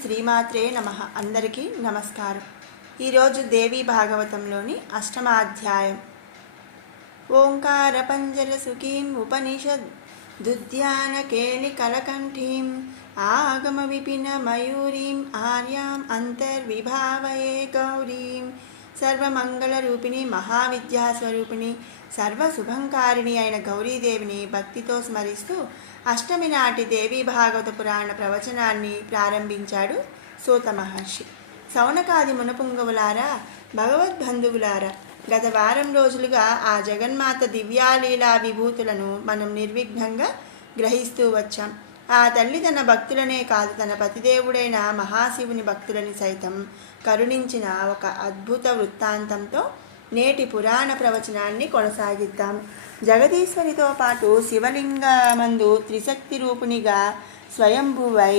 శ్రీమాత్రే నమః. అందరికీ నమస్కారం. ఈరోజు దేవీ భాగవతంలోని అష్టమాధ్యాయం. ఓంకార పంజర సుఖీం ఉపనిషద్ దుద్యాన కేళి కలకంఠీం ఆగమ విపిన మయూరీం ఆర్యాం అంతర్విభావయే గౌరీం సర్వమంగళ రూపిణి మహావిద్యాస్వరూపిణి సర్వశుభంకారిణి అయిన గౌరీదేవిని భక్తితో స్మరిస్తూ అష్టమి నాటి దేవీ భాగవత పురాణ ప్రవచనాన్ని ప్రారంభించాడు సూత మహర్షి. సౌనకాది మునపుంగవులారా, భగవద్బంధువులారా, గత వారం రోజులుగా ఆ జగన్మాత దివ్యాలీలా విభూతులను మనం నిర్విఘ్నంగా గ్రహిస్తూ వచ్చాం. ఆ తల్లి తన భక్తులనే కాదు, తన పతిదేవుడైన మహాశివుని భక్తులని సైతం కరుణించిన ఒక అద్భుత వృత్తాంతంతో నేటి పురాణ ప్రవచనాన్ని కొనసాగిద్దాం. జగదీశ్వరితో పాటు శివలింగమందు త్రిశక్తి రూపునిగా స్వయంభువై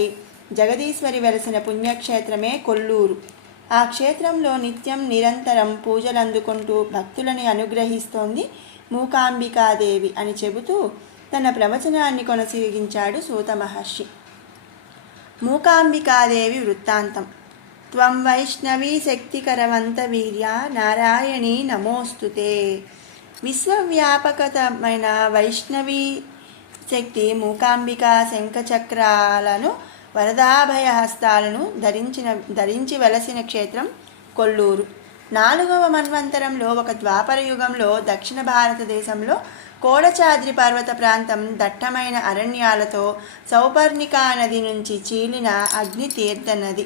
జగదీశ్వరి వెలసిన పుణ్యక్షేత్రమే కొల్లూరు. ఆ క్షేత్రంలో నిత్యం నిరంతరం పూజలు అందుకుంటూ భక్తులని అనుగ్రహిస్తోంది మూకాంబికాదేవి అని చెబుతూ తన ప్రవచనాన్ని కొనసాగించాడు సూత మహర్షి. మూకాంబికాదేవి వృత్తాంతం. త్వం వైష్ణవీ శక్తికరవంత వీర్య నారాయణీ నమోస్తుతే. విశ్వవ్యాపకమైన వైష్ణవీ శక్తి మూకాంబిక శంఖచక్రాలను వరదాభయ హస్తాలను ధరించి వెలసిన క్షేత్రం కొల్లూరు. 4వ మన్వంతరంలో ఒక ద్వాపర యుగంలో దక్షిణ భారతదేశంలో కోడచాద్రి పర్వత ప్రాంతం దట్టమైన అరణ్యాలతో సౌపర్ణికా నది నుంచి చీలిన అగ్ని తీర్థ నది.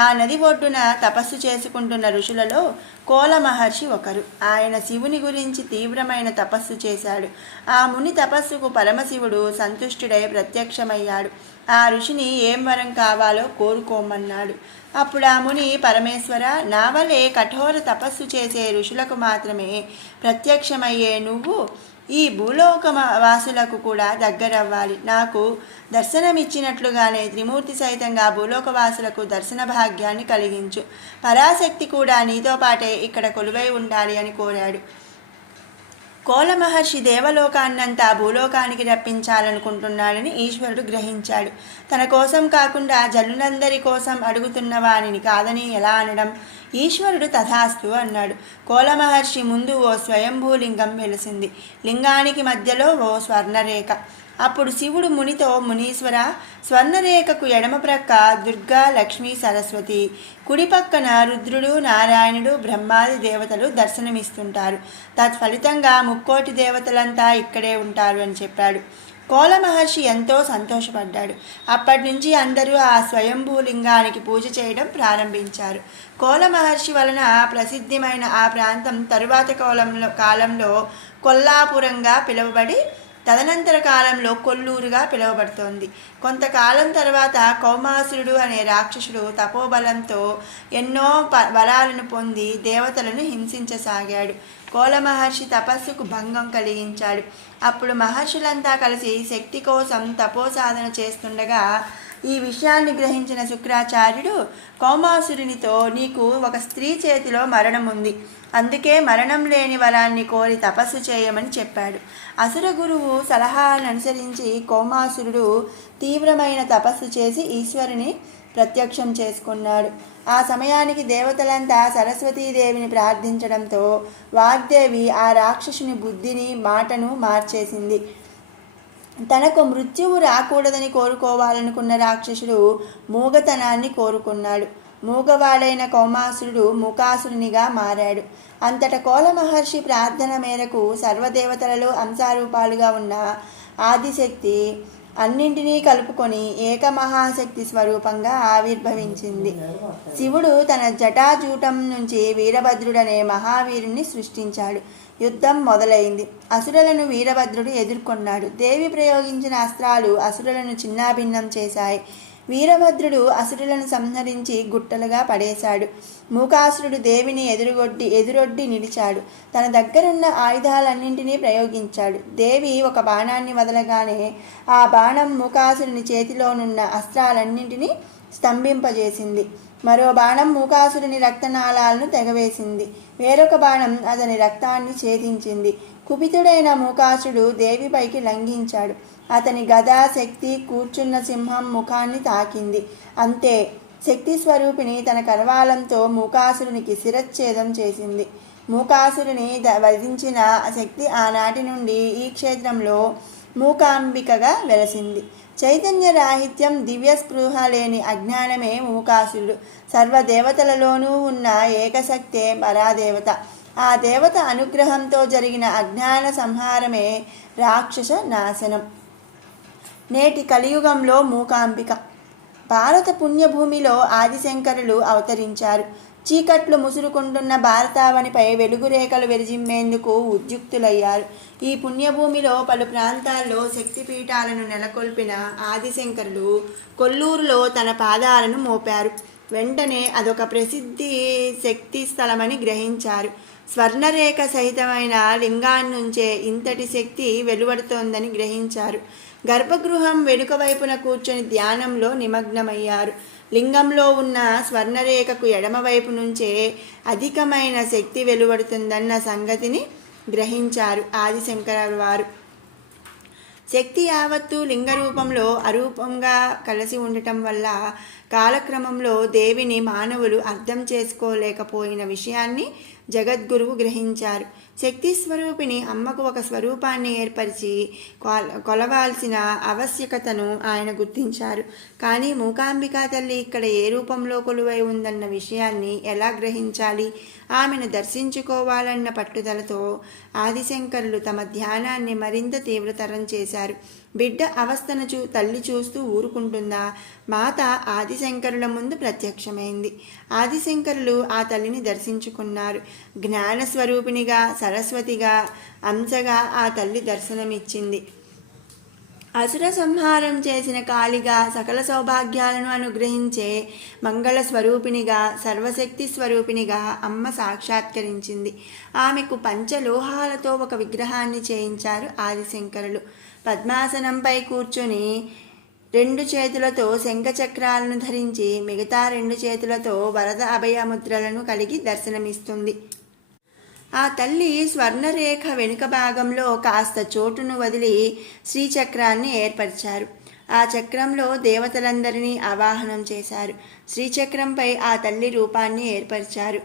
ఆ నది ఒడ్డున తపస్సు చేసుకుంటున్న ఋషులలో కోల మహర్షి ఒకరు. ఆయన శివుని గురించి తీవ్రమైన తపస్సు చేశాడు. ఆ ముని తపస్సుకు పరమశివుడు సంతుష్టుడై ప్రత్యక్షమయ్యాడు. ఆ ఋషిని ఏం వరం కావాలో కోరుకోమన్నాడు. అప్పుడు ఆ ముని, పరమేశ్వర, నా వలె కఠోర తపస్సు చేసే ఋషులకు మాత్రమే ప్రత్యక్షమయ్యే నువ్వు ఈ భూలోక వాసులకు కూడా దగ్గరవ్వాలి. నాకు దర్శనమిచ్చినట్లుగానే త్రిమూర్తి సైతంగా భూలోకవాసులకు దర్శన భాగ్యాన్ని కలిగించు. పరాశక్తి కూడా నీతో పాటే ఇక్కడ కొలువై ఉండాలి అని కోరాడు. కోల మహర్షి దేవలోకాన్నంతా భూలోకానికి రప్పించాలనుకుంటున్నాడని ఈశ్వరుడు గ్రహించాడు. తన కోసం కాకుండా జనులందరి కోసం అడుగుతున్న వానిని కాదని ఎలా అనడం? ఈశ్వరుడు తథాస్తు అన్నాడు. కోల మహర్షి ముందు ఓ స్వయంభూలింగం వెలిసింది. లింగానికి మధ్యలో ఓ స్వర్ణరేఖ. అప్పుడు శివుడు మునితో, మునీశ్వర, స్వర్ణరేఖకు ఎడమ ప్రక్క దుర్గా, లక్ష్మీ, సరస్వతి, కుడి పక్కన రుద్రుడు, నారాయణుడు, బ్రహ్మాది దేవతలు దర్శనమిస్తుంటారు. తత్ఫలితంగా ముక్కోటి దేవతలంతా ఇక్కడే ఉంటారు అని చెప్పాడు. కోల మహర్షి ఎంతో సంతోషపడ్డాడు. అప్పటి నుంచి అందరూ ఆ స్వయంభూలింగానికి పూజ చేయడం ప్రారంభించారు. కోల మహర్షి వలన ప్రసిద్ధమైన ఆ ప్రాంతం తరువాత కాలంలో కొల్లాపురంగా పిలువబడి తదనంతర కాలంలో కొల్లూరుగా పిలువబడుతోంది. కొంతకాలం తర్వాత కౌమాసురుడు అనే రాక్షసుడు తపోబలంతో ఎన్నో వరాలను పొంది దేవతలను హింసించసాగాడు. కోల మహర్షి తపస్సుకు భంగం కలిగించాడు. అప్పుడు మహర్షులంతా కలిసి శక్తి కోసం తపోసాధన చేస్తుండగా ఈ విషయాన్ని గ్రహించిన శుక్రాచార్యుడు కౌమాసురునితో, నీకు ఒక స్త్రీ చేతిలో మరణం ఉంది, అందుకే మరణం లేని వరాన్ని కోరి తపస్సు చేయమని చెప్పాడు. అసుర గురువు సలహాలను అనుసరించి కౌమాసురుడు తీవ్రమైన తపస్సు చేసి ఈశ్వరుని ప్రత్యక్షం చేసుకున్నాడు. ఆ సమయానికి దేవతలంతా సరస్వతీదేవిని ప్రార్థించడంతో వాగ్దేవి ఆ రాక్షసుని బుద్ధిని, మాటను మార్చేసింది. తనకు మృత్యువు రాకూడదని కోరుకోవాలనుకున్న రాక్షసుడు మూగతనాన్ని కోరుకున్నాడు. మూగవాడైన కౌమాసురుడు మూకాసురునిగా మారాడు. అంతట కోల మహర్షి ప్రార్థన మేరకు సర్వదేవతలలో అంశారూపాలుగా ఉన్న ఆదిశక్తి అన్నింటినీ కలుపుకొని ఏకమహాశక్తి స్వరూపంగా ఆవిర్భవించింది. శివుడు తన జటాజూటం నుంచి వీరభద్రుడనే మహావీరుణ్ణి సృష్టించాడు. యుద్ధం మొదలైంది. అసురులను వీరభద్రుడు ఎదుర్కొన్నాడు. దేవి ప్రయోగించిన అస్త్రాలు అసురులను చిన్నాభిన్నం చేశాయి. వీరభద్రుడు అసురులను సంహరించి గుట్టలుగా పడేశాడు. మూకాసురుడు దేవిని ఎదురొడ్డి నిలిచాడు. తన దగ్గరున్న ఆయుధాలన్నింటినీ ప్రయోగించాడు. దేవి ఒక బాణాన్ని వదలగానే ఆ బాణం మూకాసురుని చేతిలోనున్న అస్త్రాలన్నింటినీ స్తంభింపజేసింది. మరో బాణం మూకాసురుని రక్తనాళాలను తెగవేసింది. వేరొక బాణం అతని రక్తాన్ని ఛేదించింది. కుపితుడైన మూకాసుడు దేవిపైకి లంఘించాడు. అతని గదా శక్తి కూర్చున్న సింహం ముఖాన్ని తాకింది. అంతే, శక్తి స్వరూపిణి తన కరవాలంతో మూకాసురునికి శిరచ్ఛేదం చేసింది. మూకాసురుని వధించిన శక్తి ఆనాటి నుండి ఈ క్షేత్రంలో మూకాంబికగా వెలసింది. చైతన్య రాహిత్యం, దివ్య స్పృహ లేని అజ్ఞానమే మూకాసురుడు. సర్వదేవతలలోనూ ఉన్న ఏకశక్తే పరాదేవత. ఆ దేవత అనుగ్రహంతో జరిగిన అజ్ఞాన సంహారమే రాక్షస నాశనం. నేటి కలియుగంలో మూకాంబిక. భారత పుణ్యభూమిలో ఆదిశంకరులు అవతరించారు. చీకట్లు ముసురుకుంటున్న భారతావనిపై వెలుగురేఖలు విరజిమ్మేందుకు ఉద్యుక్తులయ్యారు. ఈ పుణ్యభూమిలో పలు ప్రాంతాల్లో శక్తిపీఠాలను నెలకొల్పిన ఆదిశంకరులు కొల్లూరులో తన పాదాలను మోపారు. వెంటనే అదొక ప్రసిద్ధి శక్తి స్థలమని గ్రహించారు. స్వర్ణరేఖ సహితమైన లింగాన్నుంచే ఇంతటి శక్తి వెలువడుతోందని గ్రహించారు. గర్భగృహం వెనుక వైపున కూర్చొని ధ్యానంలో నిమగ్నమయ్యారు. లింగంలో ఉన్న స్వర్ణరేఖకు ఎడమవైపు నుంచే అధికమైన శక్తి వెలువడుతుందన్న సంగతిని గ్రహించారు ఆదిశంకరుల వారు. శక్తి యావత్తు లింగ రూపంలో అరూపంగా కలిసి ఉండటం వల్ల కాలక్రమంలో దేవిని మానవులు అర్థం చేసుకోలేకపోయిన విషయాన్ని జగద్గురువు గ్రహించారు. శక్తి స్వరూపిణి అమ్మకు ఒక స్వరూపాన్ని ఏర్పరిచి కొలవాల్సిన ఆవశ్యకతను ఆయన గుర్తించారు. కానీ మూకాంబికా తల్లి ఇక్కడ ఏ రూపంలో కొలువై ఉందన్న విషయాన్ని ఎలా గ్రహించాలి, ఆమెను దర్శించుకోవాలన్న పట్టుదలతో ఆదిశంకరులు తమ ధ్యానాన్ని మరింత తీవ్రతరం చేశారు. బిడ్డ అవస్థను తల్లి చూస్తూ ఊరుకుంటుందా? మాత ఆదిశంకరుల ముందు ప్రత్యక్షమైంది. ఆదిశంకరులు ఆ తల్లిని దర్శించుకున్నారు. జ్ఞానస్వరూపిణిగా, సరస్వతిగా, అంశగా ఆ తల్లి దర్శనమిచ్చింది. అసుర సంహారం చేసిన కాళిగా, సకల సౌభాగ్యాలను అనుగ్రహించే మంగళ స్వరూపిణిగా, సర్వశక్తి స్వరూపిణిగా అమ్మ సాక్షాత్కరించింది. ఆమెకు పంచలోహాలతో ఒక విగ్రహాన్ని చేయించారు ఆదిశంకరులు. పద్మాసనంపై కూర్చొని 2 చేతులతో శంఖచక్రాలను ధరించి మిగతా 2 చేతులతో వరద అభయముద్రలను కలిగి దర్శనమిస్తుంది. ఆ తల్లి స్వర్ణరేఖ వెనుక భాగంలో కాస్త చోటును వదిలి శ్రీచక్రాన్ని ఏర్పరిచారు. ఆ చక్రంలో దేవతలందరినీ ఆవాహనం చేశారు. శ్రీచక్రంపై ఆ తల్లి రూపాన్ని ఏర్పరిచారు.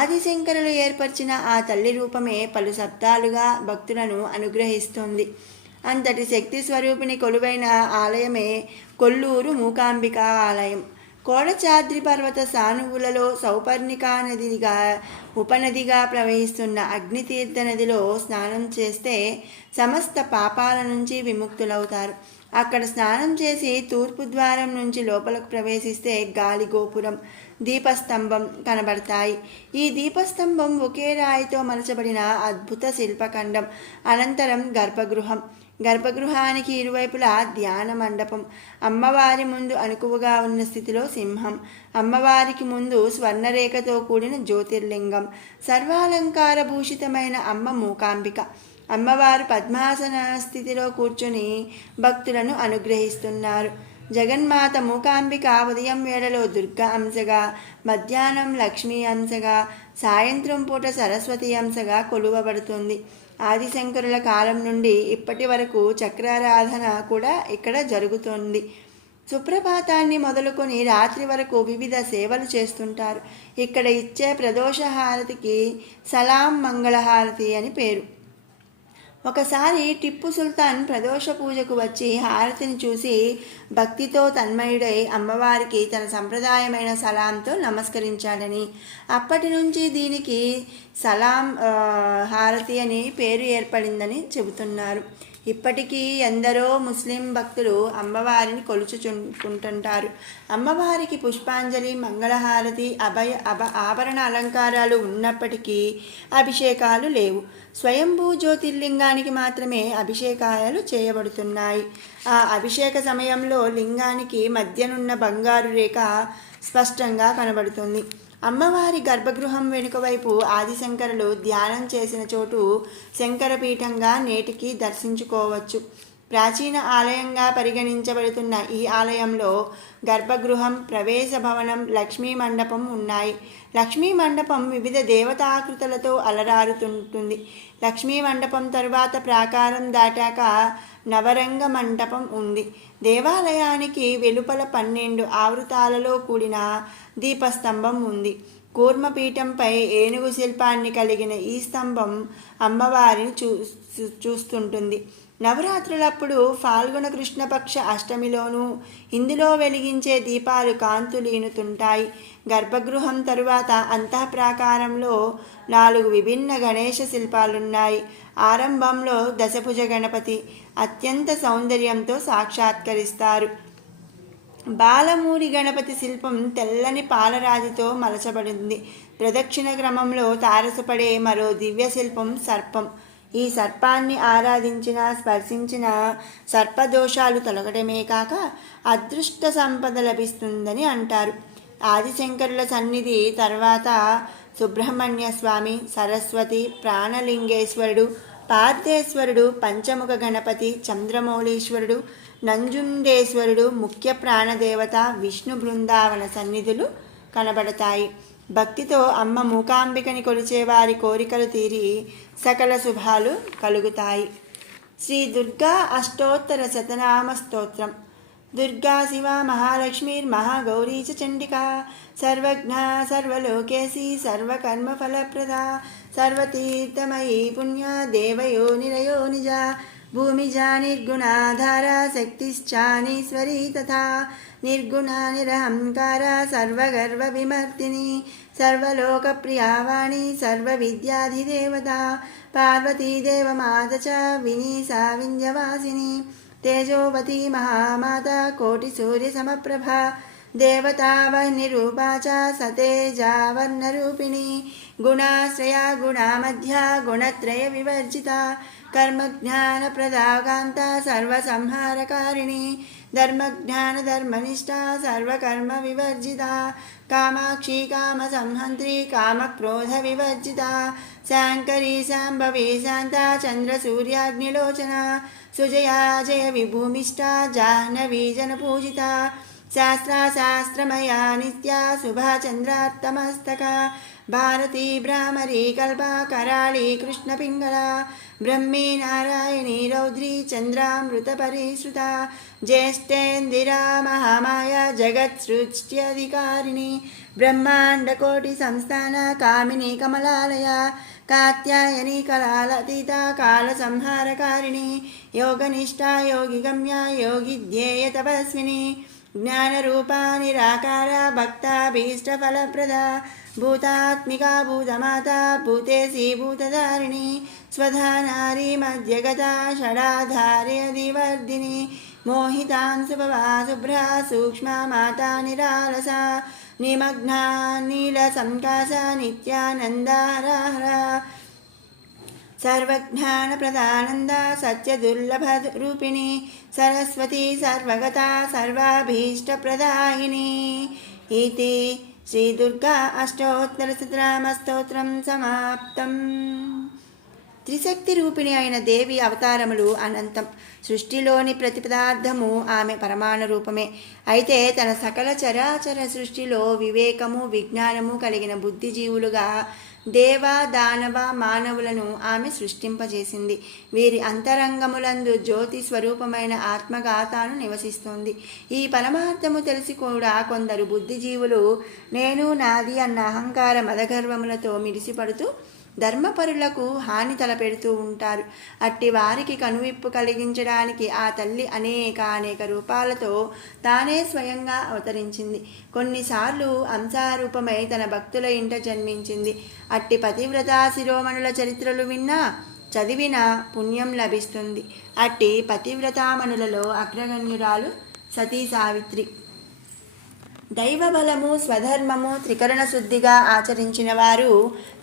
ఆదిశంకరులు ఏర్పరిచిన ఆ తల్లి రూపమే పలు శబ్దాలుగా భక్తులను అనుగ్రహిస్తుంది. అంతటి శక్తి స్వరూపిణి కొలువైన ఆలయమే కొల్లూరు మూకాంబికా ఆలయం. కోడచాద్రి పర్వత సానువులలో సౌపర్ణికా నదిగా ఉపనదిగా ప్రవహిస్తున్న అగ్నితీర్థ నదిలో స్నానం చేస్తే సమస్త పాపాల నుంచి విముక్తులవుతారు. అక్కడ స్నానం చేసి తూర్పు ద్వారం నుంచి లోపలకు ప్రవేశిస్తే గాలి గోపురం, దీపస్తంభం కనబడతాయి. ఈ దీపస్తంభం ఒకే రాయితో మలచబడిన అద్భుత శిల్పఖండం. అనంతరం గర్భగృహం. గర్భగృహానికి ఇరువైపులా ధ్యాన మండపం. అమ్మవారి ముందు అనుకువగా ఉన్న స్థితిలో సింహం. అమ్మవారికి ముందు స్వర్ణరేఖతో కూడిన జ్యోతిర్లింగం. సర్వాలంకార భూషితమైన అమ్మ మూకాంబిక. అమ్మవారు పద్మాసన స్థితిలో కూర్చొని భక్తులను అనుగ్రహిస్తున్నారు. జగన్మాత మూకాంబిక ఉదయం వేళలో దుర్గా అంశగా, మధ్యాహ్నం లక్ష్మీ అంశగా, సాయంత్రం పూట సరస్వతి అంశగా కొలువబడుతుంది. ఆదిశంకరుల కాలం నుండి ఇప్పటి వరకు చక్రారాధన కూడా ఇక్కడ జరుగుతోంది. సుప్రభాతాన్ని మొదలుకొని రాత్రి వరకు వివిధ సేవలు చేస్తుంటారు. ఇక్కడ ఇచ్చే ప్రదోష హారతికి సలాం మంగళహారతి అని పేరు. ఒకసారి టిప్పు సుల్తాన్ ప్రదోష పూజకు వచ్చి హారతిని చూసి భక్తితో తన్మయుడై అమ్మవారికి తన సంప్రదాయమైన సలాంతో నమస్కరించాడని, అప్పటి నుంచి దీనికి సలాం హారతి అని పేరు ఏర్పడిందని చెబుతున్నారు. ఇప్పటికీ ఎందరో ముస్లిం భక్తులు అమ్మవారిని కొలుచుకుంటుంటారు. అమ్మవారికి పుష్పాంజలి, మంగళహారతి, ఆభరణ అలంకారాలు ఉన్నప్పటికీ అభిషేకాలు లేవు. స్వయంభూ జ్యోతిర్లింగానికి మాత్రమే అభిషేకాలు చేయబడుతున్నాయి. ఆ అభిషేక సమయంలో లింగానికి మధ్యనున్న బంగారు రేఖ స్పష్టంగా కనబడుతుంది. అమ్మవారి గర్భగృహం వెనుక వైపు ఆదిశంకరులు ధ్యానం చేసిన చోటు శంకరపీఠంగా నేటికి దర్శించుకోవచ్చు. ప్రాచీన ఆలయంగా పరిగణించబడుతున్న ఈ ఆలయంలో గర్భగృహం, ప్రవేశ భవనం, లక్ష్మీ మండపం ఉన్నాయి. లక్ష్మీ మండపం వివిధ దేవతాకృతులతో అలరారుతుంటుంది. లక్ష్మీ మండపం తరువాత ప్రాకారం దాటాక నవరంగ మంటపం ఉంది. దేవాలయానికి వెలుపల 12 ఆవృతాలలో కూడిన దీపస్తంభం ఉంది. కూర్మపీఠంపై ఏనుగు శిల్పాన్ని కలిగిన ఈ స్తంభం అమ్మవారిని చూస్తుంటుంది. నవరాత్రులప్పుడు ఫాల్గుణ కృష్ణపక్ష అష్టమిలోనూ ఇందులో వెలిగించే దీపాలు కాంతులీనుతుంటాయి. గర్భగృహం తరువాత అంతఃప్రాకారంలో 4 విభిన్న గణేశ శిల్పాలున్నాయి. ఆరంభంలో దశభుజ గణపతి అత్యంత సౌందర్యంతో సాక్షాత్కరిస్తారు. బాలమూరి గణపతి శిల్పం తెల్లని పాలరాతితో మలచబడింది. ప్రదక్షిణ క్రమంలో తారసపడే మరో దివ్య శిల్పం సర్పం. ఈ సర్పాన్ని ఆరాధించిన, స్పర్శించిన సర్పదోషాలు తొలగడమే కాక అదృష్ట సంపద లభిస్తుందని అంటారు. ఆదిశంకరుల సన్నిధి తర్వాత సుబ్రహ్మణ్య స్వామి, సరస్వతి, ప్రాణలింగేశ్వరుడు, పార్థేశ్వరుడు, పంచముఖ గణపతి, చంద్రమౌళీశ్వరుడు, నంజుండేశ్వరుడు, ముఖ్య ప్రాణదేవత, విష్ణు బృందావన సన్నిధులు కనబడతాయి. భక్తితో అమ్మ మూకాంబికని కొలిచే వారి కోరికలు తీరి సకల శుభాలు కలుగుతాయి. శ్రీ దుర్గా అష్టోత్తర శతనామ స్తోత్రం. దుర్గా శివ మహాలక్ష్మీర్మహాగౌరీ చ చండికా సర్వజ్ఞా సర్వలోకేశీ సర్వకర్మఫలప్రదా సర్వతీర్థమయీ పుణ్యా దేవయో నిలయో నిజా భూమిజా నిర్గుణాధారా శక్తిశ్చానీశ్వరీ తథా నిర్గుణా నిరహంకారా సర్వగర్వ విమర్దిని సర్వలోకప్రియా వాణి సర్వవిద్యాధిదేవత పార్వతీ దేవమాత చ వినీసా వింధ్యవాసిని తేజోవతి మహామాత కోటిసూర్యసమప్రభా దేవతా వహ్నిరూపా చ సతేజా వర్ణరూపిణి గుణాశ్రయా గుణామధ్యా గుణత్రయ వివర్జిత కర్మజ్ఞానప్రదా కాంతా సర్వసంహారకారిణి ధర్మజ్ఞానధర్మనిష్టా సర్వకర్మ వివర్జిత కామాక్షి కామసంహంత్రి కామక్రోధ వివర్జిత శాంకరీ శాంభవి శాంతా చంద్రసూర్యాగ్నిలోచన సుజయా జయ విభూమిష్టా జాహ్నవీ జనపూజిత శాస్త్రమయా నిత్యా శుభాచంద్రార్తమస్తక భారతీ భ్రామరీ కల్పా కరాళీ కృష్ణపింగళా బ్రహ్మీ నారాయణీ రౌద్రీ చంద్రామృత పరిశ్రుత జ్యేష్ఠేందిరా మహామాయా జగత్సృష్ట్యధికారిణి బ్రహ్మాండకోటి సంస్థాన కామిని కమలాలయ కాత్యాయని కళాలతీత కాల సంహారకారిణి యోగనిష్టా యోగిగమ్యా యోగిధ్యేయ తపస్విని జ్ఞానరూపా నిరాకార భక్తాభీష్టఫలప్రదా భూతాత్మికా భూతమాతా భూతేసి భూతధారిణి స్వధా నారీ మధ్యగతా షడాధార్యదివర్ధిని మోహితాం సుభవా శుభ్రా సూక్ష్మా మాతా నిరాలసా నిమగ్నా నీలసంకాశ నిత్యానందాహరా సర్వజ్ఞానప్రదానంద సత్యదుర్లభరూపిణి సరస్వతి సర్వగతా సర్వాభీష్టప్రదాయిని. ఇది శ్రీ దుర్గా అష్టోత్తర శతనామస్తోత్రం సమాప్తం. త్రిశక్తి రూపిణి అయిన దేవి అవతారములు అనంతం. సృష్టిలోని ప్రతి పదార్థము ఆమె పరమాణు రూపమే. అయితే తన సకల చరాచర సృష్టిలో వివేకము విజ్ఞానము కలిగిన బుద్ధిజీవులుగా దేవ దానవ మానవులను ఆమె సృష్టింపజేసింది. వీరి అంతరంగములందు జ్యోతి స్వరూపమైన ఆత్మగా తాను నివసిస్తోంది. ఈ పరమార్థము తెలిసి కూడా కొందరు బుద్ధిజీవులు నేను నాది అన్న అహంకార మదగర్వములతో మిడిసిపడుతూ ధర్మపరులకు హాని తలపెడుతూ ఉంటారు. అట్టి వారికి కనువిప్పు కలిగించడానికి ఆ తల్లి అనేక రూపాలతో తానే స్వయంగా అవతరించింది. కొన్నిసార్లు అంశారూపమై తన భక్తుల ఇంట జన్మించింది. అట్టి పతివ్రతా శిరోమణుల చరిత్రలు విన్నా చదివిన పుణ్యం లభిస్తుంది. అట్టి పతివ్రతామణులలో అగ్రగణ్యురాలు సతీ సావిత్రి. దైవబలము స్వధర్మము త్రికరణ శుద్ధిగా ఆచరించిన వారు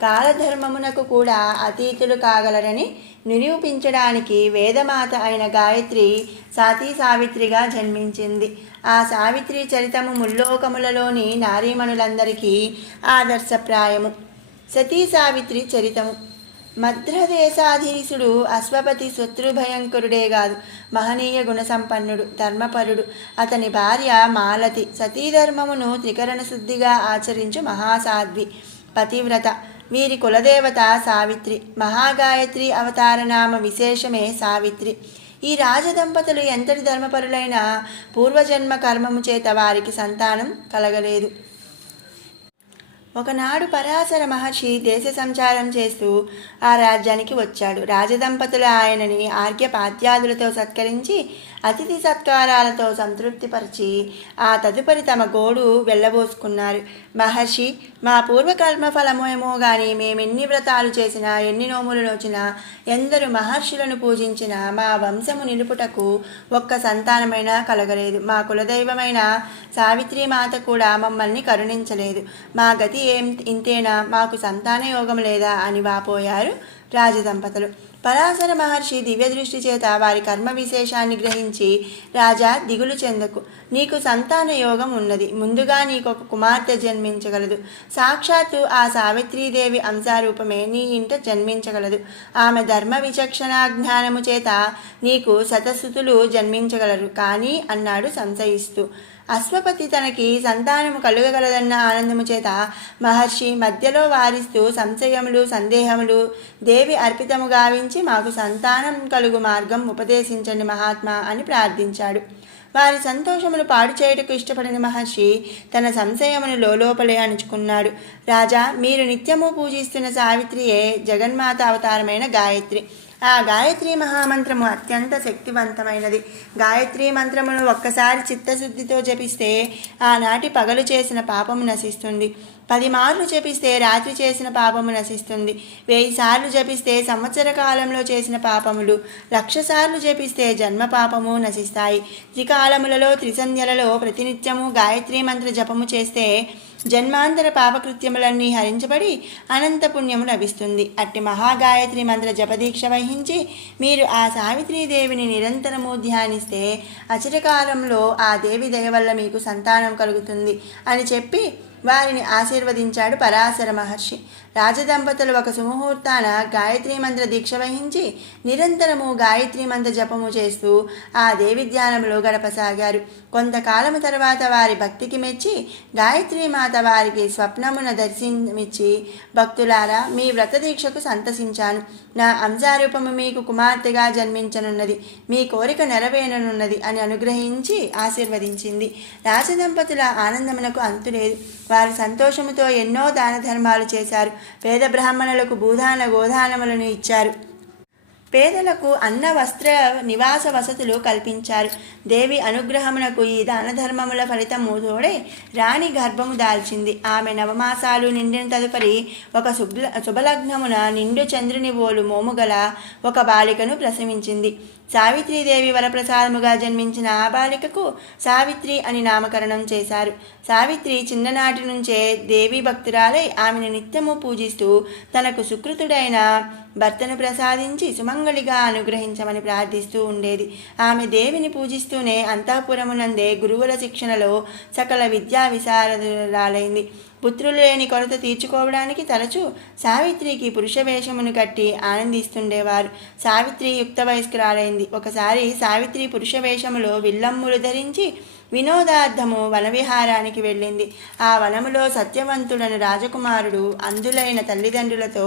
కాలధర్మమునకు కూడా అతీతులు కాగలరని నిరూపించడానికి వేదమాత అయిన గాయత్రి సతీ సావిత్రిగా జన్మించింది. ఆ సావిత్రి చరితము ముల్లోకములలోని నారీమణులందరికీ ఆదర్శప్రాయము. సతీ సావిత్రి చరితము. మద్రదేశాధీశుడు అశ్వపతి శత్రుభయంకరుడే కాదు, మహనీయ గుణసంపన్నుడు, ధర్మపరుడు. అతని భార్య మాలతి సతీధర్మమును త్రికరణ శుద్ధిగా ఆచరించు మహాసాధ్వి, పతివ్రత. వీరి కులదేవత సావిత్రి. మహాగాయత్రి అవతారనామ విశేషమే సావిత్రి. ఈ రాజదంపతులు ఎంతటి ధర్మపరులైన పూర్వజన్మ కర్మము చేత వారికి సంతానం కలగలేదు. ఒకనాడు పరాశర మహర్షి దేశ సంచారం చేస్తూ ఆ రాజ్యానికి వచ్చాడు. రాజదంపతులు ఆయనని ఆర్ఘ్యపాద్యాదులతో సత్కరించి అతిథి సత్కారాలతో సంతృప్తిపరిచి ఆ తదుపరి తమ గోడు వెళ్ళబోసుకున్నారు. మహర్షి, మా పూర్వకర్మ ఫలమేమో గాని మేమెన్ని వ్రతాలు చేసినా, ఎన్ని నోములు నోచినా, ఎందరు మహర్షులను పూజించినా మా వంశము నిలుపుటకు ఒక్క సంతానమైనా కలగలేదు. మా కులదైవమైన సావిత్రీమాత కూడా మమ్మల్ని కరుణించలేదు. మా గతి ఇంతేనా? మాకు సంతాన యోగం లేదా అని వాపోయారు రాజదంపతులు. పరాశర మహర్షి దివ్య దృష్టి చేత వారి కర్మ విశేషాన్ని గ్రహించి, రాజా దిగులు చెందకు, నీకు సంతాన యోగం ఉన్నది. ముందుగా నీకు ఒక కుమార్తె జన్మించగలదు. సాక్షాత్తు ఆ సావిత్రీదేవి అంశారూపమే నీ ఇంట జన్మించగలదు. ఆమె ధర్మ విచక్షణ జ్ఞానము చేత నీకు శతసుతులు జన్మించగలరు కానీ అన్నాడు సంశయిస్తూ. అశ్వపతి తనకి సంతానము కలుగగలదన్న ఆనందము చేత మహర్షి మధ్యలో వారిస్తూ సంశయములు సందేహములు దేవి అర్పితము గావించి మాకు సంతానం కలుగు మార్గం ఉపదేశించండి మహాత్మా అని ప్రార్థించాడు. వారి సంతోషములు పాడు చేయుటకు ఇష్టపడిన మహర్షి తన సంశయమును లోపలే అణుచుకున్నాడు. రాజా, మీరు నిత్యము పూజిస్తున్న సావిత్రియే జగన్మాత అవతారమైన గాయత్రి. ఆ గాయత్రి మహామంత్రము అత్యంత శక్తివంతమైనది. గాయత్రి మంత్రమును ఒక్కసారి చిత్తశుద్ధితో జపిస్తే ఆనాటి పగలు చేసిన పాపము నశిస్తుంది. 10 మార్లు జపిస్తే రాత్రి చేసిన పాపము నశిస్తుంది. 1000 సార్లు జపిస్తే సంవత్సర కాలంలో చేసిన పాపములు, 1,00,000 సార్లు జపిస్తే జన్మ పాపము నశిస్తాయి. త్రికాలములలో త్రిసంధ్యలలో ప్రతినిత్యము గాయత్రి మంత్ర జపము చేస్తే జన్మాంతర పాపకృత్యములన్నీ హరించబడి అనంత పుణ్యము లభిస్తుంది. అట్టి మహాగాయత్రి మంత్ర జపదీక్ష వహించి మీరు ఆ సావిత్రీదేవిని నిరంతరము ధ్యానిస్తే అచిరకాలంలో ఆ దేవి దయ వల్ల మీకు సంతానం కలుగుతుంది అని చెప్పి వారిని ఆశీర్వదించాడు పరాశర మహర్షి. రాజదంపతులు ఒక సుముహూర్తాన గాయత్రీ మంత్ర దీక్ష వహించి నిరంతరము గాయత్రీ మంత్ర జపము చేస్తూ ఆ దేవి ధ్యానంలో గడపసాగారు. కొంతకాలము తర్వాత వారి భక్తికి మెచ్చి గాయత్రీమాత వారికి స్వప్నమున దర్శనమిచ్చి, భక్తులారా, మీ వ్రత దీక్షకు సంతసించాను. నా అంశారూపము మీకు కుమార్తెగా జన్మించనున్నది. మీ కోరిక నెరవేరనున్నది అని అనుగ్రహించి ఆశీర్వదించింది. రాజదంపతుల ఆనందమునకు అంతులేదు. వారు సంతోషముతో ఎన్నో దాన ధర్మాలు చేశారు. పేద బ్రాహ్మణులకు భూదాన గోదానములను ఇచ్చారు. పేదలకు అన్న వస్త్ర నివాస వసతులు కల్పించారు. దేవి అనుగ్రహమునకు ఈ దాన ధర్మముల ఫలితము తోడే రాణి గర్భము దాల్చింది. ఆమె నవమాసాలు నిండిన తదుపరి ఒక శుభలగ్నమున నిండు చంద్రుని ఓలు మోముగల ఒక బాలికను ప్రసవించింది. సావిత్రీదేవి వరప్రసాదముగా జన్మించిన ఆ బాలికకు సావిత్రి అని నామకరణం చేశారు. సావిత్రి చిన్ననాటి నుంచే దేవి భక్తురాలై ఆమెను నిత్యము పూజిస్తూ తనకు సుకృతుడైన భర్తను ప్రసాదించి సుమంగళిగా అనుగ్రహించమని ప్రార్థిస్తూ ఉండేది. ఆమె దేవిని పూజిస్తూనే అంతఃపురమునందే గురువుల శిక్షణలో సకల విద్యా విశారదురాలైంది. పుత్రులు లేని కొరత తీర్చుకోవడానికి తరచూ సావిత్రికి పురుష వేషమును కట్టి ఆనందిస్తుండేవారు. సావిత్రి యుక్త వయస్కురాలైంది. ఒకసారి సావిత్రి పురుష వేషములో విల్లమ్ములు ధరించి వినోదార్థము వనవిహారానికి వెళ్ళింది. ఆ వనములో సత్యవంతుడను రాజకుమారుడు అందులైన తల్లిదండ్రులతో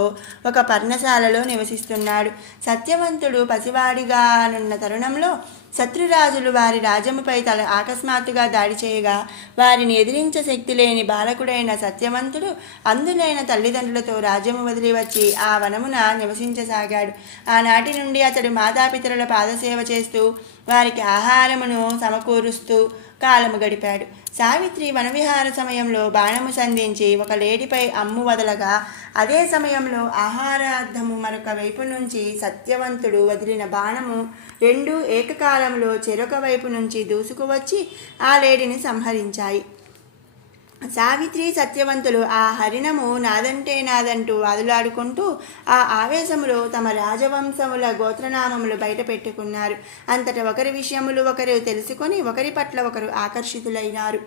ఒక పర్ణశాలలో నివసిస్తున్నాడు. సత్యవంతుడు పసివాడిగానున్న తరుణంలో శత్రురాజులు వారి రాజ్యముపై అకస్మాత్తుగా దాడి చేయగా వారిని ఎదిరించే శక్తి లేని బాలకుడైన సత్యవంతుడు అందులైన తల్లిదండ్రులతో రాజ్యము వదిలి వచ్చి ఆ వనమున నివసించసాగాడు. ఆనాటి నుండి అతడు మాతాపితరుల పాదసేవ చేస్తూ వారికి ఆహారమును సమకూరుస్తూ కాలము గడిపాడు. సావిత్రి వనవిహార సమయంలో బాణము సంధించి ఒక లేడిపై అమ్ము వదలగా అదే సమయంలో ఆహారార్థము మరొక వైపు నుంచి సత్యవంతుడు వదిలిన బాణము రెండూ ఏకకాలంలో చెరొక వైపు నుంచి దూసుకువచ్చి ఆ లేడిని సంహరించాయి. సావిత్రి సత్యవంతులు ఆ హరిణము నాదంటే నాదంటూ వాదులాడుకుంటూ ఆ ఆవేశములో తమ రాజవంశముల గోత్రనామములు బయట పెట్టుకున్నారు. అంతటా ఒకరి విషయములు ఒకరు తెలుసుకొని ఒకరి పట్ల ఒకరు ఆకర్షితులైనారు.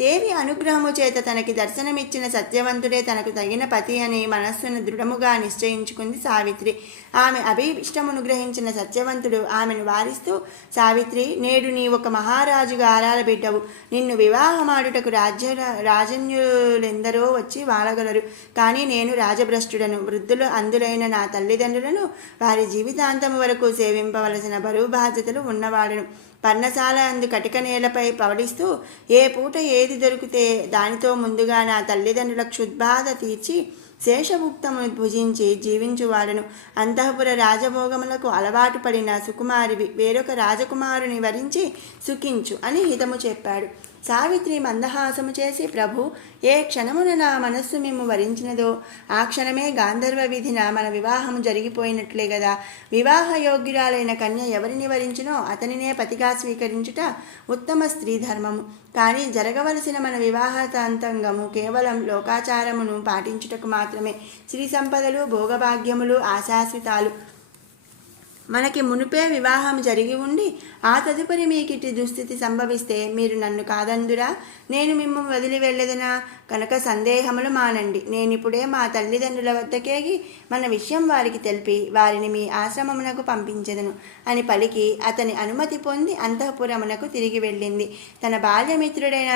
దేవి అనుగ్రహము చేత తనకి దర్శనమిచ్చిన సత్యవంతుడే తనకు తగిన పతి అని మనస్సును దృఢముగా నిశ్చయించుకుంది సావిత్రి. ఆమె అభీష్టమును గ్రహించిన సత్యవంతుడు ఆమెను వారిస్తూ, సావిత్రి, నేడు నీ ఒక మహారాజుగా ఆరాల బిడ్డవు. నిన్ను వివాహమాడుటకు రాజన్యులెందరో వచ్చి వాడగలరు. కానీ నేను రాజభ్రష్టుడను. వృద్ధులు అందులైన నా తల్లిదండ్రులను వారి జీవితాంతము వరకు సేవింపవలసిన బరువు బాధ్యతలు ఉన్నవాడను. పర్ణశాల అందు కటిక నేలపై పవడిస్తూ ఏ పూట ఏది దొరికితే దానితో ముందుగా నా తల్లిదండ్రుల క్షుద్బాధ తీర్చి శేషభుక్తమును భుజించి జీవించువాడను. అంతఃపుర రాజభోగములకు అలవాటు పడిన సుకుమారివి వేరొక రాజకుమారుని వరించి సుఖించు అని హితము చెప్పాడు. సావిత్రి మందహాసము చేసి, ప్రభు, ఏ క్షణమున నా మనస్సు మిమ్ము వరించినదో ఆ క్షణమే గాంధర్వ విధిన మన వివాహము జరిగిపోయినట్లే గదా. వివాహ యోగ్యురాలైన కన్య ఎవరిని వరించినో అతనినే పతిగా స్వీకరించుట ఉత్తమ స్త్రీ ధర్మము. కానీ జరగవలసిన మన వివాహతాంతంగము కేవలం లోకాచారమును పాటించుటకు మాత్రమే. శ్రీ సంపదలు, భోగభాగ్యములు ఆశాశ్వితాలు. మనకి మునుపే వివాహం జరిగి ఉండి ఆ తదుపరి మీకిటి దుస్థితి సంభవిస్తే మీరు నన్ను కాదందురా? నేను మిమ్ము వదిలి వెళ్ళదనా? కనుక సందేహములు మానండి. నేనిప్పుడే మా తల్లిదండ్రుల వద్దకేగి మన విషయం వారికి తెలిపి వారిని మీ ఆశ్రమమునకు పంపించెదను అని పలికి అతని అనుమతి పొంది అంతఃపురమునకు తిరిగి వెళ్ళింది. తన బాల్యమిత్రుడైన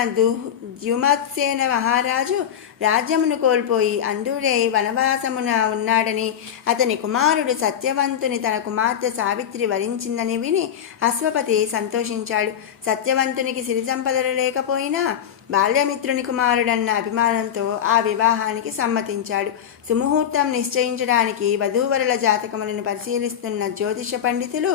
ద్యుమత్సేన మహారాజు రాజ్యమును కోల్పోయి అంధుడై వనవాసమున ఉన్నాడని, అతని కుమారుడు సత్యవంతుని తన కుమార్తె సావిత్రి వరించిందని విని అశ్వపతి సంతోషించాడు. సత్యవంతునికి సిరి సంపదలు లేకపోయినా బాల్యమిత్రుని కుమారుడన్న అభిమానంతో ఆ వివాహానికి సమ్మతించాడు. సుముహూర్తం నిశ్చయించడానికి వధూవరుల జాతకములను పరిశీలిస్తున్న జ్యోతిష పండితులు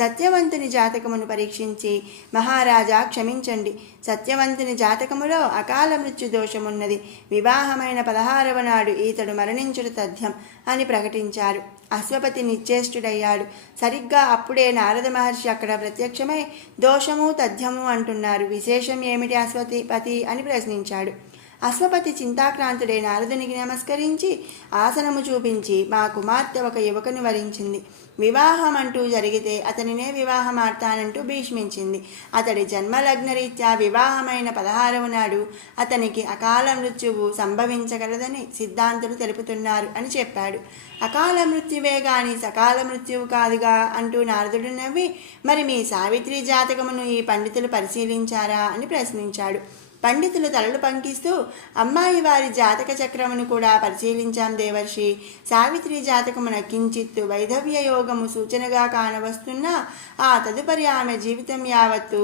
సత్యవంతుని జాతకమును పరీక్షించి, మహారాజా, క్షమించండి, సత్యవంతుని జాతకములో అకాల మృత్యు దోషమున్నది. వివాహమైన 16వ నాడు ఈతడు మరణించుట తథ్యం అని ప్రకటించారు. అశ్వపతి నిశ్చేష్టుడయ్యాడు. సరిగ్గా అప్పుడే నారద మహర్షి అక్కడ ప్రత్యక్షమై దోషము తథ్యము అంటున్నారు, విశేషం ఏమిటి అశ్వపతి అని ప్రశ్నించాడు. అశ్వపతి చింతాక్రాంతుడై నారదునికి నమస్కరించి ఆసనము చూపించి, మా కుమార్తె ఒక యువకుని వరించింది. వివాహం అంటూ జరిగితే అతనినే వివాహమాడతానంటూ భీష్మించింది. అతడి జన్మలగ్నరీత్యా వివాహమైన 16వ నాడు అతనికి అకాల మృత్యువు సంభవించగలదని సిద్ధాంతులు తెలుపుతున్నారు అని చెప్పాడు. అకాల మృత్యువే గాని సకాల మృత్యువు కాదుగా అంటూ నారదుడు నవ్వి, మరి మీ సావిత్రి జాతకమును ఈ పండితులు పరిశీలించారా అని ప్రశ్నించాడు. పండితులు తలలు పంకిస్తూ, అమ్మాయి వారి జాతక చక్రమును కూడా పరిశీలించాం దేవర్షి. సావిత్రి జాతకమున కించిత్తు వైధవ్య యోగము సూచనగా కానవస్తున్నా ఆ తదుపరి ఆమె జీవితం యావత్తు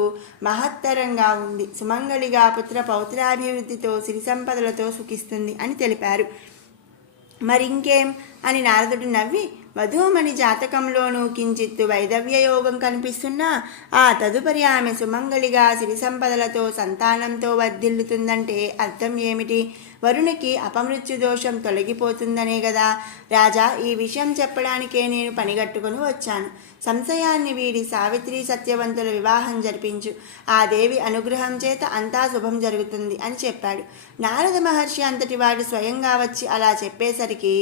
మహత్తరంగా ఉంది. సుమంగళిగా పుత్ర పౌత్రాభివృద్ధితో సిరి సంపదలతో సుఖిస్తుంది అని తెలిపారు. మరింకేం అని నారదుడు నవ్వి, వధూమణి జాతకంలోనూ కించిత్తు వైధవ్య యోగం కనిపిస్తున్నా ఆ తదుపరి ఆమె సుమంగళిగా సిరి సంపదలతో సంతానంతో వర్ధిల్లుతుందంటే అర్థం ఏమిటి? వరునికి అపమృత్యు దోషం తొలగిపోతుందనే కదా. రాజా, ఈ విషయం చెప్పడానికే నేను పనిగట్టుకుని వచ్చాను. సంశయాన్ని వీడి సావిత్రి సత్యవంతుల వివాహం జరిపించు. ఆ దేవి అనుగ్రహం చేత అంతా శుభం జరుగుతుంది అని చెప్పాడు. నారద మహర్షి అంతటి వాడు స్వయంగా వచ్చి అలా చెప్పేసరికి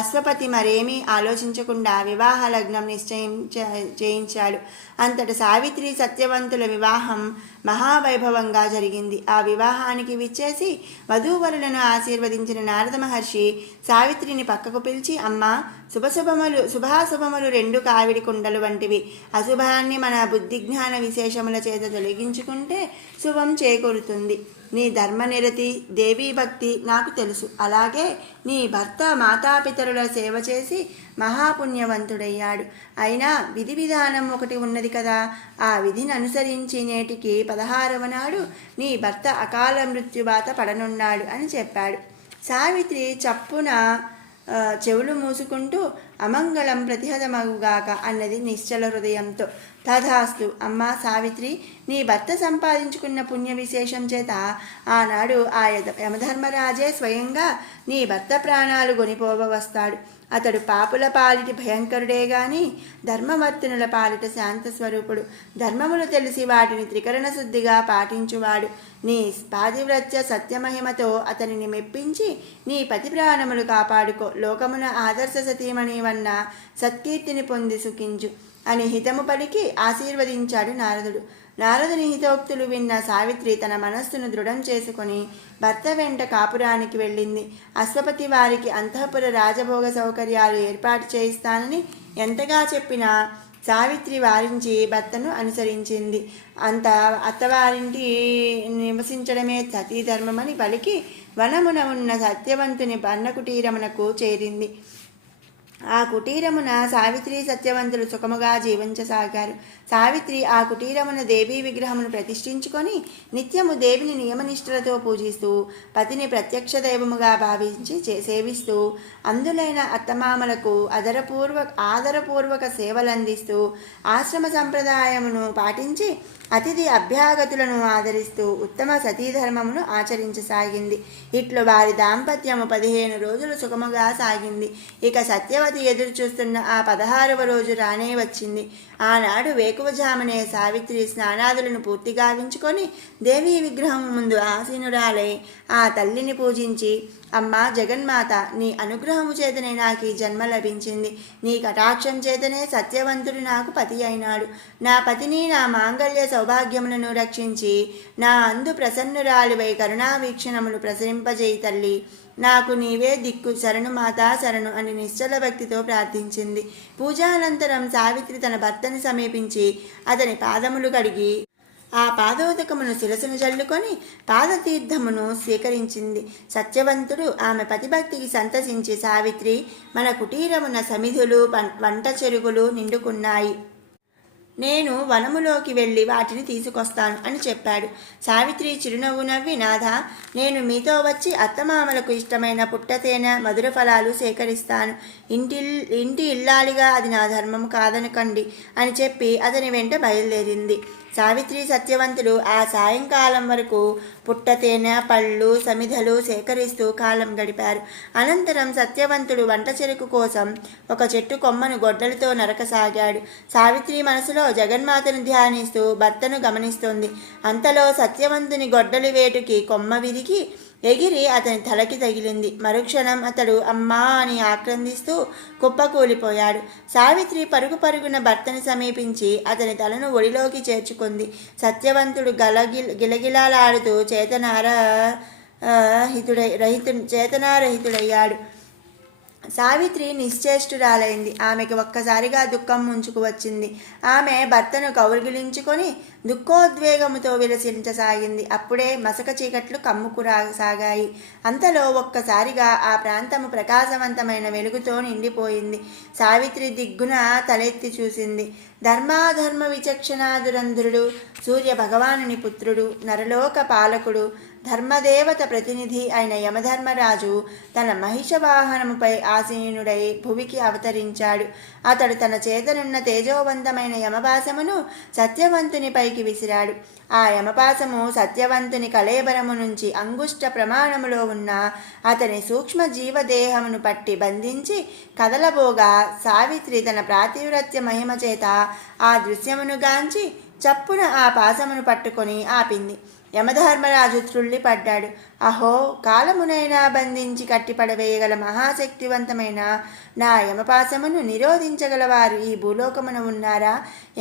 అశ్వపతి మరేమీ ఆలోచించకుండా వివాహ లగ్నం చేయించాడు. అంతట సావిత్రి సత్యవంతుల వివాహం మహావైభవంగా జరిగింది. ఆ వివాహానికి విచ్చేసి వధూవరులను ఆశీర్వదించిన నారద మహర్షి సావిత్రిని పక్కకు పిలిచి, అమ్మా, శుభాశుభములు 2 కావిడి కుండలు వంటివి. అశుభాన్ని మన బుద్ధిజ్ఞాన విశేషముల చేత తొలగించుకుంటే శుభం చేకూరుతుంది. నీ ధర్మనిరతి, దేవీ భక్తి నాకు తెలుసు. అలాగే నీ భర్త మాతాపితరుల సేవ చేసి మహాపుణ్యవంతుడయ్యాడు. అయినా విధి విధానం ఒకటి ఉన్నది కదా. ఆ విధిని అనుసరించి నేటికి 16వ నాడు నీ భర్త అకాల మృత్యుబాత పడనున్నాడు అని చెప్పాడు. సావిత్రి చప్పున చెవులు మూసుకుంటూ అమంగళం ప్రతిహతమగుగాక అన్నది నిశ్చల హృదయంతో. తథాస్తు. అమ్మా సావిత్రి, నీ భర్త సంపాదించుకున్న పుణ్య విశేషం చేత ఆనాడు ఆ యమధర్మరాజే స్వయంగా నీ భర్త ప్రాణాలు గొనిపోవస్తాడు. అతడు పాపుల పాలిటి భయంకరుడే గాని ధర్మవర్తనుల పాలిట శాంత స్వరూపుడు. ధర్మములు తెలిసి వాటిని త్రికరణ శుద్ధిగా పాటించువాడు. నీ పాతివ్రత్య సత్యమహిమతో అతనిని మెప్పించి నీ పతి ప్రాణములు కాపాడుకో. లోకమున ఆదర్శ సతీమణి వన్న సత్కీర్తిని పొంది సుఖించు అని హితము పలికి ఆశీర్వదించాడు నారదుడు. నారదుని హితోక్తులు విన్న సావిత్రి తన మనస్సును దృఢం చేసుకొని భర్త వెంట కాపురానికి వెళ్ళింది. అశ్వపతి వారికి అంతఃపుర రాజభోగ సౌకర్యాలు ఏర్పాటు చేయిస్తానని ఎంతగా చెప్పినా సావిత్రి వారించి భర్తను అనుసరించింది. అత్తవారింటి నివసించడమే సతీధర్మమని పలికి వనమున ఉన్న సత్యవంతుని పర్ణకుటీరమునకు చేరింది. ఆ కుటీరమున సావిత్రి సత్యవంతులు సుఖముగా జీవించసాగారు. సావిత్రి ఆ కుటీరమున దేవీ విగ్రహమును ప్రతిష్ఠించుకొని నిత్యము దేవిని నియమనిష్ఠులతో పూజిస్తూ పతిని ప్రత్యక్ష దైవముగా భావించి సేవిస్తూ అందులైన అత్తమామలకు ఆదరపూర్వక సేవలందిస్తూ ఆశ్రమ సంప్రదాయమును పాటించి అతిథి అభ్యాగతులను ఆదరిస్తూ ఉత్తమ సతీధర్మమును ఆచరించసాగింది. ఇట్లు వారి దాంపత్యము 15 రోజులు సుఖముగా సాగింది. ఇక సత్యవతి ఎదురు చూస్తున్న ఆ 16వ రోజు రానే వచ్చింది. ఆనాడు వేకువజామునే సావిత్రి స్నానాదులను పూర్తి గావించుకొని దేవీ విగ్రహం ముందు ఆసీనురాలై ఆ తల్లిని పూజించి, అమ్మా జగన్మాత, నీ అనుగ్రహము చేతనే నాకు ఈ జన్మ లభించింది. నీ కటాక్షం చేతనే సత్యవంతుడు నాకు పతి అయినాడు. నా పతిని నా మాంగళ్య సౌభాగ్యములను రక్షించి నా అందు ప్రసన్నురాలివై కరుణా వీక్షణములు ప్రసరింపజేయి తల్లి. నాకు నీవే దిక్కు, శరణు మాతా శరణు అని నిశ్చల భక్తితో ప్రార్థించింది. పూజానంతరం సావిత్రి తన భర్తని సమీపించి అతని పాదములు కడిగి ఆ పాదోదకమును శిరసును జల్లుకొని పాదతీర్థమును స్వీకరించింది. సత్యవంతుడు ఆమె పతిభక్తికి సంతసించి, సావిత్రి, మన కుటీరమున సమిధులు వంట చెరుగులు నిండుకున్నాయి. నేను వనములోకి వెళ్ళి వాటిని తీసుకొస్తాను అని చెప్పాడు. సావిత్రి చిరునవ్వు నవ్వి, నాథా, నేను మీతో వచ్చి అత్తమామలకు ఇష్టమైన పుట్టతేనె మధుర ఫలాలు సేకరిస్తాను. ఇంటి ఇల్లాలిగా అది నా ధర్మము కాదనకండి అని చెప్పి అతని వెంట బయలుదేరింది. సావిత్రి సత్యవంతులు ఆ సాయంకాలం వరకు పుట్టతేనె, పళ్ళు, సమిధలు సేకరిస్తూ కాలం గడిపారు. అనంతరం సత్యవంతుడు వంట చెరుకు కోసం ఒక చెట్టు కొమ్మను గొడ్డలతో నరకసాగాడు. సావిత్రి మనసులో జగన్మాతను ధ్యానిస్తూ భర్తను గమనిస్తోంది. అంతలో సత్యవంతుని గొడ్డలి వేటుకి కొమ్మ విరిగి ఎగిరి అతని తలకి తగిలింది. మరుక్షణం అతడు అమ్మా అని ఆక్రందిస్తూ కుప్పకూలిపోయాడు. సావిత్రి పరుగున భర్తని సమీపించి అతని తలను ఒడిలోకి చేర్చుకుంది. సత్యవంతుడు గిలగిలాడుతూ చేతనారహితుడయ్యాడు. సావిత్రి నిశ్చేష్టురాలైంది. ఆమెకి ఒక్కసారిగా దుఃఖం ముంచుకు వచ్చింది. ఆమె భర్తను కౌగిలించుకొని దుఃఖోద్వేగముతో విలసించసాగింది. అప్పుడే మసక చీకట్లు కమ్ముకురాసాగాయి. అంతలో ఒక్కసారిగా ఆ ప్రాంతము ప్రకాశవంతమైన వెలుగుతో నిండిపోయింది. సావిత్రి దిగ్గున తలెత్తి చూసింది. ధర్మాధర్మ విచక్షణాదురంధ్రుడు, సూర్య భగవానుని పుత్రుడు, నరలోక పాలకుడు, ధర్మదేవత ప్రతినిధి అయిన యమధర్మరాజు తన మహిషవాహనముపై ఆసీనుడై భువికి అవతరించాడు. అతడు తన చేతనున్న తేజోవంతమైన యమపాశమును సత్యవంతుని పైకి విసిరాడు. ఆ యమపాశము సత్యవంతుని కళేబరము నుంచి అంగుష్ట ప్రమాణములో ఉన్న అతని సూక్ష్మ జీవదేహమును పట్టి బంధించి కదలబోగా సావిత్రి తన ప్రాతివ్రత్య మహిమ చేత ఆ దృశ్యమును గాంచి చప్పున ఆ పాశమును పట్టుకొని ఆపింది. యమధర్మరాజు త్రుళ్ళిపడ్డాడు. అహో, కాలమునైనా బంధించి కట్టిపడవేయగల మహాశక్తివంతమైన నా యమపాశమును నిరోధించగలవారు ఈ భూలోకమున ఉన్నారా?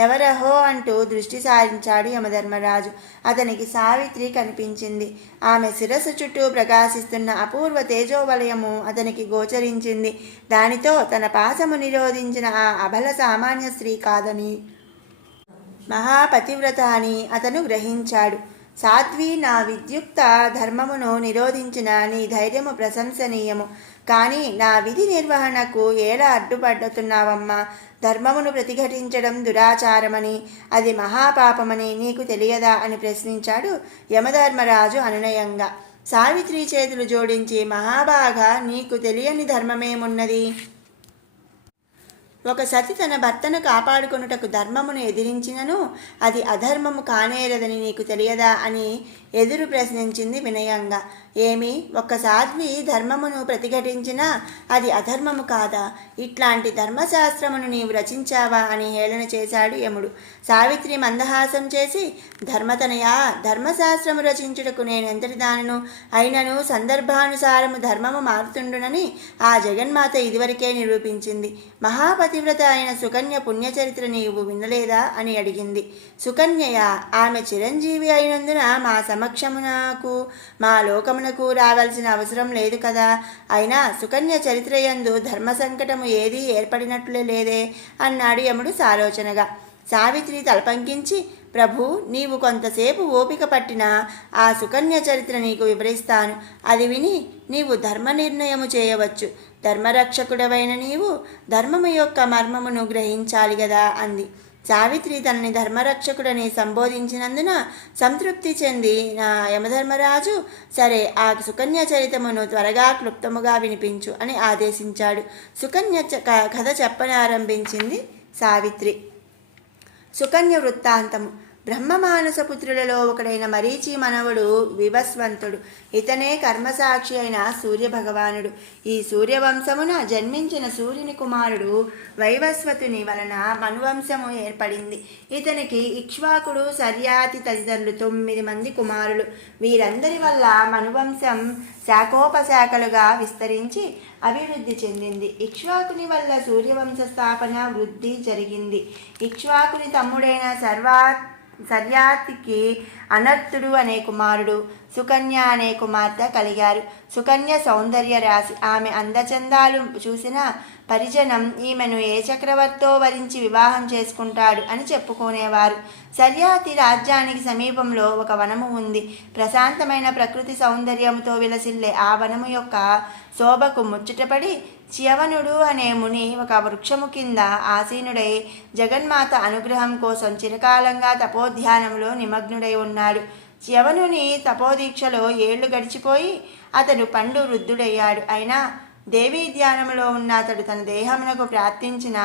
ఎవరహో అంటూ దృష్టి సారించాడు యమధర్మరాజు. అతనికి సావిత్రి కనిపించింది. ఆమె శిరస్సు చుట్టూ ప్రకాశిస్తున్న అపూర్వ తేజోవలయము అతనికి గోచరించింది. దానితో తన పాశము నిరోధించిన ఆ అబల సామాన్య స్త్రీ కాదని, మహాపతివ్రత అని అతను గ్రహించాడు. సాధ్వి, నా విద్యుక్త ధర్మమును నిరోధించిన నీ ధైర్యము ప్రశంసనీయము. కానీ నా విధి నిర్వహణకు ఎలా అడ్డుపడుతున్నావమ్మా? ధర్మమును ప్రతిఘటించడం దురాచారమని, అది మహాపాపమని నీకు తెలియదా అని ప్రశ్నించాడు యమధర్మరాజు అనునయంగా. సావిత్రి చేతులు జోడించి, మహాభాగా, నీకు తెలియని ధర్మమేమున్నది? ఒక సతి తన భర్తను కాపాడుకొనుటకు ధర్మమును ఎదిరించినను అది అధర్మము కానేరదని నీకు తెలియదా అని ఎదురు ప్రశ్నించింది వినయంగా. ఏమి ఒక్క సాధ్వి ధర్మమును ప్రతిఘటించినా అది అధర్మము కాదా? ఇట్లాంటి ధర్మశాస్త్రమును నీవు రచించావా అని హేళన చేశాడు యముడు. సావిత్రి మందహాసం చేసి, ధర్మతనయా, ధర్మశాస్త్రము రచించుటకు నేనెంతటి దానను అయినను సందర్భానుసారము ధర్మము మారుతుండునని ఆ జగన్మాత ఇదివరకే నిరూపించింది. మహాపతివ్రత అయిన సుకన్య పుణ్యచరిత్ర నీవు వినలేదా అని అడిగింది. సుకన్యయ, ఆమె చిరంజీవి అయినందున మా సమక్షమునకు మా లోకమునకు రావాల్సిన అవసరం లేదు కదా. అయినా సుకన్య చరిత్రయందు ధర్మ సంకటము ఏదీ ఏర్పడినట్లే లేదే అన్నాడు యముడు సాలోచనగా. సావిత్రి తలపంకించి, ప్రభు, నీవు కొంతసేపు ఓపిక పట్టిన ఆ సుకన్య చరిత్ర నీకు వివరిస్తాను. అది విని నీవు ధర్మ నిర్ణయము చేయవచ్చు. ధర్మరక్షకుడవైన నీవు ధర్మము యొక్క మర్మమును గ్రహించాలి గదా అంది. సావిత్రి తనని ధర్మరక్షకుడని సంబోధించినందున సంతృప్తి చెంది నా యమధర్మరాజు, సరే, ఆ సుకన్య చరితమును త్వరగా క్లుప్తముగా వినిపించు అని ఆదేశించాడు. సుకన్య కథ చెప్పనారంభించింది సావిత్రి. సుకన్య వృత్తాంతము. బ్రహ్మమానసపుత్రులలో ఒకడైన మరీచి మనవడు వివస్వంతుడు. ఇతనే కర్మసాక్షి అయిన సూర్యభగవానుడు. ఈ సూర్యవంశమున జన్మించిన సూర్యుని కుమారుడు వైవస్వతుని వలన మనువంశము ఏర్పడింది. ఇతనికి ఇక్ష్వాకుడు, సర్యాతి తదితరులు 9 మంది కుమారులు. వీరందరి వల్ల మనువంశం శాఖోపశాఖలుగా విస్తరించి అభివృద్ధి చెందింది. ఇక్ష్వాకుని వల్ల సూర్యవంశ స్థాపన వృద్ధి జరిగింది. ఇక్ష్వాకుని తమ్ముడైన సర్యాతికి అనర్తుడు అనే కుమారుడు, సుకన్య అనే కుమార్తె కలిగారు. సుకన్య సౌందర్య రాశి. ఆమె అందచందాలు చూసిన పరిజనం ఈమెను ఏ చక్రవర్తో వరించి వివాహం చేసుకుంటాడు అని చెప్పుకునేవారు. సర్యాతి రాజ్యానికి సమీపంలో ఒక వనము ఉంది. ప్రశాంతమైన ప్రకృతి సౌందర్యంతో విలసిల్లే ఆ వనము యొక్క శోభకు ముచ్చటపడి చ్యవనుడు అనే ముని ఒక వృక్షము కింద ఆసీనుడై జగన్మాత అనుగ్రహం కోసం చిరకాలంగా తపోధ్యానంలో నిమగ్నుడై ఉన్నాడు. చ్యవనుని తపోదీక్షలో ఏళ్లు గడిచిపోయి అతడు పండు వృద్ధుడయ్యాడు. అయినా దేవీ ధ్యానంలో ఉన్న అతడు తన దేహమునకు ప్రార్థించిన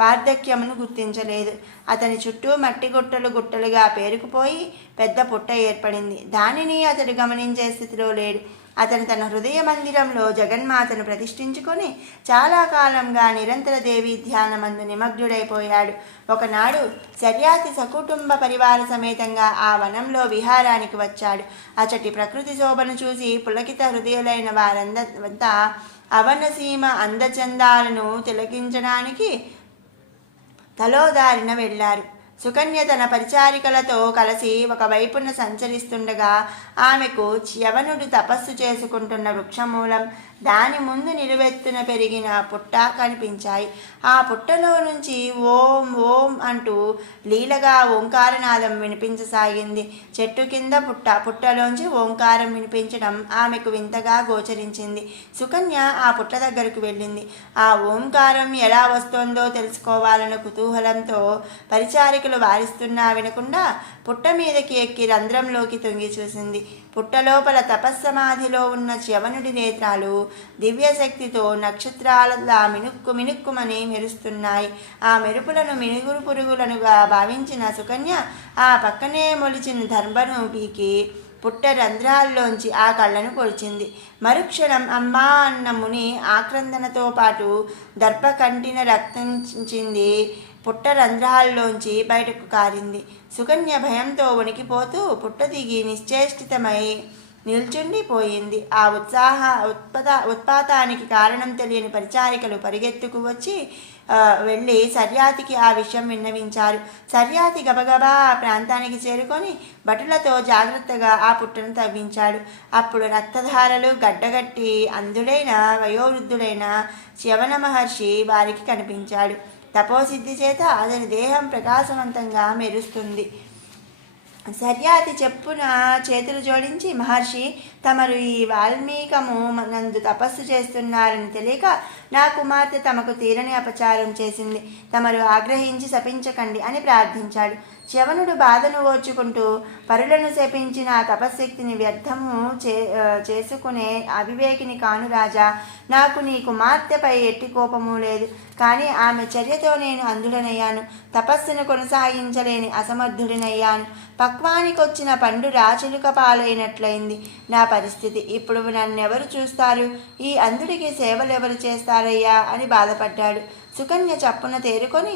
వార్ధక్యమును గుర్తించలేదు. అతని చుట్టూ మట్టి గుట్టలుగా పేరుకుపోయి పెద్ద పుట్ట ఏర్పడింది. దానిని అతడు గమనించే స్థితిలో లేడు. అతను తన హృదయ మందిరంలో జగన్మాతను ప్రతిష్ఠించుకొని చాలా కాలంగా నిరంతర దేవీ ధ్యానమందు నిమగ్నుడైపోయాడు. ఒకనాడు సర్యాతి సకుటుంబ పరివార సమేతంగా ఆ వనంలో విహారానికి వచ్చాడు. అచటి ప్రకృతి శోభను చూసి పులకిత హృదయులైన వారంతా అవనసీమ అందచందాలను తిలకించడానికి తలోదారిన వెళ్ళారు. సుకన్య తన పరిచారికలతో కలిసి ఒకవైపున సంచరిస్తుండగా ఆమెకు చ్యవనుడు తపస్సు చేసుకుంటున్న వృక్షమూలం, దాని ముందు నిలువెత్తున పెరిగిన పుట్ట కనిపించాయి. ఆ పుట్టలో నుంచి ఓం ఓం అంటూ లీలగా ఓంకారనాదం వినిపించసాగింది. చెట్టు కింద పుట్టలోంచి ఓంకారం వినిపించడం ఆమెకు వింతగా గోచరించింది. సుకన్య ఆ పుట్ట దగ్గరకు వెళ్ళింది. ఆ ఓంకారం ఎలా వస్తోందో తెలుసుకోవాలన్న కుతూహలంతో పరిచారికలు వారిస్తున్నా వినకుండా పుట్ట మీదకి ఎక్కి రంధ్రంలోకి తొంగి చూసింది. పుట్టలోపల తపస్సమాధిలో ఉన్న చ్యవనుడి నేత్రాలు దివ్యశక్తితో నక్షత్రాలలా మినుక్కుమని మెరుస్తున్నాయి. ఆ మెరుపులను మినుగురు పురుగులనుగా భావించిన సుకన్య ఆ పక్కనే మొలిచిన దర్భను పీకి పుట్ట రంధ్రాల్లోంచి ఆ కళ్ళను పొడిచింది. మరుక్షణం అమ్మా అన్న ముని ఆక్రందనతో పాటు దర్భ కంటిన రక్తించింది పుట్ట రంధ్రాల్లోంచి బయటకు కారింది. సుకన్య భయంతో వణికిపోతూ పుట్ట దిగి నిశ్చేష్టితమై నిల్చుండిపోయింది. ఆ ఉత్పాతానికి కారణం తెలియని పరిచారికలు పరిగెత్తుకు వచ్చి వెళ్ళి సర్యాతికి ఆ విషయం విన్నవించారు. సర్యాతి గబగబా ఆ ప్రాంతానికి చేరుకొని భటులతో జాగ్రత్తగా ఆ పుట్టను తవ్వించాడు. అప్పుడు రక్తధారలు గడ్డగట్టి అంధుడైన వయోవృద్ధుడైన చ్యవన మహర్షి వారికి కనిపించాడు. తపోసిద్ధి చేత అతని దేహం ప్రకాశవంతంగా మెరుస్తుంది. సర్యాతి చెప్పున చేతులు జోడించి, మహర్షి, తమరు ఈ వాల్మీకము నందు తపస్సు చేస్తున్నారని తెలియక నా కుమార్తె తమకు తీరని అపచారం చేసింది. తమరు ఆగ్రహించి శపించకండి అని ప్రార్థించాడు. చ్యవనుడు బాధను ఓర్చుకుంటూ పరులను శపించిన తపశక్తిని వ్యర్థము చేసుకునే అవివేకిని కాను రాజా. నాకు నీ కుమార్తెపై ఎట్టి కోపము లేదు, కానీ ఆమె చర్యతో నేను అంధుడనయ్యాను, తపస్సును కొనసాగించలేని అసమర్థుడినయ్యాను. పక్వానికొచ్చిన పండు రాచిలుక పాలైనట్లయింది నా పరిస్థితి. ఇప్పుడు నన్నెవరు చూస్తారు? ఈ అంధుడికి సేవలెవరు చేస్తారయ్యా అని బాధపడ్డాడు. సుకన్య చప్పున తేరుకొని,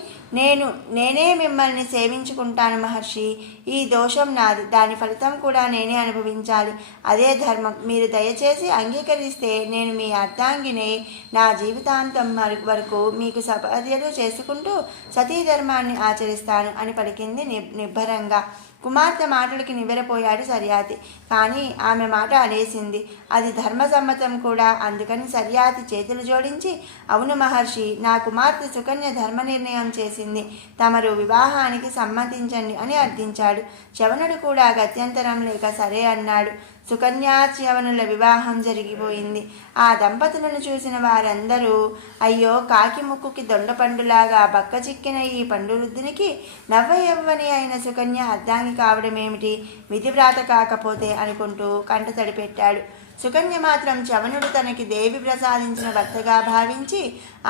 నేనే మిమ్మల్ని సేవించుకుంటాను మహర్షి. ఈ దోషం నాది, దాని ఫలితం కూడా నేనే అనుభవించాలి. అదే ధర్మం. మీరు దయచేసి అంగీకరిస్తే నేను మీ అర్ధాంగిని నా జీవితాంతం వరకు మీకు సపర్యలు చేసుకుంటూ సతీధర్మాన్ని ఆచరిస్తాను అని పలికింది నిబ్బరంగా. కుమార్తె మాటలకి నివ్వెరపోయాడు సర్యాతి. కానీ ఆమె మాట అనేసింది. అది ధర్మసమ్మతం కూడా. అందుకని సర్యాతి చేతులు జోడించి, అవును మహర్షి, నా కుమార్తె సుకన్య ధర్మ నిర్ణయం చేసింది, తమరు వివాహానికి సమ్మతించండి అని అర్థించాడు. చ్యవనుడు కూడా గత్యంతరం లేక సరే అన్నాడు. సుకన్యాచ్యవనుల వివాహం జరిగిపోయింది. ఆ దంపతులను చూసిన వారందరూ, అయ్యో కాకి ముక్కుకి దొండపండులాగా బక్క చిక్కిన ఈ పండువృద్ధునికి నవ్వయవ్వని అయిన సుకన్య అర్ధాంగి కావడమేమిటి, విధివ్రాత కాకపోతే అనుకుంటూ కంట తడిపెట్టాడు. సుకన్య మాత్రం చ్యవనుడు తనకి దేవి ప్రసాదించిన భర్తగా భావించి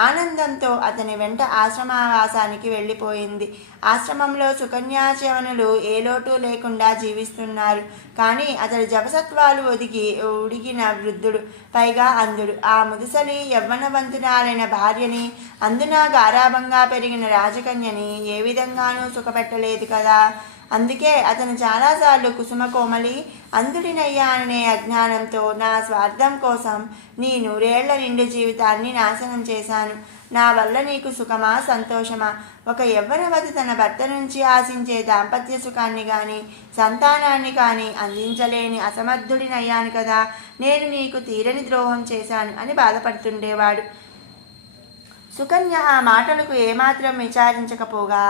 ఆనందంతో అతని వెంట ఆశ్రమవాసానికి వెళ్ళిపోయింది. ఆశ్రమంలో సుకన్యాచ్యవనులు ఏ లోటు లేకుండా జీవిస్తున్నారు. కానీ అతడు జపసత్వాలు ఉడిగిన వృద్ధుడు, పైగా అంధుడు. ఆ ముదుసలి యవ్వనవంతురాలైన భార్యని, అందున గారాభంగా పెరిగిన రాజకన్యని ఏ విధంగానూ సుఖపెట్టలేదు కదా. అందుకే అతను చాలాసార్లు కుసుమ కోమలి అంధుడినయ్యాననే అజ్ఞానంతో నా స్వార్థం కోసం నీ 100 ఏళ్ల నిండు జీవితాన్ని నాశనం చేశాను. నా వల్ల నీకు సుఖమా, సంతోషమా? ఒక యవ్వనవతి తన భర్త నుంచి ఆశించే దాంపత్య సుఖాన్ని కానీ సంతానాన్ని కానీ అందించలేని అసమర్థుడినయ్యాను కదా. నేను నీకు తీరని ద్రోహం చేశాను అని బాధపడుతుండేవాడు. సుకన్య ఆ మాటలకు ఏమాత్రం విచారించకపోగా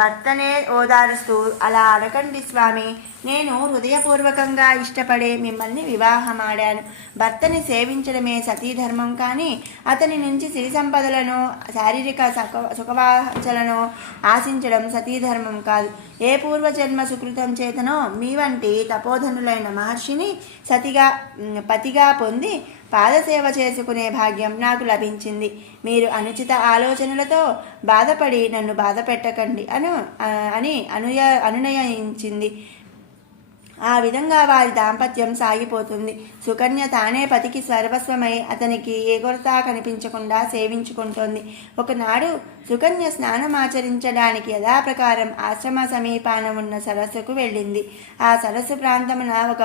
భర్తనే ఓదారుస్తూ, అలా అనకండి స్వామి, నేను హృదయపూర్వకంగా ఇష్టపడే మిమ్మల్ని వివాహమాడాను. భర్తని సేవించడమే సతీధర్మం, కానీ అతని నుంచి సిరి సంపదలను, శారీరక సుఖవాంఛలను ఆశించడం సతీధర్మం కాదు. ఏ పూర్వజన్మ సుకృతం చేతనో మీ వంటి తపోధనులైన మహర్షిని పతిగా పొంది పాదసేవ చేసుకునే భాగ్యం నాకు లభించింది. మీరు అనుచిత ఆలోచనలతో బాధపడి నన్ను బాధ పెట్టకండి అని అనునయించింది. ఆ విధంగా వారి దాంపత్యం సాగిపోతుంది. సుకన్య తానే పతికి సర్వస్వమై అతనికి ఏ కొరత కనిపించకుండా సేవించుకుంటోంది. ఒకనాడు సుకన్య స్నానమాచరించడానికి యథాప్రకారం ఆశ్రమ సమీపాన ఉన్న సరస్సుకు వెళ్ళింది. ఆ సరస్సు ప్రాంతమున ఒక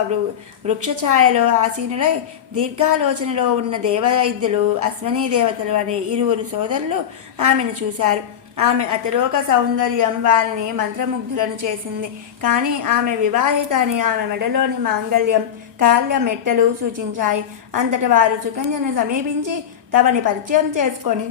వృక్షఛాయలో ఆసీనులై దీర్ఘాలోచనలో ఉన్న దేవవైద్యులు అశ్వనీ దేవతలు అనే 2 సోదరులు ఆమెను చూశారు. ఆమె అతిలోక సౌందర్యం వారిని మంత్రముగ్ధులను చేసింది. కానీ ఆమె వివాహిత అని ఆమె మెడలోని మాంగళ్యం, కాళ్ళ మెట్టలు సూచించాయి. అంతట వారు సుకన్యను సమీపించి తమని పరిచయం చేసుకొని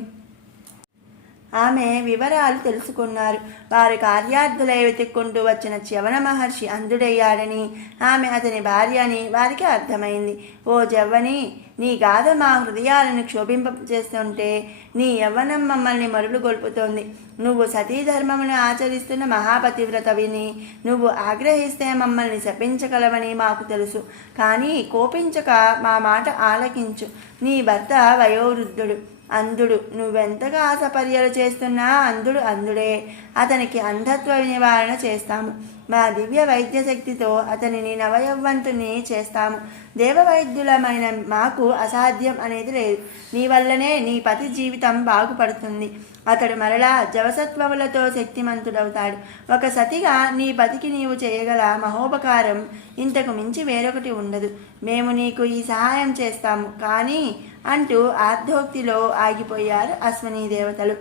ఆమె వివరాలు తెలుసుకున్నారు. వారి కార్యార్థులై వెతుక్కుంటూ వచ్చిన చ్యవన మహర్షి అంధుడయ్యాడని, ఆమె అతని భార్య అని వారికి అర్థమైంది. ఓ జవ్వని, నీ గాథ మా హృదయాలను క్షోభింపచేస్తుంటే నీ యవ్వనం మమ్మల్ని మరులు గొల్పుతోంది. నువ్వు సతీధర్మమును ఆచరిస్తున్న మహాపతివ్రతవిని, నువ్వు ఆగ్రహిస్తే మమ్మల్ని శపించగలవని మాకు తెలుసు. కానీ కోపించక మా మాట ఆలకించు. నీ భర్త వయోవృద్ధుడు, అంధుడు. నువ్వెంతగా సపర్యలు చేస్తున్నా అంధుడే. అతనికి అంధత్వ నివారణ చేస్తాము. మా దివ్య వైద్య శక్తితో అతనిని నవయవ్వంతుని చేస్తాము. దేవవైద్యులమైన మాకు అసాధ్యం అనేది లేదు. నీ వల్లనే నీ పతి జీవితం బాగుపడుతుంది. అతడు మరలా జవసత్వములతో శక్తిమంతుడవుతాడు. ఒక సతిగా నీ పతికి నీవు చేయగల మహోపకారం ఇంతకు మించి వేరొకటి ఉండదు. మేము నీకు ఈ సహాయం చేస్తాము కానీ అంటూ ఆర్ధోక్తిలో ఆగిపోయారు అశ్వనీ దేవతలు.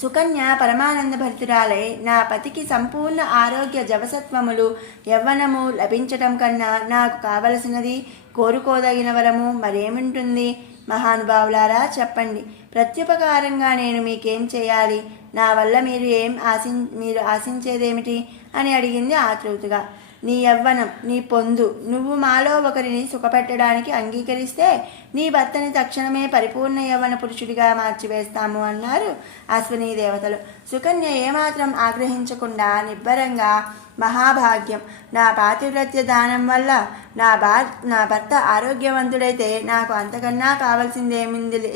సుకన్య పరమానంద భరితురాలై, నా పతికి సంపూర్ణ ఆరోగ్య జవసత్వములు యవ్వనము లభించటం కన్నా నాకు కావలసినది, కోరుకోదగిన వరము మరేముంటుంది? మహానుభావులారా చెప్పండి, ప్రత్యుపకారంగా నేను మీకేం చేయాలి? నా వల్ల మీరు ఆశించేదేమిటి అని అడిగింది ఆతృతగా. నీ యవ్వనం, నీ పొందు, నువ్వు మాలో ఒకరిని సుఖపెట్టడానికి అంగీకరిస్తే నీ భర్తని తక్షణమే పరిపూర్ణ యవ్వన పురుషుడిగా మార్చివేస్తాము అన్నారు అశ్విని దేవతలు. సుకన్య ఏమాత్రం ఆగ్రహించకుండా నిబ్బరంగా, మహాభాగ్యం, నా పాతివ్రత్య దానం వల్ల నా భర్త ఆరోగ్యవంతుడైతే నాకు అంతకన్నా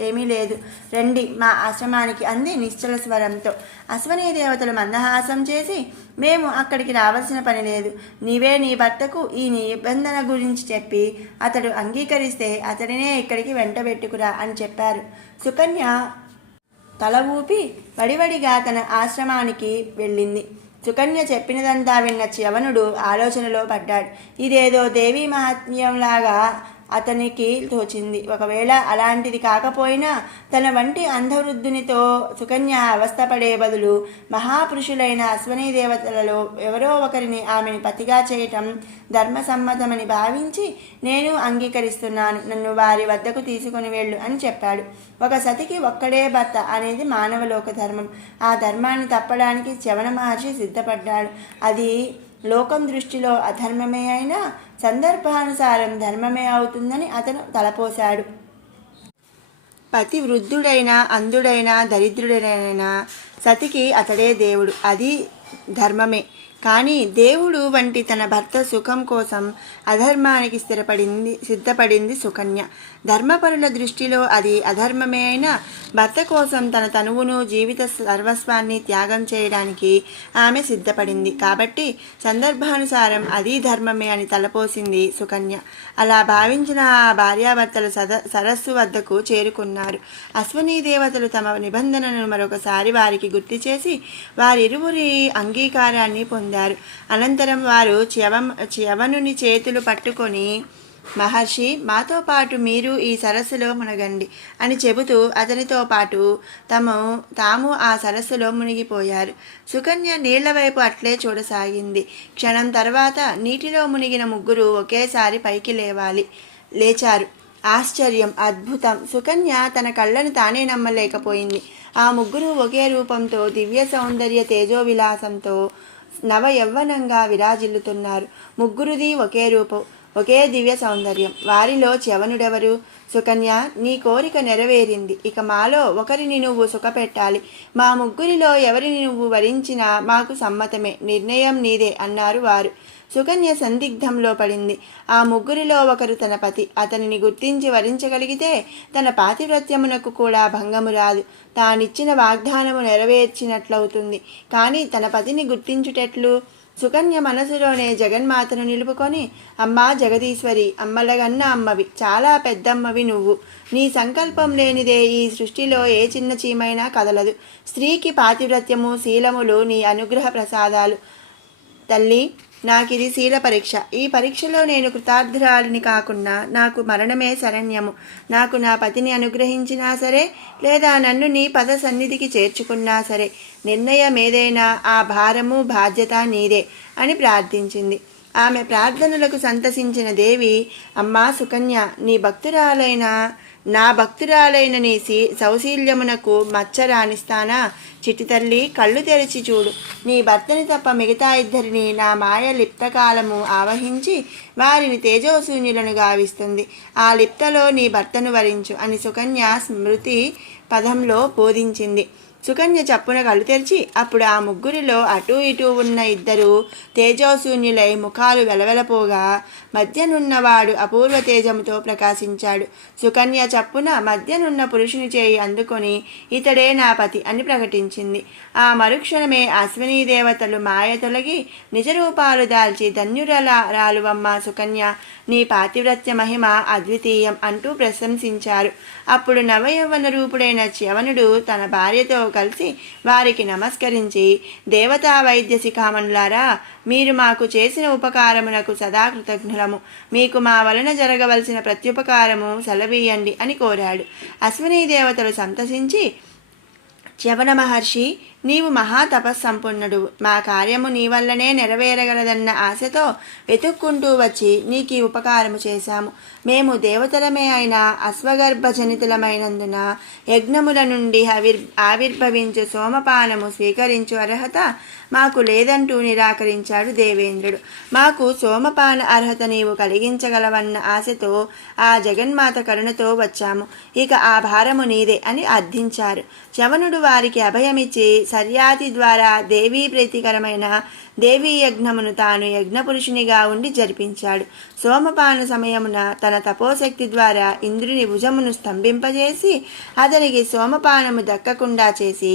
ఏమీ లేదు, రండి మా ఆశ్రమానికి అంది నిశ్చల స్వరంతో. అశ్వనీ దేవతలు మందహాసం చేసి, మేము అక్కడికి రావాల్సిన పని లేదు, నీవే నీ భర్తకు ఈ నిబంధన గురించి చెప్పి అతడు అంగీకరిస్తే అతడినే ఇక్కడికి వెంటబెట్టుకురా అని చెప్పారు. సుకన్య తల ఊపి వడివడిగా తన ఆశ్రమానికి వెళ్ళింది. సుకన్య చెప్పినదంతా విన్న చ్యవనుడు ఆలోచనలో పడ్డాడు. ఇదేదో దేవీ మహాత్మ్యంలాగా అతనికి తోచింది. ఒకవేళ అలాంటిది కాకపోయినా తన వంటి అంధవృద్ధునితో సుకన్య అవస్థపడే బదులు మహాపురుషులైన అశ్వనీ దేవతలలో ఎవరో ఒకరిని ఆమెని పతిగా చేయటం ధర్మసమ్మతమని భావించి నేను అంగీకరిస్తున్నాను, నన్ను వారి వద్దకు తీసుకుని వెళ్ళు అని చెప్పాడు. ఒక సతికి ఒక్కడే భర్త అనేది మానవలోక ధర్మం. ఆ ధర్మాన్ని తప్పడానికి చ్యవన మహర్షి సిద్ధపడ్డాడు. అది లోకం దృష్టిలో అధర్మమే అయినా సందర్భానుసారం ధర్మమే అవుతుందని అతను తలపోశాడు. పతి వృద్ధుడైనా, అంధుడైనా, దరిద్రుడైనా సతికి అతడే దేవుడు, అది ధర్మమే. కానీ దేవుడు వంటి తన భర్త సుఖం కోసం అధర్మానికి సిద్ధపడింది సుకన్య. ధర్మపరుల దృష్టిలో అది అధర్మమే అయినా భర్త కోసం తన తనువును, జీవిత సర్వస్వాన్ని త్యాగం చేయడానికి ఆమె సిద్ధపడింది. కాబట్టి సందర్భానుసారం అది ధర్మమే అని తలపోసింది సుకన్య. అలా భావించిన ఆ భార్యాభర్తలు సరస్సు వద్దకు చేరుకున్నారు. అశ్వనీ దేవతలు తమ నిబంధనను మరొకసారి వారికి గుర్తు చేసి వారిరువురి అంగీకారాన్ని పొందారు. అనంతరం వారు చ్యవనుని చేతులు పట్టుకొని, మహర్షి, మాతో పాటు మీరు ఈ సరస్సులో మునగండి అని చెబుతూ అతనితో పాటు తాము ఆ సరస్సులో మునిగిపోయారు. సుకన్య నీళ్ల వైపు అట్లే చూడసాగింది. క్షణం తర్వాత నీటిలో మునిగిన ముగ్గురు ఒకేసారి పైకి లేచారు. ఆశ్చర్యం, అద్భుతం! సుకన్య తన కళ్ళను తానే నమ్మలేకపోయింది. ఆ ముగ్గురు ఒకే రూపంతో, దివ్య సౌందర్య తేజోవిలాసంతో నవ యవ్వనంగా విరాజిల్లుతున్నారు. ముగ్గురుది ఒకే రూపం, ఒకే దివ్య సౌందర్యం. వారిలో చ్యవనుడెవరు? సుకన్య, నీ కోరిక నెరవేరింది. ఇక మాలో ఒకరిని నువ్వు సుఖపెట్టాలి. మా ముగ్గురిలో ఎవరిని నువ్వు వరించినా మాకు సమ్మతమే, నిర్ణయం నీదే అన్నారు వారు. సుకన్య సందిగ్ధంలో పడింది. ఆ ముగ్గురిలో ఒకరు తన పతి. అతనిని గుర్తించి వరించగలిగితే తన పాతివ్రత్యమునకు కూడా భంగము రాదు, తానిచ్చిన వాగ్దానము నెరవేర్చినట్లవుతుంది. కానీ తన పతిని గుర్తించుటెట్లు? సుకన్య మనసులోనే జగన్మాతను నిలుపుకొని, అమ్మా జగదీశ్వరి, అమ్మలగన్న అమ్మవి, చాలా పెద్దమ్మవి నువ్వు. నీ సంకల్పం లేనిదే ఈ సృష్టిలో ఏ చిన్న చీమైనా కదలదు. స్త్రీకి పాతివ్రత్యము, శీలములు నీ అనుగ్రహ ప్రసాదాలు. తల్లి, నాకిది శీల పరీక్ష. ఈ పరీక్షలో నేను కృతార్థురాలిని కాకుండా నాకు మరణమే శరణ్యము. నాకు నా పతిని అనుగ్రహించినా సరే, లేదా నన్ను నీ పద సన్నిధికి చేర్చుకున్నా సరే, నిర్ణయం ఏదైనా ఆ భారము బాధ్యత నీదే అని ప్రార్థించింది. ఆమె ప్రార్థనలకు సంతసించిన దేవి, అమ్మా సుకన్య, నా భక్తురాలైన నీ సౌశీల్యమునకు మచ్చ రాణిస్తానా? చిట్టి తల్లి, కళ్ళు తెరిచి చూడు. నీ భర్తని తప్ప మిగతా ఇద్దరిని నా మాయ లిప్తకాలము ఆవహించి వారిని తేజోశూన్యులను గావిస్తుంది. ఆ లిప్తలో నీ భర్తను వరించు అని సుకన్య స్మృతి పదంలో బోధించింది. సుకన్య చప్పున కళ్ళు తెరిచి అప్పుడు ఆ ముగ్గురిలో అటూ ఇటూ ఉన్న ఇద్దరు తేజోశూన్యులై ముఖాలు వెలవెలపోగా మధ్యనున్నవాడు అపూర్వ తేజముతో ప్రకాశించాడు. సుకన్య చప్పున మధ్యనున్న పురుషుని చేయి అందుకొని, ఇతడే నా పతి అని ప్రకటించింది. ఆ మరుక్షణమే అశ్వినీ దేవతలు మాయ తొలగి నిజరూపాలు దాల్చి, ధన్యురాలువమ్మ సుకన్య, నీ పాతివ్రత్య మహిమ అద్వితీయం అంటూ ప్రశంసించారు. అప్పుడు నవయవ్వన రూపుడైన చ్యవనుడు తన భార్యతో కలిసి వారికి నమస్కరించి, దేవతా వైద్య శిఖామణులారా, మీరు మాకు చేసిన ఉపకారమునకు సదా కృతజ్ఞులము. మీకు మా వలన జరగవలసిన ప్రత్యుపకారము సెలవీయండి అని కోరాడు. అశ్వినీ దేవతలు సంతసించి, చ్యవన మహర్షి, నీవు మహాతపస్సంపన్నుడు, మా కార్యము నీ వల్లనే నెరవేరగలదన్న ఆశతో వెతుక్కుంటూ వచ్చి నీకు ఉపకారము చేశాము. మేము దేవతలమే అయిన అశ్వగర్భజనితులమైనందున యజ్ఞముల నుండి ఆవిర్భవించు సోమపానము స్వీకరించు అర్హత మాకు లేదంటూ నిరాకరించాడు దేవేంద్రుడు. మాకు సోమపాన అర్హత నీవు కలిగించగలవన్న ఆశతో ఆ జగన్మాత కరుణతో వచ్చాము, ఇక ఆ భారము నీదే అని అర్థించారు. చవనుడు వారికి అభయమిచ్చి సర్యాతి ద్వారా దేవీ ప్రీతికరమైన దేవీ యజ్ఞమును తాను యజ్ఞపురుషునిగా ఉండి జరిపించాడు. సోమపాన సమయమున తన తపోశక్తి ద్వారా ఇంద్రుని భుజమును స్తంభింపజేసి అతనికి సోమపానము దక్కకుండా చేసి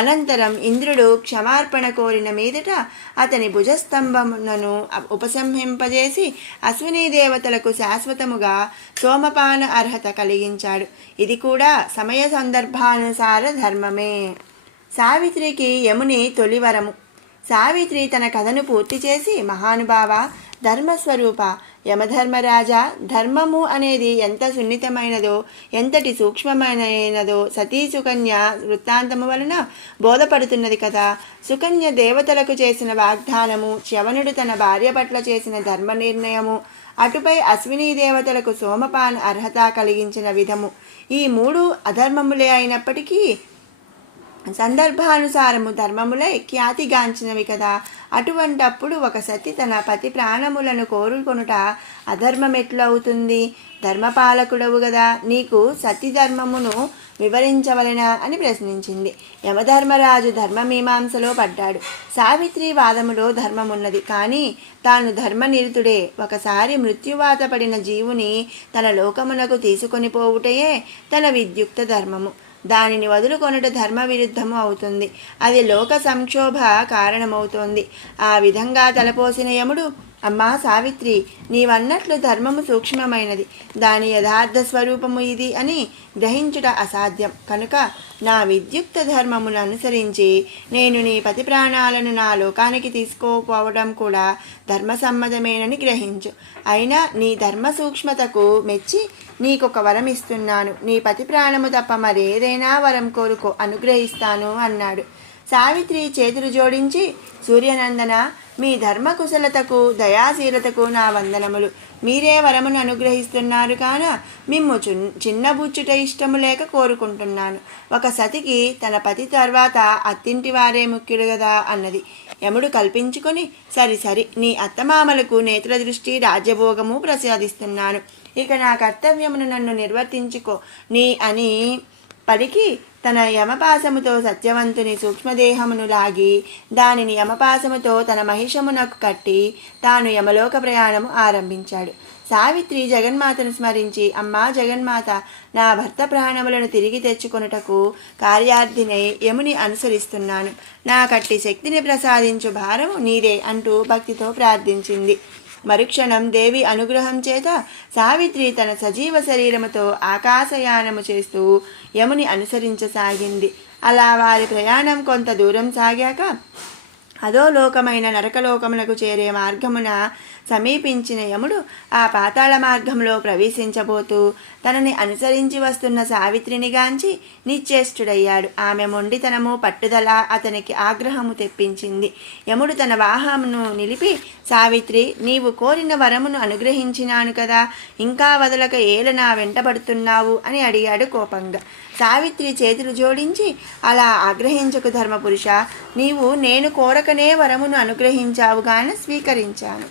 అనంతరం ఇంద్రుడు క్షమార్పణ కోరిన మీదట అతని భుజస్తంభములను ఉపసంహింపజేసి అశ్వినీ దేవతలకు శాశ్వతముగా సోమపాన అర్హత కలిగించాడు. ఇది కూడా సమయ సందర్భానుసార ధర్మమే. సావిత్రికి యముని తొలివరము. సావిత్రి తన కథను పూర్తి చేసి, మహానుభావ, ధర్మస్వరూప, యమధర్మరాజా, ధర్మము అనేది ఎంత సున్నితమైనదో, ఎంతటి సూక్ష్మమైనదో సతీ సుకన్య వృత్తాంతము వలన బోధపడుతున్నది కదా. సుకన్య దేవతలకు చేసిన వాగ్దానము, చ్యవనుడు తన భార్య పట్ల చేసిన ధర్మ నిర్ణయము, అటుపై అశ్వినీ దేవతలకు సోమపాన అర్హత కలిగించిన విధము, ఈ మూడు అధర్మములే అయినప్పటికీ సందర్భానుసారము ధర్మములై ఖ్యాతిగాంచినవి కదా. అటువంటప్పుడు ఒక సతి తన పతి ప్రాణములను కోరుకొనుట అధర్మమెట్లు అవుతుంది? ధర్మపాలకుడవు గదా, నీకు సతి ధర్మమును వివరించవలెనా అని ప్రశ్నించింది. యమధర్మరాజు ధర్మమీమాంసలో పడ్డాడు. సావిత్రి వాదములో ధర్మమున్నది, కానీ తాను ధర్మనిరతుడే. ఒకసారి మృత్యువాత పడిన జీవుని తన లోకమునకు తీసుకొని పోవుటయే తన విద్యుక్త ధర్మము. దానిని వదులుకొనుట ధర్మ విరుద్ధము అవుతుంది. అది లోక సంక్షోభ కారణమవుతోంది. ఆ విధంగా తలపోసిన యముడు, అమ్మా సావిత్రి, నీవన్నట్లు ధర్మము సూక్ష్మమైనది, దాని యథార్థ స్వరూపము ఇది అని గ్రహించుట అసాధ్యం. కనుక నా విద్యుక్త ధర్మమును అనుసరించి నేను నీ పతి ప్రాణాలను నా లోకానికి తీసుకోపోవడం కూడా ధర్మసమ్మతమేనని గ్రహించు. అయినా నీ ధర్మ సూక్ష్మతకు మెచ్చి నీకొక వరం ఇస్తున్నాను. నీ పతి ప్రాణము తప్ప మరేదైనా వరం కోరుకో, అనుగ్రహిస్తాను అన్నాడు. సావిత్రి చేతులు జోడించి, సూర్యనందన, మీ ధర్మకుశలతకు దయాశీలతకు నా వందనములు. మీరే వరమును అనుగ్రహిస్తున్నారు కాన మిమ్ము చిన్నబుచ్చుట ఇష్టము లేక కోరుకుంటున్నాను. ఒక సతికి తన పతి తర్వాత అత్తింటి వారే ముఖ్యుడు గదా అన్నది. యముడు కల్పించుకొని, సరి నీ అత్తమామలకు నేత్రదృష్టి రాజ్యభోగము ప్రసాదిస్తున్నాను, ఇక నా కర్తవ్యమును నన్ను నిర్వర్తించుకో నీ అని పలికి తన యమపాసముతో సత్యవంతుని సూక్ష్మదేహమును లాగి దానిని యమపాసముతో తన మహిషమునకు కట్టి తాను యమలోక ప్రయాణము ఆరంభించాడు. సావిత్రి జగన్మాతను స్మరించి, అమ్మా జగన్మాత, నా భర్త ప్రాణములను తిరిగి తెచ్చుకొనుటకు కార్యార్థినై యముని అనుసరిస్తున్నాను, నా కట్టి శక్తిని ప్రసాదించు భారము నీదే అంటూ భక్తితో ప్రార్థించింది. మరుక్షణం దేవి అనుగ్రహం చేత సావిత్రి తన సజీవ శరీరముతో ఆకాశయానము చేస్తూ యముని అనుసరించసాగింది. అలా వారి ప్రయాణం కొంత దూరం సాగాక అధోలోకమైన నరకలోకములకు చేరే మార్గమున సమీపించిన యముడు ఆ పాతాళ మార్గంలో ప్రవేశించబోతూ తనని అనుసరించి వస్తున్న సావిత్రిని గాంచి నిశ్చేష్టుడయ్యాడు. ఆమె మొండితనము పట్టుదల అతనికి ఆగ్రహము తెప్పించింది. యముడు తన వాహమును నిలిపి, సావిత్రి, నీవు కోరిన వరమును అనుగ్రహించినాను కదా, ఇంకా వదలక ఏల నా వెంటబడుతున్నావు అని అడిగాడు కోపంగా. సావిత్రి చేతులు జోడించి, అలా ఆగ్రహించకు ధర్మపురుష, నీవు నేను కోరకనే వరమును అనుగ్రహించావు గాన స్వీకరించాను.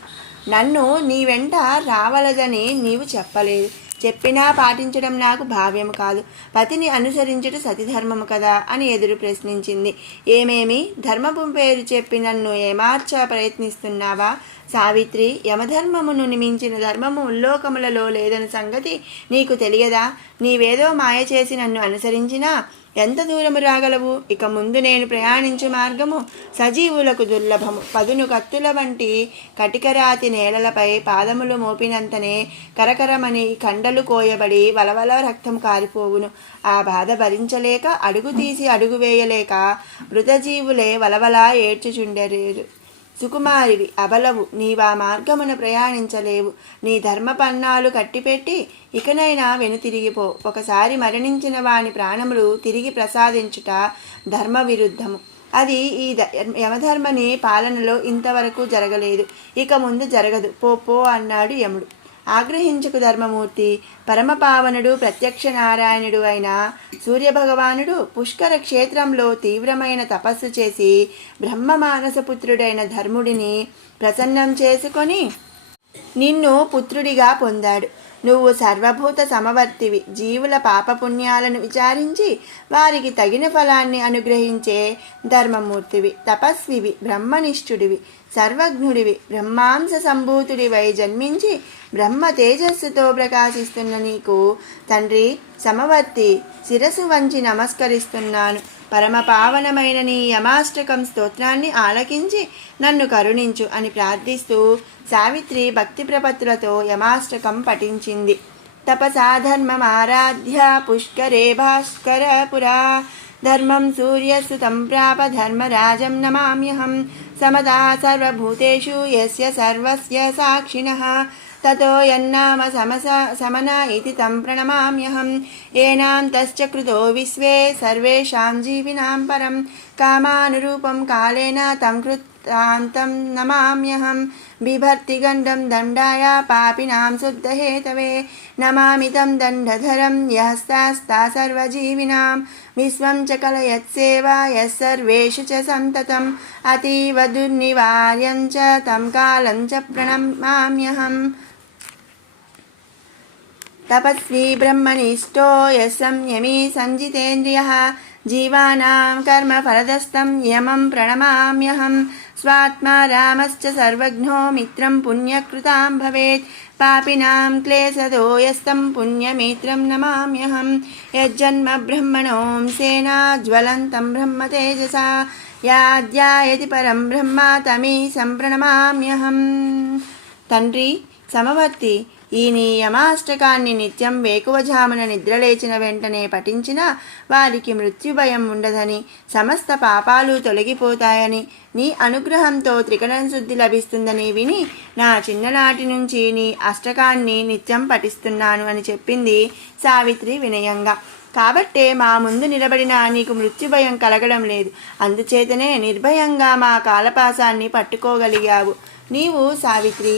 నన్ను నీ వెంట రావలదని నీవు చెప్పలేదు, చెప్పినా పాటించడం నాకు భావ్యము కాదు. పతిని అనుసరించుట సతిధర్మము కదా అని ఎదురు ప్రశ్నించింది. ఏమేమి ధర్మపు పేరు చెప్పి నన్ను ఏమార్చ ప్రయత్నిస్తున్నావా సావిత్రి? యమధర్మమును మించిన ధర్మము ఉల్లోకములలో లేదని సంగతి నీకు తెలియదా? నీవేదో మాయ చేసి నన్ను అనుసరించినా ఎంత దూరము రాగలవు? ఇక ముందు నేను ప్రయాణించు మార్గము సజీవులకు దుర్లభము. పదును కత్తుల వంటి కటికరాతి నేలలపై పాదములు మోపినంతనే కరకరమని కండలు కోయబడి వలవల రక్తం కారిపోవును. ఆ బాధ భరించలేక అడుగు తీసి అడుగు వేయలేక మృతజీవులే వలవలా ఏడ్చుచుండెరు. సుకుమారివి, అబలవు, నీవా మార్గమున ప్రయాణించలేవు. నీ ధర్మపన్నాలు కట్టిపెట్టి ఇకనైనా వెనుతిరిగిపో. ఒకసారి మరణించిన వాని ప్రాణములు తిరిగి ప్రసాదించుట ధర్మ విరుద్ధము. అది ఈ యమధర్మని పాలనలో ఇంతవరకు జరగలేదు, ఇక ముందు జరగదు, పో అన్నాడు యముడు. ఆగ్రహించకు ధర్మమూర్తి. పరమపావనుడు ప్రత్యక్ష నారాయణుడు అయిన సూర్యభగవానుడు పుష్కర క్షేత్రంలో తీవ్రమైన తపస్సు చేసి బ్రహ్మ మానసపుత్రుడైన ధర్ముడిని ప్రసన్నం చేసుకొని నిన్ను పుత్రుడిగా పొందాడు. నువ్వు సర్వభూత సమవర్తివి, జీవుల పాపపుణ్యాలను విచారించి వారికి తగిన ఫలాన్ని అనుగ్రహించే ధర్మమూర్తివి, తపస్వివి, బ్రహ్మనిష్ఠుడివి, సర్వజ్ఞుడివి, బ్రహ్మాంశ సంభూతుడివై జన్మించి బ్రహ్మ తేజస్సుతో ప్రకాశిస్తున్న నీకు తండ్రి సమవర్తి శిరసు వంచి నమస్కరిస్తున్నాను. పరమ పావనమైన నీ యమాష్టకం స్తోత్రాన్ని ఆలకించి నన్ను కరుణించు అని ప్రార్థిస్తూ సావిత్రి భక్తి ప్రపత్తులతో యమాష్టకం పఠించింది. తపసాధర్మమారాధ్య పుష్కరే భాస్కరపురా ధర్మం సూర్యసుతం ప్రాప ధర్మరాజం నమామ్యహం సమతా సర్వభూతేషు యస్య సర్వస్య సాక్షిణః తతో యన్నామ సమన ఇతి తం ప్రణమామ్యహం ఏనాం తశ్చ కృతో విశ్వే సర్వేషాం జీవినాం పరం కామానురూపం కాలేన తం కృతాంతం నమామ్యహం బిభర్తిగండం దండాయ పాపినాం శుద్ధహేతవే నమామి తం దండధరం యహస్తాస్తా సర్వజీవినాం విశ్వం చ కలయత్సేవా యస్సర్వేషు చ సంతతం అతీవ దుర్నివార్యం చ తం కాలం చ ప్రణమామ్యహం తపస్వి బ్రహ్మనిష్టో యస్సంయమీ సంజితేంద్రియః జీవానాం కర్మఫలదస్తం యమం ప్రణమామ్యహం స్వాత్మా రామశ్చ సర్వజ్ఞో మిత్రం పుణ్యకృతాం భవేత్ పాపినాం క్లేశదో యస్తం పుణ్యమిత్రం నమామ్యహం యజ్జన్మ బ్రహ్మణోంసేన జ్వలంతం బ్రహ్మ తేజసా యాధ్యాయతి పరం బ్రహ్మ తమీసం ప్రణమామ్యహం. తండ్రి సమవర్తి, ఈ నీ యమాష్టకాన్ని నిత్యం వేకువజామున నిద్రలేచిన వెంటనే పఠించిన వారికి మృత్యుభయం ఉండదని, సమస్త పాపాలు తొలగిపోతాయని, నీ అనుగ్రహంతో త్రికరణ శుద్ధి లభిస్తుందని విని నా చిన్ననాటి నుంచి నీ అష్టకాన్ని నిత్యం పఠిస్తున్నాను అని చెప్పింది సావిత్రి వినయంగా. కాబట్టే మా ముందు నిలబడిన నీకు మృత్యుభయం కలగడం లేదు, అందుచేతనే నిర్భయంగా మా కాలపాసాన్ని పట్టుకోగలిగావు. నీవు సావిత్రి,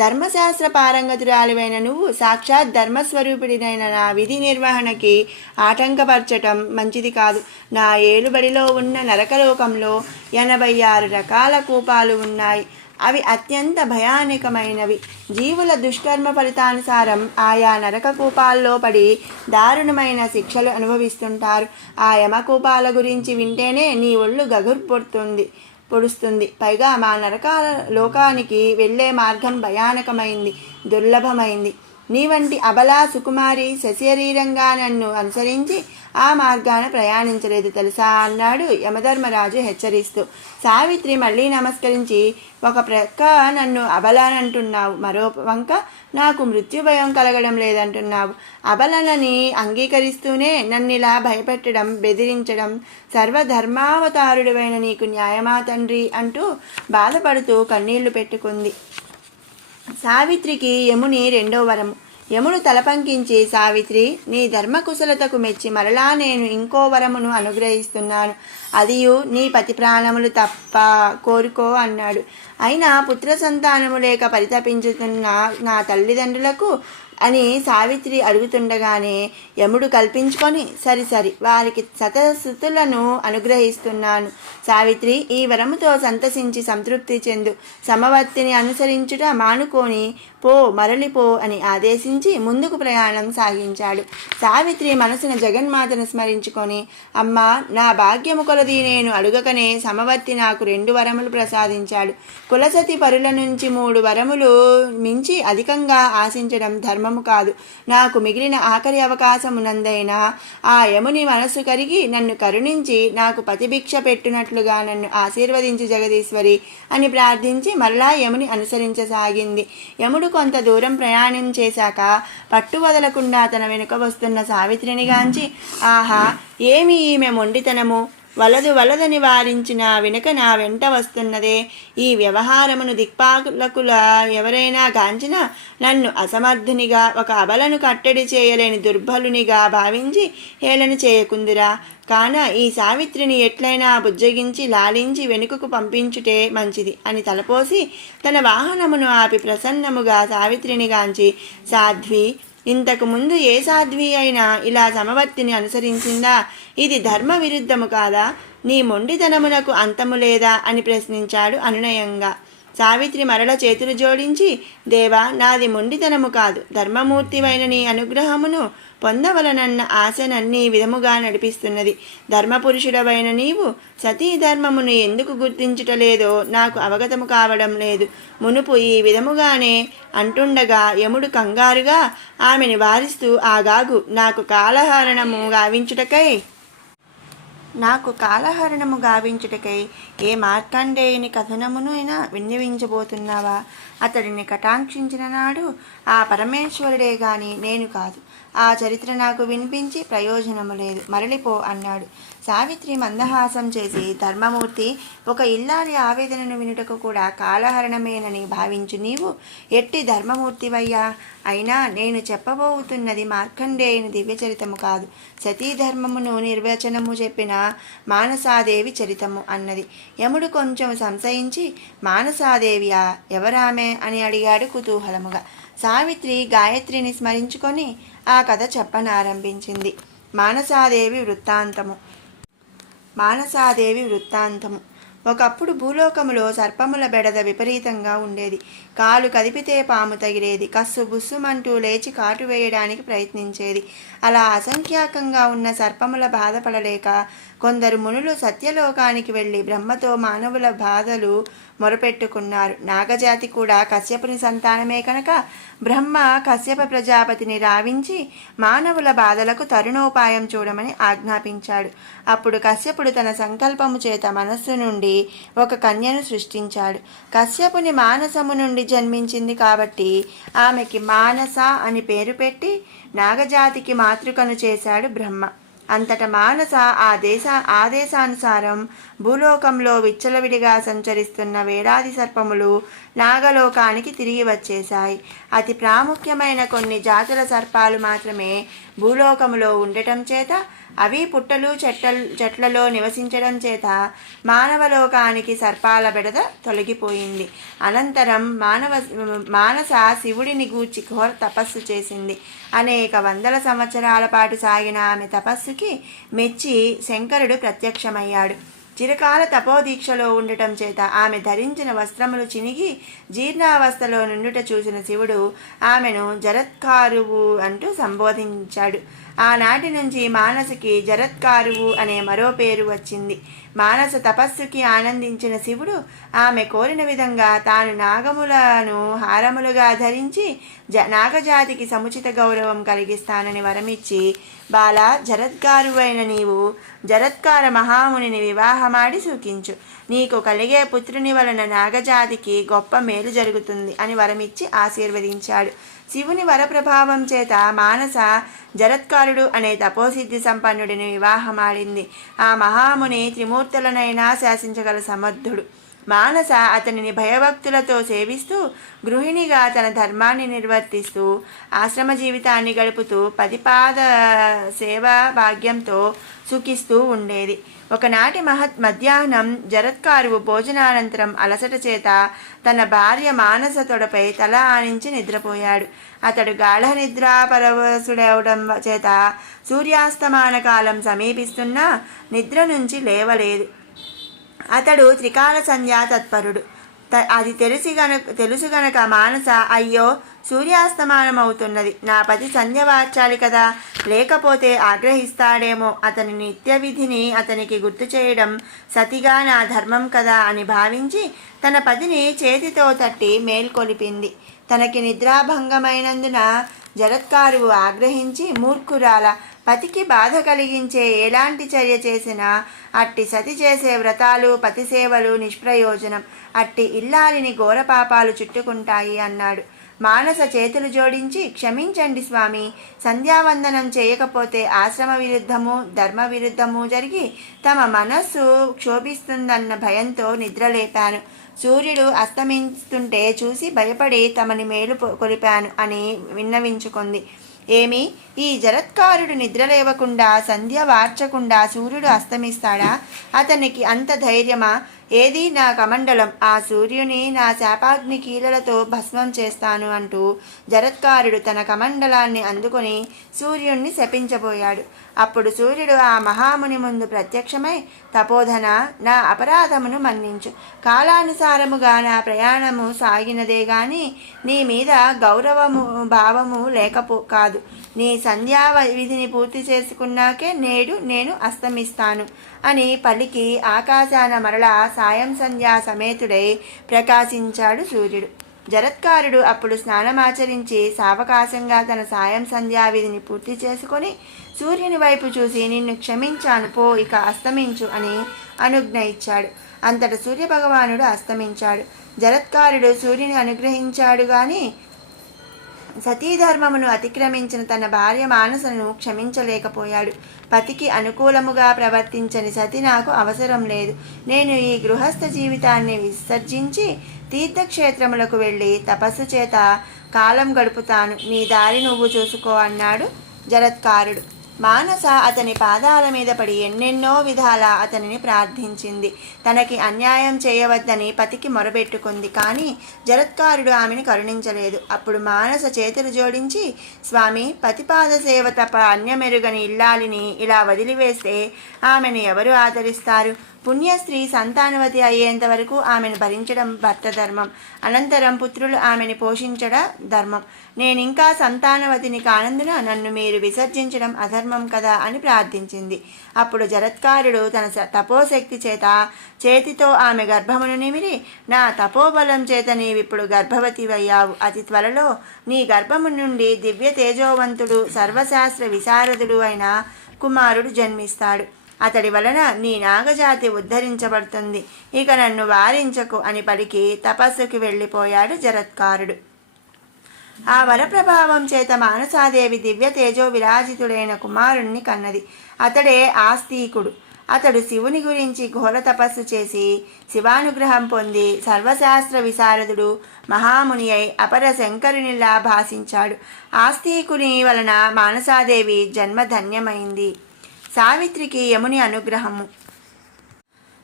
ధర్మశాస్త్ర పారంగతురాలివైన నువ్వు సాక్షాత్ ధర్మస్వరూపిడినైన నా విధి నిర్వహణకి ఆటంకపరచటం మంచిది కాదు. నా ఏలుబడిలో ఉన్న నరకలోకంలో 86 రకాల కూపాలు ఉన్నాయి. అవి అత్యంత భయానకమైనవి. జీవుల దుష్కర్మ ఫలితానుసారం ఆయా నరక కూపాల్లో పడి దారుణమైన శిక్షలు అనుభవిస్తుంటారు. ఆ యమకూపాల గురించి వింటేనే నీ ఒళ్ళు పొడుస్తుంది. పైగా మా నరకాల లోకానికి వెళ్ళే మార్గం భయానకమైంది, దుర్లభమైంది. నీ వంటి అబలా సుకుమారి సశరీరంగా నన్ను అనుసరించి ఆ మార్గాన ప్రయాణించలేదు తెలుసా అన్నాడు యమధర్మరాజు హెచ్చరిస్తూ. సావిత్రి మళ్ళీ నమస్కరించి, ఒక ప్రక్క నన్ను అబలానంటున్నావు, మరో వంక నాకు మృత్యుభయం కలగడం లేదంటున్నావు. అబలనని అంగీకరిస్తూనే నన్నిలా భయపెట్టడం, బెదిరించడం సర్వధర్మావతారుడివైన నీకు న్యాయమా తండ్రి అంటూ బాధపడుతూ కన్నీళ్లు పెట్టుకుంది. సావిత్రికి యముని 2వ వరము. యముడు తలపంకించి, సావిత్రి, నీ ధర్మకుశలతకు మెచ్చి మరలా నేను ఇంకో వరమును అనుగ్రహిస్తున్నాను. అదియు నీ పతి ప్రాణములు తప్ప కోరుకో అన్నాడు. అయినా పుత్ర సంతానము లేక పరితపించుతున్న నా తల్లిదండ్రులకు అని సావిత్రి అడుగుతుండగానే యముడు కల్పించుకొని, సరి వారికి శతశృతులను అనుగ్రహిస్తున్నాను. సావిత్రి, ఈ వరముతో సంతసించి సంతృప్తి చెందు. సమవర్తిని అనుసరించుట మానుకొని మరలిపో అని ఆదేశించి ముందుకు ప్రయాణం సాగించాడు. సావిత్రి మనసున జగన్మాతను స్మరించుకొని, అమ్మా, నా భాగ్యము కొలది నేను అడుగకనే సమవర్తి నాకు 2 వరములు ప్రసాదించాడు. కులసతి పరుల నుంచి 3 వరములు మించి అధికంగా ఆశించడం ధర్మము కాదు. నాకు మిగిలిన ఆఖరి అవకాశమునందైనా ఆ యముని మనస్సు కరిగి నన్ను కరుణించి నాకు పతిభిక్ష పెట్టునట్లుగా నన్ను ఆశీర్వదించి జగదీశ్వరి అని ప్రార్థించి మరలా యముని అనుసరించసాగింది. యముడు కొంత దూరం ప్రయాణం చేశాక పట్టు వదలకుండా తన వెనుక వస్తున్న సావిత్రిని గాంచి, ఆహా, ఏమి ఈమె మొండితనము! వలదని వారించిన వెనుక నా వెంట వస్తున్నదే. ఈ వ్యవహారమును దిక్పాలకుల ఎవరైనా గాంచినా నన్ను అసమర్థునిగా, ఒక అబలను కట్టడి చేయలేని దుర్బలునిగా భావించి హేళన చేయకుందిరా. కాన ఈ సావిత్రిని ఎట్లయినా బుజ్జగించి లాలించి వెనుకకు పంపించుటే మంచిది అని తలపోసి తన వాహనమును ఆపి ప్రసన్నముగా సావిత్రిని గాంచి, సాధ్వి, ఇంతకు ముందు ఏ సాధ్వి అయినా ఇలా సమవర్తిని అనుసరించిందా? ఇది ధర్మ విరుద్ధము కాదా? నీ మొండితనమునకు అంతము లేదా అని ప్రశ్నించాడు అనునయంగా. సావిత్రి మరల చేతులు జోడించి, దేవా, నాది మొండితనము కాదు, ధర్మమూర్తివైన నీ అనుగ్రహమును పొందవలనన్న ఆశ నన్నీ విధముగా నడిపిస్తున్నది. ధర్మపురుషుడవైన నీవు సతీ ధర్మమును ఎందుకు గుర్తించుటలేదో నాకు అవగతము కావడం లేదు. మునుపు ఈ విధముగానే అంటుండగా యముడు కంగారుగా ఆమెను వారిస్తూ, ఆగాగు, నాకు కాలహరణము గావించుటకై ఏ మార్కండేయుని కథనమునైనా విన్నవించబోతున్నావా? అతడిని కటాక్షించిన నాడు ఆ పరమేశ్వరుడే గాని నేను కాదు. ఆ చరిత్ర నాకు వినిపించి ప్రయోజనము లేదు, మరలిపో అన్నాడు. సావిత్రి మందహాసం చేసి, ధర్మమూర్తి, ఒక ఇల్లాలి ఆవేదనను వినుటకు కూడా కాలహరణమేనని భావించు నీవు ఎట్టి ధర్మమూర్తివయ్యా? అయినా నేను చెప్పబోతున్నది మార్కండేయుని దివ్యచరితము కాదు, సతీధర్మమును నిర్వచనము చెప్పిన మానసాదేవి చరితము అన్నది. యముడు కొంచెం సంశయించి, మానసాదేవియా, ఎవరామె అని అడిగాడు కుతూహలముగా. సావిత్రి గాయత్రిని స్మరించుకొని ఆ కథ చెప్పనారంభించింది. మానసాదేవి వృత్తాంతము. ఒకప్పుడు భూలోకములో సర్పముల బెడద విపరీతంగా ఉండేది. కాలు కదిపితే పాము తగిలేది. కస్సు బుస్సుమంటూ లేచి కాటు వేయడానికి ప్రయత్నించేది. అలా అసంఖ్యాకంగా ఉన్న సర్పముల బాధపడలేక కొందరు మునులు సత్యలోకానికి వెళ్ళి బ్రహ్మతో మానవుల బాధలు మొరపెట్టుకున్నారు. నాగజాతి కూడా కశ్యపుని సంతానమే కనుక బ్రహ్మ కశ్యప ప్రజాపతిని రావించి మానవుల బాధలకు తరుణోపాయం చూడమని ఆజ్ఞాపించాడు. అప్పుడు కశ్యపుడు తన సంకల్పము చేత మనస్సు నుండి ఒక కన్యను సృష్టించాడు. కశ్యపుని మానసము నుండి జన్మించింది కాబట్టి ఆమెకి మానస అని పేరు పెట్టి నాగజాతికి మాతృకను చేశాడు బ్రహ్మ. అంతట మానస ఆదేశానుసారం భూలోకంలో విచ్చలవిడిగా సంచరిస్తున్న వేలాది సర్పములు నాగలోకానికి తిరిగి వచ్చేశాయి. అతి ప్రాముఖ్యమైన కొన్ని జాతుల సర్పాలు మాత్రమే భూలోకములో ఉండటం చేత, అవి పుట్టలు చెట్లలో నివసించడం చేత మానవలోకానికి సర్పాల బెడద తొలగిపోయింది. అనంతరం మానస శివుడిని గూర్చి ఘోర తపస్సు చేసింది. అనేక వందల సంవత్సరాల పాటు సాగిన ఆమె తపస్సుకి మెచ్చి శంకరుడు ప్రత్యక్షమయ్యాడు. చిరకాల తపోదీక్షలో ఉండటం చేత ఆమె ధరించిన వస్త్రములు చినిగి జీర్ణావస్థలో నుండుట చూసిన శివుడు ఆమెను జరత్కారువు అంటూ సంబోధించాడు. ఆనాటి నుంచి మానసకి జరత్కారువు అనే మరో పేరు వచ్చింది. మానస తపస్సుకి ఆనందించిన శివుడు ఆమె కోరిన విధంగా తాను నాగములను హారములుగా ధరించి నాగజాతికి సముచిత గౌరవం కలిగిస్తానని వరమిచ్చి, బాల, జరత్కారువైన నీవు జరత్కార మహామునిని వివాహమాడి సుఖించు. నీకు కలిగే పుత్రుని వలన నాగజాతికి గొప్ప మేలు జరుగుతుంది అని వరమిచ్చి ఆశీర్వదించాడు. శివుని వరప్రభావం చేత మానస జరత్కారుడు అనే తపోసిద్ధి సంపన్నుడిని వివాహమాడింది. ఆ మహాముని త్రిమూర్తులనైనా శాసించగల సమర్థుడు. మానస అతనిని భయభక్తులతో సేవిస్తూ గృహిణిగా తన ధర్మాన్ని నిర్వర్తిస్తూ ఆశ్రమ జీవితాన్ని గడుపుతూ పదిపాద సేవా భాగ్యంతో సుఖిస్తూ ఉండేది. ఒకనాటి మధ్యాహ్నం జరత్కారువు భోజనానంతరం అలసట చేత తన భార్య మానస తొడపై తల ఆనించి నిద్రపోయాడు. అతడు గాఢ నిద్రా పరవశుడవడం చేత సూర్యాస్తమాన కాలం సమీపిస్తున్నా నిద్ర నుంచి లేవలేదు. అతడు త్రికాల సంధ్యా తత్పరుడు. అది తెలుసు గనక మానస, అయ్యో, సూర్యాస్తమానం అవుతున్నది, నా పతి సంధ్య వార్చాలి కదా, లేకపోతే ఆగ్రహిస్తాడేమో, అతని నిత్య విధిని అతనికి గుర్తు చేయడం సతిగా నా ధర్మం కదా అని భావించి తన పతిని చేతితో తట్టి మేల్కొలిపింది. తనకి నిద్రాభంగమైనందున జరత్కారువు ఆగ్రహించి, మూర్ఖురాల, పతికి బాధ కలిగించే ఎలాంటి చర్య చేసినా అట్టి సతి చేసే వ్రతాలు పతిసేవలు నిష్ప్రయోజనం, అట్టి ఇల్లాలిని ఘోరపాపాలు చుట్టుకుంటాయి అన్నాడు. మానస చేతులు జోడించి, క్షమించండి స్వామి, సంధ్యావందనం చేయకపోతే ఆశ్రమ విరుద్ధము ధర్మ విరుద్ధము జరిగి తమ మనస్సు క్షోభిస్తుందన్న భయంతో నిద్రలేపాను. సూర్యుడు అస్తమిస్తుంటే చూసి భయపడి తమని మేలు కొలిపాను అని విన్నవించుకుంది. ఏమి, ఈ జరత్కారుడు నిద్రలేవకుండా సంధ్య వార్చకుండా సూర్యుడు అస్తమిస్తాడా? అతనికి అంత ధైర్యమా? ఏది నా కమండలం, ఆ సూర్యుని నా శాపాగ్ని కీలలతో భస్మం చేస్తాను అంటూ జరత్కారుడు తన కమండలాన్ని అందుకొని సూర్యుణ్ణి శపించబోయాడు. అప్పుడు సూర్యుడు ఆ మహాముని ముందు ప్రత్యక్షమై, తపోధన, నా అపరాధమును మన్నించు. కాలానుసారముగా నా ప్రయాణము సాగినదే గాని నీ మీద గౌరవము భావము కాదు. నీ సంధ్యా విధిని పూర్తి చేసుకున్నాకే నేడు నేను అస్తమిస్తాను అని పలికి ఆకాశాన మరలా సాయం సంధ్యా సమేతుడై ప్రకాశించాడు సూర్యుడు. జరత్కారుడు అప్పుడు స్నానమాచరించి సావకాశంగా తన సాయం సంధ్యా విధిని పూర్తి చేసుకొని సూర్యుని వైపు చూసి, నిన్ను క్షమించాను, పో, ఇక అస్తమించు అని అనుజ్ఞ ఇచ్చాడు. అంతట సూర్యభగవానుడు అస్తమించాడు. జరత్కారుడు సూర్యుని అనుగ్రహించాడు గాని సతీధర్మమును అతిక్రమించిన తన భార్య మానసను క్షమించలేకపోయాడు. పతికి అనుకూలముగా ప్రవర్తించని సతి నాకు అవసరం లేదు. నేను ఈ గృహస్థ జీవితాన్ని విసర్జించి తీర్థక్షేత్రములకు వెళ్ళి తపస్సు చేత కాలం గడుపుతాను. నీ దారి నువ్వు చూసుకో అన్నాడు జరత్కారుడు. మానస అతని పాదాల మీద పడి ఎన్నెన్నో విధాల అతనిని ప్రార్థించింది. తనకి అన్యాయం చేయవద్దని పతికి మొరబెట్టుకుంది. కానీ జరత్కారుడు ఆమెను కరుణించలేదు. అప్పుడు మానస చేతులు జోడించి, స్వామి, పతిపాద సేవ తప్ప అన్యమెరుగని ఇల్లాలిని ఇలా వదిలివేస్తే ఆమెను ఎవరు ఆదరిస్తారు? పుణ్యస్త్రీ సంతానవతి అయ్యేంత వరకు ఆమెను భరించడం భర్త ధర్మం. అనంతరం పుత్రులు ఆమెను పోషించడం ధర్మం. నేనింకా సంతానవతిని కానందున నన్ను మీరు విసర్జించడం అధర్మం కదా అని ప్రార్థించింది. అప్పుడు జరత్కారుడు తన తపోశక్తి చేత చేతితో ఆమె గర్భమును నిమిరి, నా తపోబలం చేత నీవిప్పుడు గర్భవతివయ్యావు. అతి త్వరలో నీ గర్భము నుండి దివ్య తేజోవంతుడు సర్వశాస్త్ర విశారదుడు అయిన కుమారుడు జన్మిస్తాడు. అతడి వలన నీ నాగజాతి ఉద్ధరించబడుతుంది. ఇక నన్ను వారించకు అని పలికి తపస్సుకి వెళ్ళిపోయాడు జరత్కారుడు. ఆ వరప్రభావం చేత మానసాదేవి దివ్య తేజో విరాజితుడైన కుమారుణ్ణి కన్నది. అతడే ఆస్తికుడు. అతడు శివుని గురించి ఘోర తపస్సు చేసి శివానుగ్రహం పొంది సర్వశాస్త్ర విశారదుడు మహాముని అయి అపర శంకరునిలా భాషించాడు. ఆస్తికుని వలన మానసాదేవి జన్మధన్యమైంది. సావిత్రికి యముని అనుగ్రహము.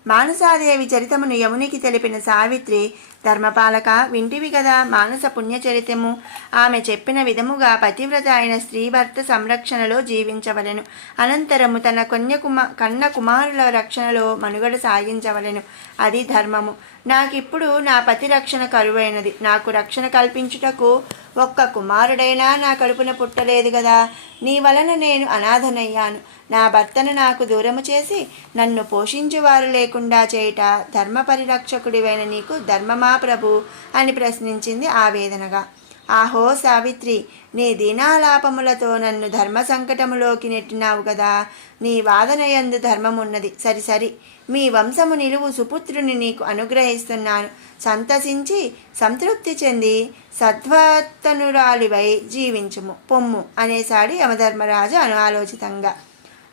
మానసాదేవి చరితమును యమునికి తెలిపిన సావిత్రి, ధర్మపాలక, వింటివి కదా మానస పుణ్యచరితము. ఆమె చెప్పిన విధముగా పతివ్రత అయిన స్త్రీ భర్త సంరక్షణలో జీవించవలెను. అనంతరము తన కన్న కుమారుల రక్షణలో మనుగడ సాగించవలెను. అది ధర్మము. నాకిప్పుడు నా పతి రక్షణ కరువైనది. నాకు రక్షణ కల్పించుటకు ఒక్క కుమారుడైనా నా కడుపున పుట్టలేదు గదా. నీ వలన నేను అనాథనయ్యాను. నా భర్తను నాకు దూరము చేసి నన్ను పోషించువారు లేకుండా చేయుట ధర్మ పరిరక్షకుడివైన నీకు ధర్మమా ప్రభు అని ప్రశ్నించింది ఆవేదనగా. ఆహో సావిత్రి, నీ దీనాలాపములతో నన్ను ధర్మ సంకటములోకి నెట్టినావు కదా. నీ వాదనయందు ధర్మమున్నది. సరి మీ వంశము నిలువు సుపుత్రుని నీకు అనుగ్రహిస్తున్నాను. సంతసించి సంతృప్తి చెంది సద్వర్తనురాలివై జీవించుము, పొమ్ము అనేసాడు యమధర్మరాజు అనాలోచితంగా.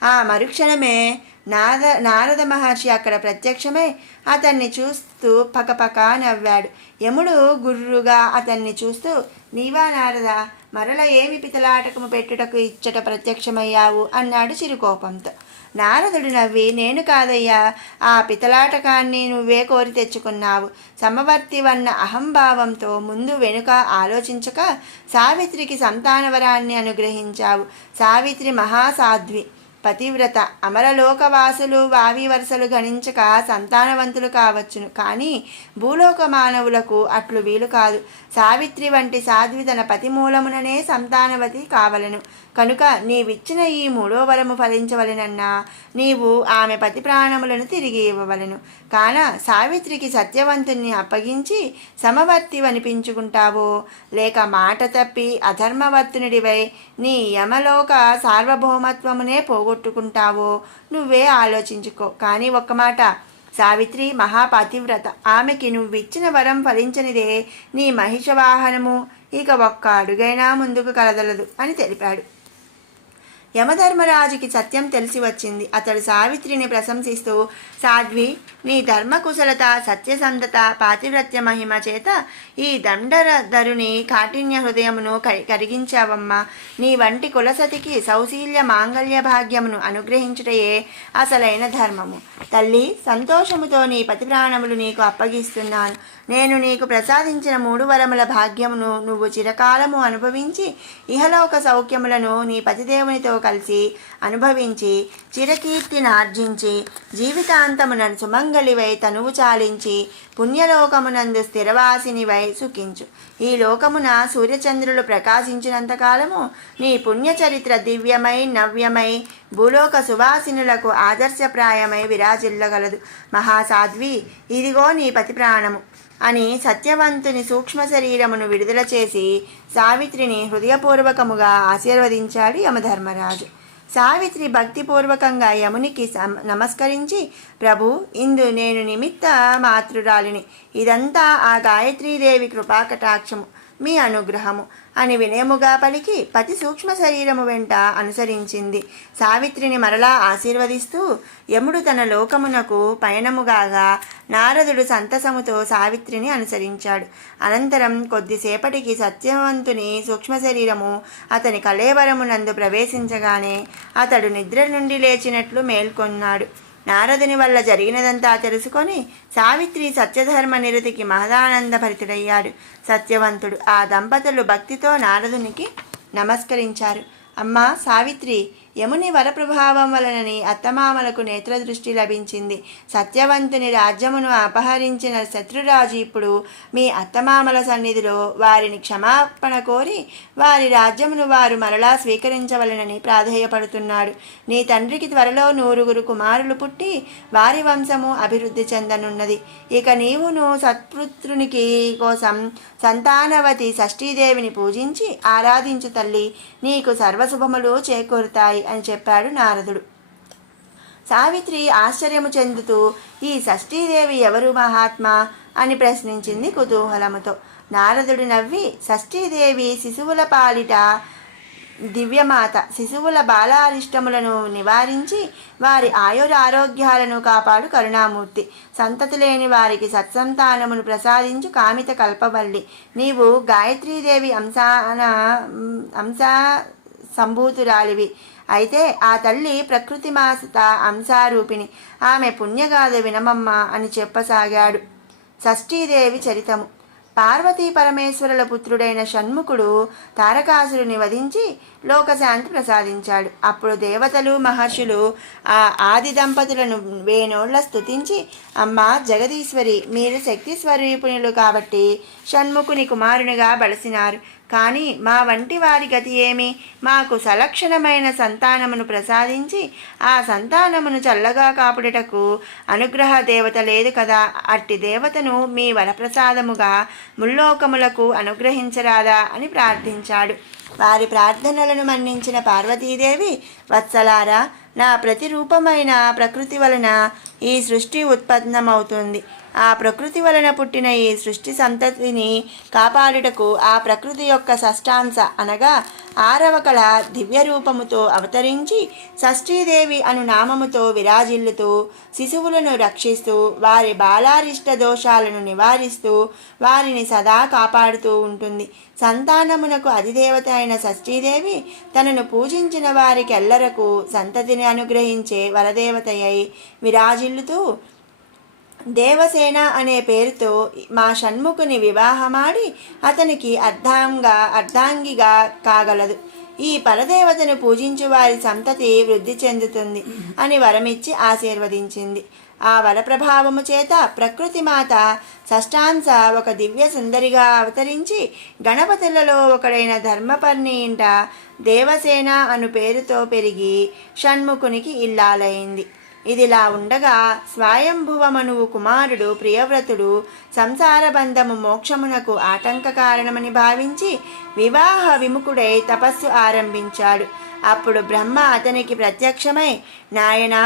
ఆ మరుక్షణమే నారద మహర్షి అక్కడ ప్రత్యక్షమై అతన్ని చూస్తూ పకపక నవ్వాడు. యముడు గుర్రుగా అతన్ని చూస్తూ, నీవా నారద, మరల ఏమి పితలాటకము పెట్టుటకు ఇచ్చట ప్రత్యక్షమయ్యావు అన్నాడు చిరుకోపంతో. నారదుడు నవ్వి, నేను కాదయ్యా, ఆ పితలాటకాన్ని నువ్వే కోరి తెచ్చుకున్నావు. సమవర్తి వన్న అహంభావంతో ముందు వెనుక ఆలోచించక సావిత్రికి సంతానవరాన్ని అనుగ్రహించావు. సావిత్రి మహాసాధ్వి, పతివ్రత. అమరలోకవాసులు వావి వరుసలు గణించక సంతానవంతులు కావచ్చును, కానీ భూలోక మానవులకు అట్లు వీలు కాదు. సావిత్రి వంటి సాధ్వి తన పతి మూలముననే సంతానవతి కావలను. కనుక నీవిచ్చిన ఈ 3వ వరము ఫలించవలెనన్నా నీవు ఆమె పతి ప్రాణములను తిరిగి ఇవ్వవలను. కాన సావిత్రికి సత్యవంతుణ్ణి అప్పగించి సమవర్తి అనిపించుకుంటావో, లేక మాట తప్పి అధర్మవర్తునిడివై నీ యమలోక సార్వభౌమత్వమునే పోగొట్టుకుంటావో నువ్వే ఆలోచించుకో. కానీ ఒక్క మాట, సావిత్రి మహాపతివ్రత. ఆమెకి నువ్విచ్చిన వరం ఫలించనిదే నీ మహిషవాహనము ఇక ఒక్క అడుగైనా ముందుకు కదలదు అని తెలిపాడు. యమధర్మరాజుకి సత్యం తెలిసి వచ్చింది. అతడు సావిత్రిని ప్రశంసిస్తూ, సాధ్వి, నీ ధర్మకుశలత, సత్యసంధత, పాతివ్రత్య మహిమ చేత ఈ దండధరుని కాఠిన్య హృదయమును కరిగించావమ్మా. నీ వంటి కులసతికి సౌశీల్య మాంగళ్య భాగ్యమును అనుగ్రహించుటయే అసలైన ధర్మము. తల్లి, సంతోషముతో నీ పతి ప్రాణములు నీకు అప్పగిస్తున్నాను. నేను నీకు ప్రసాదించిన 3 వరముల భాగ్యమును నువ్వు చిరకాలము అనుభవించి ఇహలోక సౌఖ్యములను నీ పతిదేవునితో కలిసి అనుభవించి చిరకీర్తిని ఆర్జించి జీవితాంతమునను సుమంగళివై తనువు చాలించి పుణ్యలోకమునందు స్థిరవాసినివై సుఖించు. ఈ లోకమున సూర్యచంద్రులు ప్రకాశించినంతకాలము నీ పుణ్యచరిత్ర దివ్యమై నవ్యమై భూలోక సువాసినులకు ఆదర్శప్రాయమై విరాజిల్లగలదు. మహాసాధ్వి, ఇదిగో నీ పతి ప్రాణము అని సత్యవంతుని సూక్ష్మ శరీరమును విడుదల చేసి సావిత్రిని హృదయపూర్వకముగా ఆశీర్వదించాడు యమధర్మరాజు. సావిత్రి భక్తిపూర్వకంగా యమునికి నమస్కరించి, ప్రభు, ఇందు నేను నిమిత్త మాతృరాలిని. ఇదంతా ఆ గాయత్రీదేవి కృపాకటాక్షము, మీ అనుగ్రహము అని వినయముగా పలికి పతి సూక్ష్మ శరీరము వెంట అనుసరించింది. సావిత్రిని మరలా ఆశీర్వదిస్తూ యముడు తన లోకమునకు పయనముగాగా నారదుడు సంతసముతో సావిత్రిని అనుసరించాడు. అనంతరం కొద్దిసేపటికి సత్యవంతుని సూక్ష్మ శరీరము అతని కళేవరమునందు ప్రవేశించగానే అతడు నిద్ర నుండి లేచినట్లు మేల్కొన్నాడు. నారదుని వల్ల జరిగినదంతా తెలుసుకొని సావిత్రి సత్యధర్మ నిరతికి మహదానందభరితుడయ్యాడు. సత్యవంతుడు ఆ దంపతులు భక్తితో నారదునికి నమస్కరించారు. అమ్మా సావిత్రి, యముని వరప్రభావం వలనని అత్తమామలకు నేత్రదృష్టి లభించింది. సత్యవంతుని రాజ్యమును అపహరించిన శత్రురాజు ఇప్పుడు మీ అత్తమామల సన్నిధిలో వారిని క్షమాపణ కోరి వారి రాజ్యమును వారు మరలా స్వీకరించవలనని ప్రాధేయపడుతున్నాడు. నీ తండ్రికి త్వరలో 9 కుమారులు పుట్టి వారి వంశము అభివృద్ధి చెందనున్నది. ఇక నీవును సత్పుత్రునికి కోసం సంతానవతి షష్ఠీదేవిని పూజించి ఆరాధించు తల్లి, నీకు సర్వశుభములు చేకూరుతాయి అని చెప్పాడు నారదుడు. సావిత్రి ఆశ్చర్యము చెందుతూ, ఈ షష్ఠీదేవి ఎవరు మహాత్మా అని ప్రశ్నించింది కుతూహలముతో. నారదుడు నవ్వి, షష్ఠీదేవి శిశువుల పాలిట దివ్యమాత, శిశువుల బాలారిష్టములను నివారించి వారి ఆయురారోగ్యాలను కాపాడు కరుణామూర్తి, సంతతి లేని వారికి సత్సంతానమును ప్రసాదించు కామిత కల్పవల్లి. నీవు గాయత్రీదేవి అంశ సంభూతురాలివి. అయితే ఆ తల్లి ప్రకృతి మాత అంశారూపిణి. ఆమె పుణ్యగాథ వినమమ్మ అని చెప్పసాగాడు. షష్ఠీదేవి చరితము. పార్వతీ పరమేశ్వరుల పుత్రుడైన షణ్ముఖుడు తారకాసురుని వధించి లోకశాంతి ప్రసాదించాడు. అప్పుడు దేవతలు మహర్షులు ఆ ఆది దంపతులను వేనోళ్ల స్తుతించి, అమ్మా జగదీశ్వరి, మీరు శక్తి స్వరూపిణులు కాబట్టి షణ్ముఖుని కుమారునిగా బలసినారు. కానీ మా వంటి వారి గతి ఏమి? మాకు సలక్షణమైన సంతానమును ప్రసాదించి ఆ సంతానమును చల్లగా కాపుటకు అనుగ్రహ దేవత లేదు కదా. అట్టి దేవతను మీ వరప్రసాదముగా ముల్లోకములకు అనుగ్రహించరాదా అని ప్రార్థించాడు. వారి ప్రార్థనలను మన్నించిన పార్వతీదేవి, వత్సలారా, నా ప్రతిరూపమైన ప్రకృతి వలన ఈ సృష్టి ఉత్పన్నమవుతుంది. ఆ ప్రకృతి వలన పుట్టిన ఈ సృష్టి సంతతిని కాపాడుటకు ఆ ప్రకృతి యొక్క షష్టాంశ అనగా 6వ కళ దివ్య రూపముతో అవతరించి షష్ఠీదేవి అను నామముతో విరాజిల్లుతూ శిశువులను రక్షిస్తూ వారి బాలారిష్ట దోషాలను నివారిస్తూ వారిని సదా కాపాడుతూ ఉంటుంది. సంతానమునకు అధిదేవత అయిన షష్ఠీదేవి తనను పూజించిన వారికి ఎల్లరకు సంతతిని అనుగ్రహించే వరదేవతయై విరాజిల్లుతూ దేవసేన అనే పేరుతో మా షణ్ముఖుని వివాహమాడి అతనికి అర్ధాంగిగా కాగలదు. ఈ పరదేవతను పూజించు వారి సంతతి వృద్ధి చెందుతుంది అని వరమిచ్చి ఆశీర్వదించింది. ఆ వరప్రభావము చేత ప్రకృతి మాత షష్టాంశ ఒక దివ్య సుందరిగా అవతరించి గణపతులలో ఒకడైన ధర్మపర్ణి ఇంట దేవసేన అను పేరుతో పెరిగి షణ్ముఖునికి ఇల్లాలైంది. ఇదిలా ఉండగా స్వయంభువమనువు కుమారుడు ప్రియవ్రతుడు సంసార బంధము మోక్షమునకు ఆటంక కారణమని భావించి వివాహ విముఖుడై తపస్సు ఆరంభించాడు. అప్పుడు బ్రహ్మ అతనికి ప్రత్యక్షమై, నాయనా,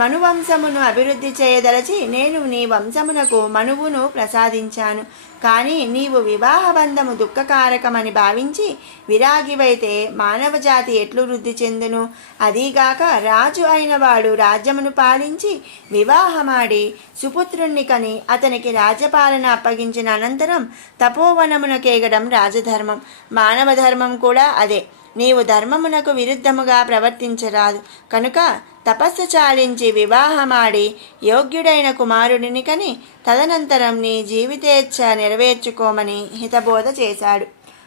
మనువంశమును అభివృద్ధి చేయదలచి నేను నీ వంశమునకు మనువును ప్రసాదించాను. కానీ నీవు వివాహ బంధము దుఃఖకారకమని భావించి విరాగివైతే మానవ జాతి ఎట్లు వృద్ధి చెందును? అదీగాక రాజు అయిన వాడు రాజ్యమును పాలించి వివాహమాడి సుపుత్రుణ్ణి కని అతనికి రాజ్యపాలన అప్పగించిన అనంతరం తపోవనమునకేగడం రాజధర్మం. మానవ ధర్మం కూడా అదే. నీవు ధర్మమునకు విరుద్ధముగా ప్రవర్తించరాదు. కనుక తపస్సు చాలించి వివాహమాడి యోగ్యుడైన కుమారుడిని కని తదనంతరం నీ జీవితేచ్ఛ నెరవేర్చుకోమని హితబోధ చేశాడు.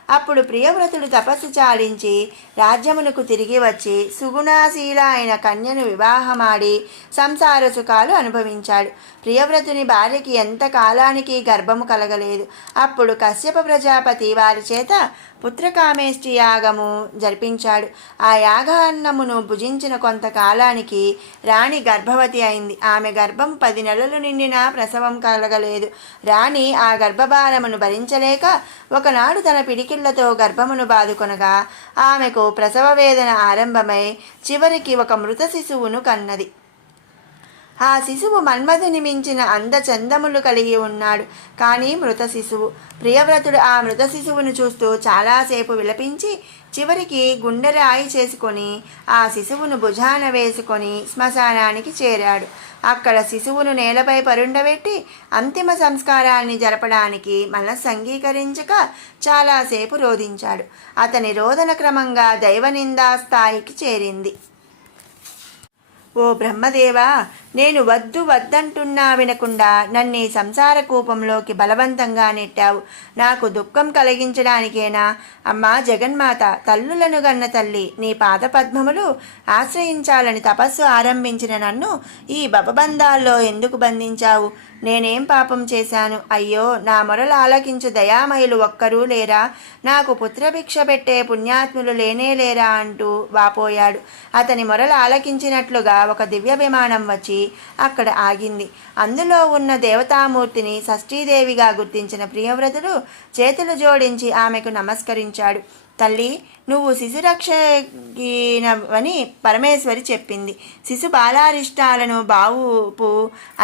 అప్పుడు ప్రియవ్రతుడు తపస్సు చాలించి రాజ్యమునకు తిరిగి వచ్చి సుగుణాశీల అయిన కన్యను వివాహమాడి సంసార సుఖాలు అనుభవించాడు. ప్రియవ్రతుని భార్యకి ఎంత కాలానికి గర్భము కలగలేదు. అప్పుడు కశ్యప ప్రజాపతి వారి చేత పుత్రకామేష్టి యాగము జరిపించాడు. ఆ యాగాన్నమును భుజించిన కొంతకాలానికి రాణి గర్భవతి అయింది. ఆమె గర్భం 10 నెలలు నిండినా ప్రసవం కలగలేదు. రాణి ఆ గర్భభారమును భరించలేక ఒకనాడు తన పిడికిళ్లతో గర్భమును బాదుకొనగా ఆమెకు ప్రసవ వేదన ఆరంభమై చివరికి ఒక మృత శిశువును కన్నది. ఆ శిశువు మన్మధుని మించిన అందచందములు కలిగి ఉన్నాడు. కానీ మృత శిశువు. ప్రియవ్రతుడు ఆ మృత శిశువును చూస్తూ చాలాసేపు విలపించి చివరికి గుండెరాయి చేసుకొని ఆ శిశువును భుజాన వేసుకొని శ్మశానానికి చేరాడు. అక్కడ శిశువును నేలపై పరుండబెట్టి అంతిమ సంస్కారాన్ని జరపడానికి మనస్సు అంగీకరించక చాలాసేపు రోధించాడు. అతని రోదన క్రమంగా దైవనిందా స్థాయికి చేరింది. ఓ బ్రహ్మదేవా, నేను వద్దంటున్నా వినకుండా నన్ను ఈ సంసార కూపంలోకి బలవంతంగా నెట్టావు. నాకు దుఃఖం కలిగించడానికేనా? అమ్మా జగన్మాత, తల్లులను గన్న తల్లి, నీ పాదపద్మములు ఆశ్రయించాలని తపస్సు ఆరంభించిన నన్ను ఈ భవబంధాల్లో ఎందుకు బంధించావు? నేనేం పాపం చేశాను? అయ్యో, నా మొరలు ఆలకించు దయామయులు ఒక్కరూ లేరా? నాకు పుత్రభిక్ష పెట్టే పుణ్యాత్ములు లేరా అంటూ వాపోయాడు. అతని మొరలు ఆలకించినట్లుగా ఒక దివ్య విమానం వచ్చి అక్కడ ఆగింది. అందులో ఉన్న దేవతామూర్తిని షష్ఠీదేవిగా గుర్తించిన ప్రియవ్రతుడు చేతులు జోడించి ఆమెకు నమస్కరించాడు. తల్లి, నువ్వు శిశురక్షగినవని పరమేశ్వరి చెప్పింది. శిశు బాలారిష్టాలను బావుపు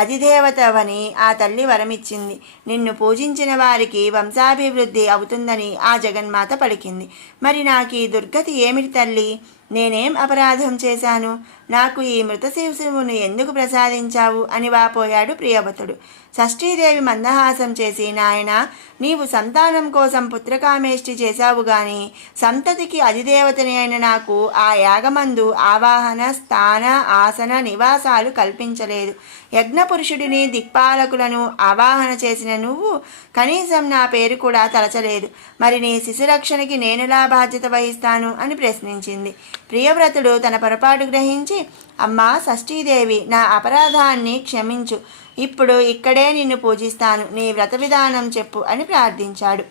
అధిదేవతవని ఆ తల్లి వరమిచ్చింది. నిన్ను పూజించిన వారికి వంశాభివృద్ధి అవుతుందని ఆ జగన్మాత పలికింది. మరి నాకు ఈ దుర్గతి ఏమిటి తల్లి? నేనేం అపరాధం చేశాను? నాకు ఈ మృత శిశువును ఎందుకు ప్రసాదించావు అని వాపోయాడు ప్రియవ్రతుడు. షష్ఠీదేవి మందహాసం చేసి, నాయనా, నీవు సంతానం కోసం పుత్రకామేష్టి చేశావు గాని సంతతికి అధిదేవతని అయిన నాకు ఆ యాగమందు ఆవాహన, స్థాన, ఆసన, నివాసాలు కల్పించలేదు. యజ్ఞపురుషుడిని, దిక్పాలకులను ఆవాహన చేసిన నువ్వు కనీసం నా పేరు కూడా తలచలేదు. మరి నీ శిశురక్షణకి నేనులా బాధ్యత వహిస్తాను అని ప్రశ్నించింది. ప్రియవ్రతుడు తన పొరపాటు గ్రహించి, అమ్మా షష్ఠీదేవి, నా అపరాధాన్ని క్షమించు. ఇప్పుడు ఇక్కడే నిన్ను పూజిస్తాను. నీ వ్రత విధానం చెప్పు అని ప్రార్థించాడు.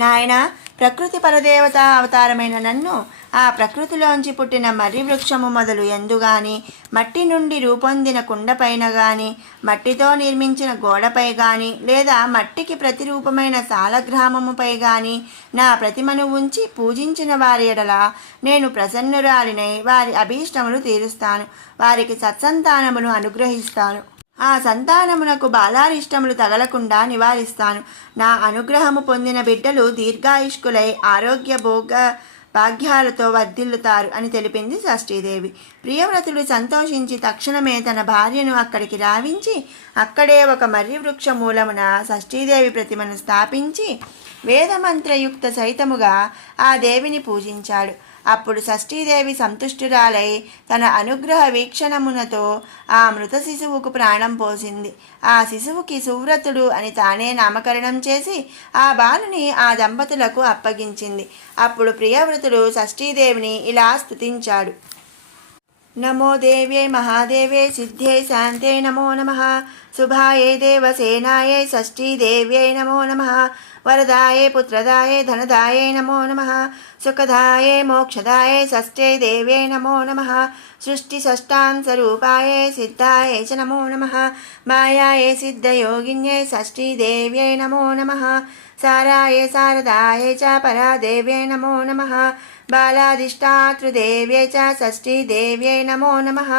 నాయన, ప్రకృతి పరదేవత అవతారమైన నన్ను ఆ ప్రకృతిలోంచి పుట్టిన మర్రి వృక్షము మొదలు ఎందుగాని, మట్టి నుండి రూపొందిన కుండపైన గాని, మట్టితో నిర్మించిన గోడపై గాని, లేదా మట్టికి ప్రతిరూపమైన సాలగ్రామముపై గాని నా ప్రతిమను ఉంచి పూజించిన వారి ఎడల నేను ప్రసన్నురాలినై వారి అభీష్టములు తీరుస్తాను. వారికి సత్సంతానమును అనుగ్రహిస్తాను. ఆ సంతానమునకు బాలారిష్టములు తగలకుండా నివారిస్తాను. నా అనుగ్రహము పొందిన బిడ్డలు దీర్ఘాయుష్కులై ఆరోగ్య భోగ భాగ్యాలతో వర్ధిల్లుతారు అని తెలిపింది షష్ఠీదేవి. ప్రియవ్రతుడు సంతోషించి తక్షణమే తన భార్యను అక్కడికి రావించి అక్కడే ఒక మర్రి వృక్ష మూలమున షష్ఠీదేవి ప్రతిమను స్థాపించి వేదమంత్రయుక్త సహితముగా ఆ దేవిని పూజించాడు. అప్పుడు షష్ఠీదేవి సంతుష్టురాలై తన అనుగ్రహ వీక్షణమునతో ఆ మృత శిశువుకు ప్రాణం పోసింది. ఆ శిశువుకి సువ్రతుడు అని తానే నామకరణం చేసి ఆ బాలుని ఆ దంపతులకు అప్పగించింది. అప్పుడు ప్రియవ్రతుడు షష్ఠీదేవిని ఇలా స్తుతించాడు. నమో దేవ్యై మహాదేవ్యై సిద్ధ్యై శాంత్యై నమో నమః. శుభాయై దేవసేనాయై షష్ఠీదేవ్యై నమో నమః. వరదాయే పుత్రదాయే ధనదాయే నమో నమః. సుఖదాయే మోక్షదాయే షష్ఠ్యై దేవ్యై నమో నమః. సృష్టి షష్టాం స్వరూపాయే సిద్ధాయే చ నమో నమః. మాయాయే సిద్ధయోగిన్యై షష్ఠీదేవ్యై నమో నమః. సారాయే శారదాయే చ పరాదేవ్యై నమో నమః. బాలాధిష్టాతృదేవ్యై చ షష్ఠీదేవ్యై నమో నమః.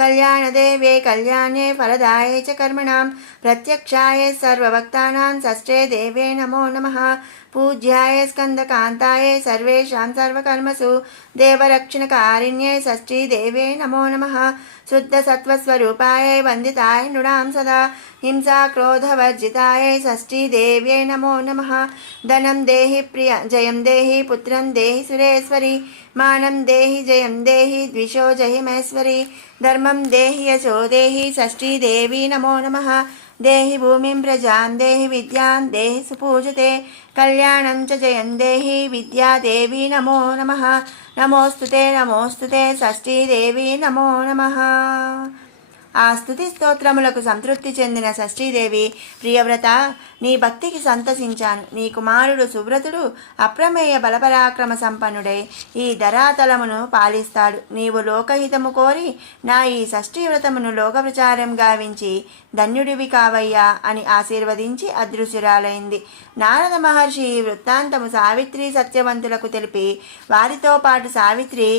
కళ్యాణదేవే కళ్యాణే ఫలదాయే చ కర్మణాం ప్రత్యక్షాయే సర్వభక్తానాం షష్ఠే దేవే నమో నమః పూజ్యాయ స్కందకాంతాయ సర్వేషాం సర్వకర్మసు దేవరక్షణకారిణ్యే షష్ఠీ దేవే నమో నమః శుద్ధ సత్వస్వరూపాయ వందితాయ నృణాం సదా హింసా క్రోధవర్జితాయ షష్ఠీ దేవ్యై నమో నమః ధనం దేహి ప్రియ జయం దేహి పుత్రం దేహి సురేశ్వరి మానం దేహి జయం దేహి ద్విషో జహిమేశ్వరి ధర్మం దేహి యశో దేహి షష్ఠీ దేవి నమో నమః దేహి భూమిం ప్రజాం దేహి విద్యాం దేహి సుపూజతే కళ్యాణం చ జయం దేహి విద్యాదేవి నమో నమః నమోస్తుతే షష్ఠీ దేవి నమో నమః. ఆ స్తుతి స్తోత్రములకు సంతృప్తి చెందిన షష్ఠీదేవి, ప్రియవ్రత, నీ భక్తికి సంతసించాను. నీ కుమారుడు సువ్రతుడు అప్రమేయ బలపరాక్రమ సంపన్నుడై ఈ ధరాతలమును పాలిస్తాడు. నీవు లోకహితము కోరి నా ఈ షష్ఠీ వ్రతమును లోక ప్రచారం గావించి ధన్యుడివి కావయ్యా అని ఆశీర్వదించి అదృశ్యురాలైంది. నారద మహర్షి ఈ వృత్తాంతము సావిత్రి సత్యవంతులకు తెలిపి వారితో పాటు సావిత్రి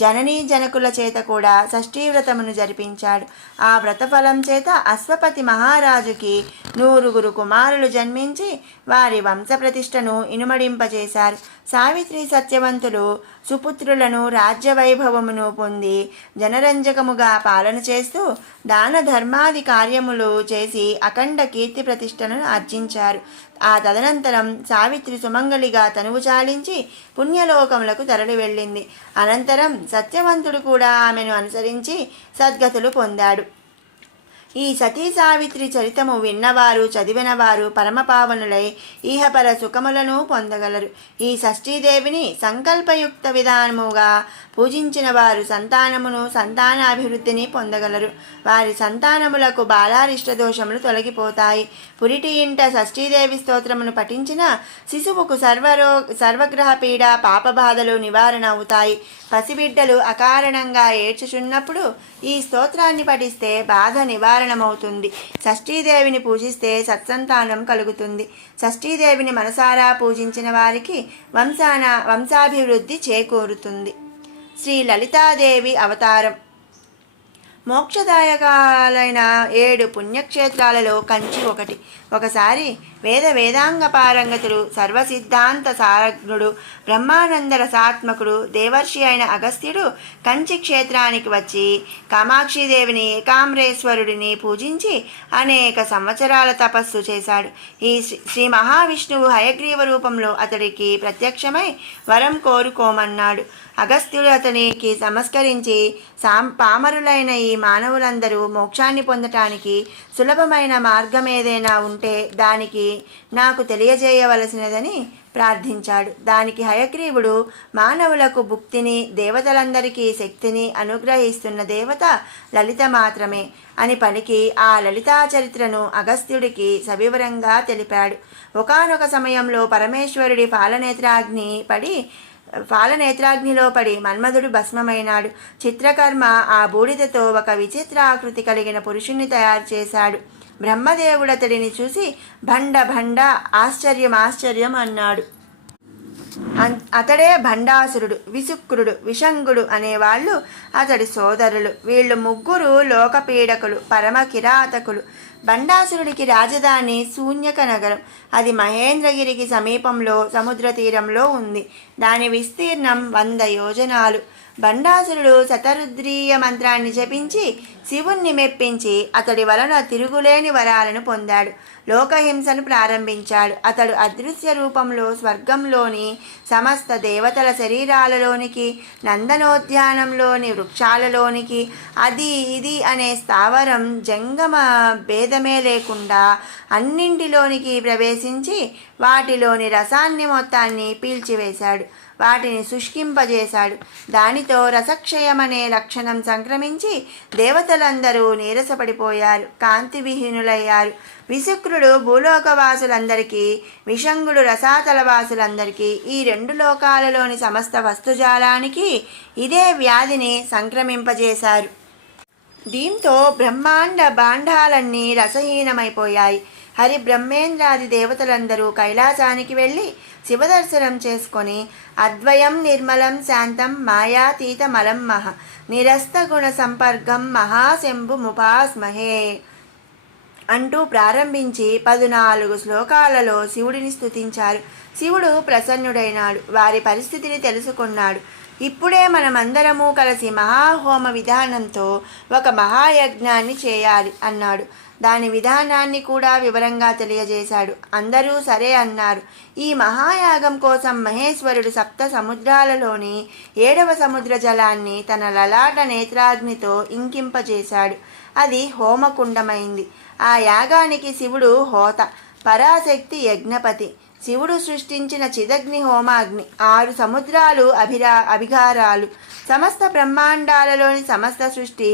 జననీ జనకుల చేత కూడా షష్ఠీ వ్రతమును జరిపించాడు. ఆ వ్రతఫలం చేత అశ్వపతి మహారాజుకి 100 కుమారులు జన్మించి వారి వంశప్రతిష్టను ఇనుమడింపజేశారు. సావిత్రి సత్యవంతులు సుపుత్రులను రాజ్యవైభవమును పొంది జనరంజకముగా పాలన చేస్తూ దాన ధర్మాది కార్యములు చేసి అఖండ కీర్తి ప్రతిష్టలను ఆర్జించారు. ఆ తదనంతరం సావిత్రి సుమంగళిగా తనువు చాలించి పుణ్యలోకములకు తరలి వెళ్ళింది. అనంతరం సత్యవంతుడు కూడా ఆమెను అనుసరించి సద్గతులు పొందాడు. ఈ సతీ సావిత్రి చరితము విన్నవారు చదివినవారు పరమపావనులై ఈహపర సుఖములను పొందగలరు. ఈ షష్ఠీదేవిని సంకల్పయుక్త విధానముగా పూజించిన వారు సంతానమును సంతానాభివృద్ధిని పొందగలరు. వారి సంతానములకు బాలారిష్ట దోషములు తొలగిపోతాయి. పురిటి ఇంట షష్ఠీదేవి స్తోత్రమును పఠించిన శిశువుకు సర్వగ్రహ పీడ పాపబాధలు నివారణ అవుతాయి. పసిబిడ్డలు అకారణంగా ఏడ్చుచున్నప్పుడు ఈ స్తోత్రాన్ని పఠిస్తే బాధ నివారణమవుతుంది. షష్ఠీదేవిని పూజిస్తే సత్సంతానం కలుగుతుంది. షష్ఠీదేవిని మనసారా పూజించిన వారికి వంశాభివృద్ధి చేకూరుతుంది. శ్రీ లలితాదేవి అవతారం. మోక్షదాయకాలైన 7 పుణ్యక్షేత్రాలలో కంచి ఒకటి. ఒకసారి వేదాంగ పారంగతుడు సర్వసిద్ధాంత సారజ్ఞుడు బ్రహ్మానంద రసాత్మకుడు దేవర్షి అయిన అగస్త్యుడు కంచి క్షేత్రానికి వచ్చి కామాక్షిదేవిని ఏకాంబరేశ్వరుడిని పూజించి అనేక సంవత్సరాల తపస్సు చేశాడు. ఈ శ్రీ మహావిష్ణువు హయగ్రీవ రూపంలో అతడికి ప్రత్యక్షమై వరం కోరుకోమన్నాడు. అగస్త్యుడు అతనికి నమస్కరించి పామరులైన ఈ మానవులందరూ మోక్షాన్ని పొందటానికి సులభమైన మార్గం ఏదైనా ఉంటే దానికి నాకు తెలియజేయవలసినదని ప్రార్థించాడు. దానికి హయగ్రీవుడు, మానవులకు భుక్తిని దేవతలందరికీ శక్తిని అనుగ్రహిస్తున్న దేవత లలిత మాత్రమే అని పలికి ఆ లలితా చరిత్రను అగస్త్యుడికి సవివరంగా తెలిపాడు. ఒకానొక సమయంలో పరమేశ్వరుడి పాలనేత్రాగ్నిలో పడి మన్మధుడు భస్మమైనాడు. చిత్రకర్మ ఆ బూడిదతో ఒక విచిత్ర ఆకృతి కలిగిన పురుషుణ్ణి తయారు చేశాడు. బ్రహ్మదేవుడతడిని చూసి భండ ఆశ్చర్యం అన్నాడు. అతడే భండాసురుడు, విశుక్రుడు, విషంగుడు అనేవాళ్ళు అతడి సోదరులు. వీళ్ళు ముగ్గురు లోకపీడకులు, పరమ కిరాతకులు. భండాసురుడికి రాజధాని శూన్యక నగరం. అది మహేంద్రగిరికి సమీపంలో సముద్ర తీరంలో ఉంది. దాని విస్తీర్ణం 100 యోజనాలు. భండాసురుడు శతరుద్రీయ మంత్రాన్ని జపించి శివుణ్ణి మెప్పించి అతడి వలన తిరుగులేని వరాలను పొందాడు. లోకహింసను ప్రారంభించాడు. అతడు అదృశ్య రూపంలో స్వర్గంలోని సమస్త దేవతల శరీరాలలోనికి, నందనోద్యానంలోని వృక్షాలలోనికి, అది ఇది అనే స్థావరం జంగమ భేదమే లేకుండా అన్నింటిలోనికి ప్రవేశించి వాటిలోని రసాన్ని మొత్తాన్ని పీల్చివేశాడు. వాటిని శుష్కింపజేశాడు. దానితో రసక్షయమనే లక్షణం సంక్రమించి దేవతలందరూ నీరసపడిపోయారు, కాంతివిహీనులయ్యారు. విశుక్రుడు భూలోకవాసులందరికీ, విషంగుడు రసాతలవాసులందరికీ, ఈ 2 లోకాలలోని సమస్త వస్తుజాలానికి ఇదే వ్యాధిని సంక్రమింపజేశారు. దీంతో బ్రహ్మాండ భాండాలన్నీ రసహీనమైపోయాయి. హరి బ్రహ్మేంద్రాది దేవతలందరూ కైలాసానికి వెళ్ళి శివదర్శనం చేసుకొని అద్వయం నిర్మలం శాంతం మాయాతీతమలం నిరస్త గుణ సంపర్గం మహాశంభుముపాస్మహే అంటూ ప్రారంభించి 14 శ్లోకాలలో శివుడిని స్తుతించారు. శివుడు ప్రసన్నుడైనాడు. వారి పరిస్థితిని తెలుసుకున్నాడు. ఇప్పుడే మనమందరము కలిసి మహాహోమ విధానంతో ఒక మహాయజ్ఞాన్ని చేయాలి అన్నాడు. దాని విధానాన్ని కూడా వివరంగా తెలియజేశాడు. అందరూ సరే అన్నారు. ఈ మహాయాగం కోసం మహేశ్వరుడు 7 సముద్రాలలోని 7వ సముద్ర జలాన్ని తన లలాట నేత్రాగ్నితో ఇంకింపజేశాడు. అది హోమకుండమైంది. ఆ యాగానికి శివుడు హోత, పరాశక్తి యజ్ఞపతి. శివుడు సృష్టించిన చిదగ్ని హోమాగ్ని 6 సముద్రాలు అభిగారాలు, సమస్త బ్రహ్మాండాలలోని సమస్త సృష్టి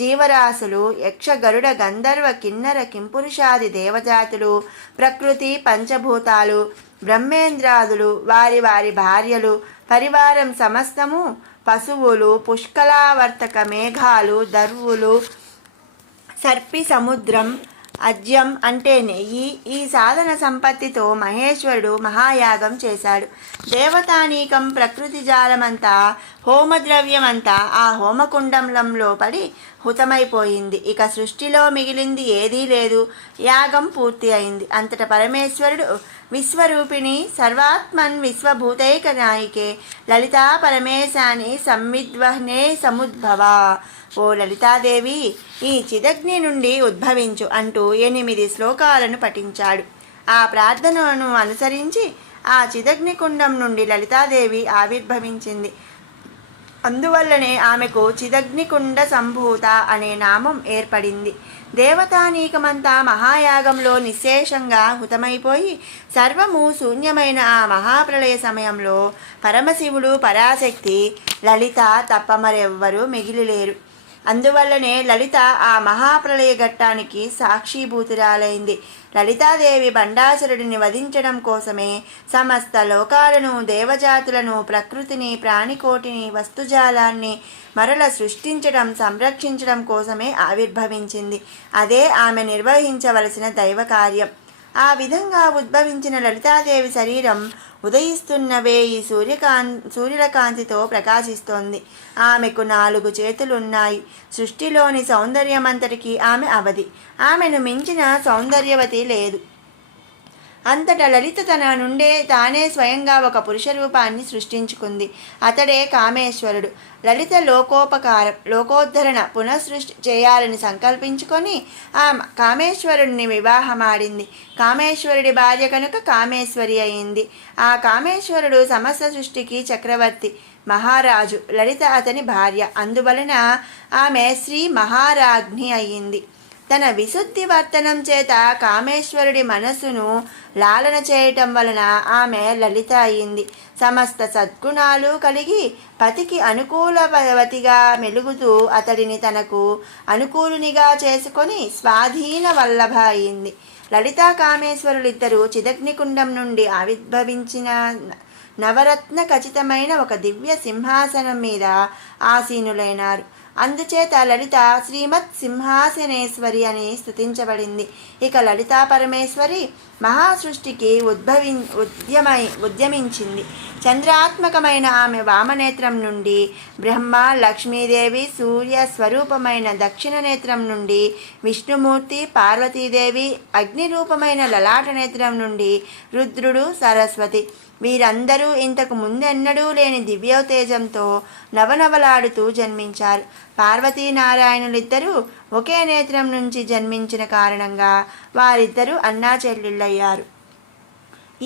జీవరాశులు, యక్ష గరుడ గంధర్వ కిన్నర కింపురుషాది దేవజాతులు, ప్రకృతి పంచభూతాలు, బ్రహ్మేంద్రాదులు, వారి వారి భార్యలు, పరివారం సమస్తము, పశువులు, పుష్కలావర్తక మేఘాలు, దర్వులు, సర్పి సముద్రం, అజ్యం అంటే నెయ్యి, ఈ సాధన సంపత్తితో మహేశ్వరుడు మహాయాగం చేశాడు. దేవతానీకం ప్రకృతి జాలమంతా, హోమద్రవ్యమంతా ఆ హోమకుండంలో పడి హుతమైపోయింది. ఇక సృష్టిలో మిగిలింది ఏదీ లేదు. యాగం పూర్తి అయింది. అంతట పరమేశ్వరుడు విశ్వరూపిణి సర్వాత్మన్ విశ్వభూతైక నాయికే లలితా పరమేశాని సంవిద్వహ్నే సముద్భవ. ఓ లలితాదేవి, ఈ చిదగ్ని నుండి ఉద్భవించు అంటూ 8 శ్లోకాలను పఠించాడు. ఆ ప్రార్థనను అనుసరించి ఆ చిదగ్ని కుండం నుండి లలితాదేవి ఆవిర్భవించింది. అందువల్లనే ఆమెకు చిదగ్నికుండ సంభూత అనే నామం ఏర్పడింది. దేవతానీకమంతా మహాయాగంలో నిశ్శేషంగా హుతమైపోయి సర్వము శూన్యమైన ఆ మహాప్రళయ సమయంలో పరమశివుడు, పరాశక్తి, లలిత తప్ప మరెవ్వరూ మిగిలిలేరు. అందువల్లనే లలిత ఆ మహాప్రళయ ఘట్టానికి సాక్షిభూతురాలైంది. లలితాదేవి బండాసురుడిని వధించడం కోసమే సమస్త లోకాలను, దేవజాతులను, ప్రకృతిని, ప్రాణికోటిని, వస్తుజాలాన్ని మరల సృష్టించడం, సంరక్షించడం కోసమే ఆవిర్భవించింది. అదే ఆమె నిర్వహించవలసిన దైవ కార్యం. ఆ విధంగా ఉద్భవించిన లలితాదేవి శరీరం ఉదయిస్తున్నవే ఈ సూర్యుల కాంతితో ప్రకాశిస్తోంది. ఆమెకు 4 చేతులున్నాయి. సృష్టిలోని సౌందర్యమంతటికీ ఆమె అవధి. ఆమెను మించిన సౌందర్యవతి లేదు. అంతటా లలిత తన నుండే తానే స్వయంగా ఒక పురుష రూపాన్ని సృష్టించుకుంది. అతడే కామేశ్వరుడు. లలిత లోకోపకారం, లోకోద్ధరణ, పునఃసృష్టి చేయాలని సంకల్పించుకొని ఆ కామేశ్వరుడిని వివాహమాడింది. కామేశ్వరుడి భార్య కనుక కామేశ్వరి అయింది. ఆ కామేశ్వరుడు సమస్త సృష్టికి చక్రవర్తి, మహారాజు. లలిత అతని భార్య. అందువలన ఆమె శ్రీ మహారాజ్ఞి అయ్యింది. తన విశుద్ధి వర్తనం చేత కామేశ్వరుడి మనస్సును లాలన చేయటం వలన ఆమె లలిత అయింది. సమస్త సద్గుణాలు కలిగి పతికి అనుకూలవతిగా మెలుగుతూ అతడిని తనకు అనుకూలునిగా చేసుకొని స్వాధీన వల్లభ అయింది. లలితా కామేశ్వరులిద్దరూ చిదగ్నికుండం నుండి ఆవిర్భవించిన నవరత్న ఖచ్చితమైన ఒక దివ్య సింహాసనం మీద ఆసీనులైనారు. అందుచేత లలిత శ్రీమత్ సింహాసనేశ్వరి అని స్తుతించబడింది. ఇక లలితా పరమేశ్వరి మహాసృష్టికి ఉద్యమించింది. చంద్రాత్మకమైన ఆమె వామనేత్రం నుండి బ్రహ్మ, లక్ష్మీదేవి, సూర్య స్వరూపమైన దక్షిణ నేత్రం నుండి విష్ణుమూర్తి, పార్వతీదేవి, అగ్నిరూపమైన లలాట నేత్రం నుండి రుద్రుడు, సరస్వతి, వీరందరూ ఇంతకు ముందెన్నడూ లేని దివ్యోతేజంతో నవనవలాడుతూ జన్మించారు. పార్వతీనారాయణులిద్దరూ ఒకే నేత్రం నుంచి జన్మించిన కారణంగా వారిద్దరూ అన్నా చెల్లెళ్ళయ్యారు.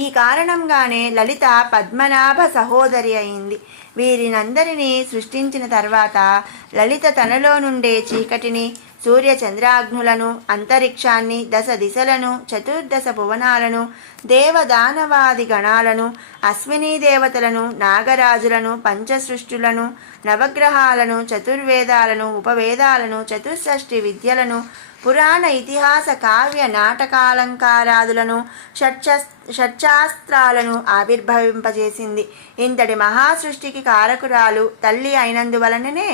ఈ కారణంగానే లలిత పద్మనాభ సహోదరి అయింది. వీరినందరినీ సృష్టించిన తర్వాత లలిత తనలో నుండే చీకటిని, సూర్య చంద్రాగ్నులను, అంతరిక్షాన్ని, 10 దిశలను, 14 భువనాలను, దేవదానవాది గణాలను, అశ్వినీ దేవతలను, నాగరాజులను, పంచసృష్టులను, నవగ్రహాలను, చతుర్వేదాలను, ఉపవేదాలను, చతుషష్ఠి విద్యలను, పురాణ ఇతిహాస కావ్య నాటకాలంకారాదులను, షట్శాస్త్రాలను ఆవిర్భవింపజేసింది. ఇంతటి మహాసృష్టికి కారకురాలు తల్లి అయినందువలననే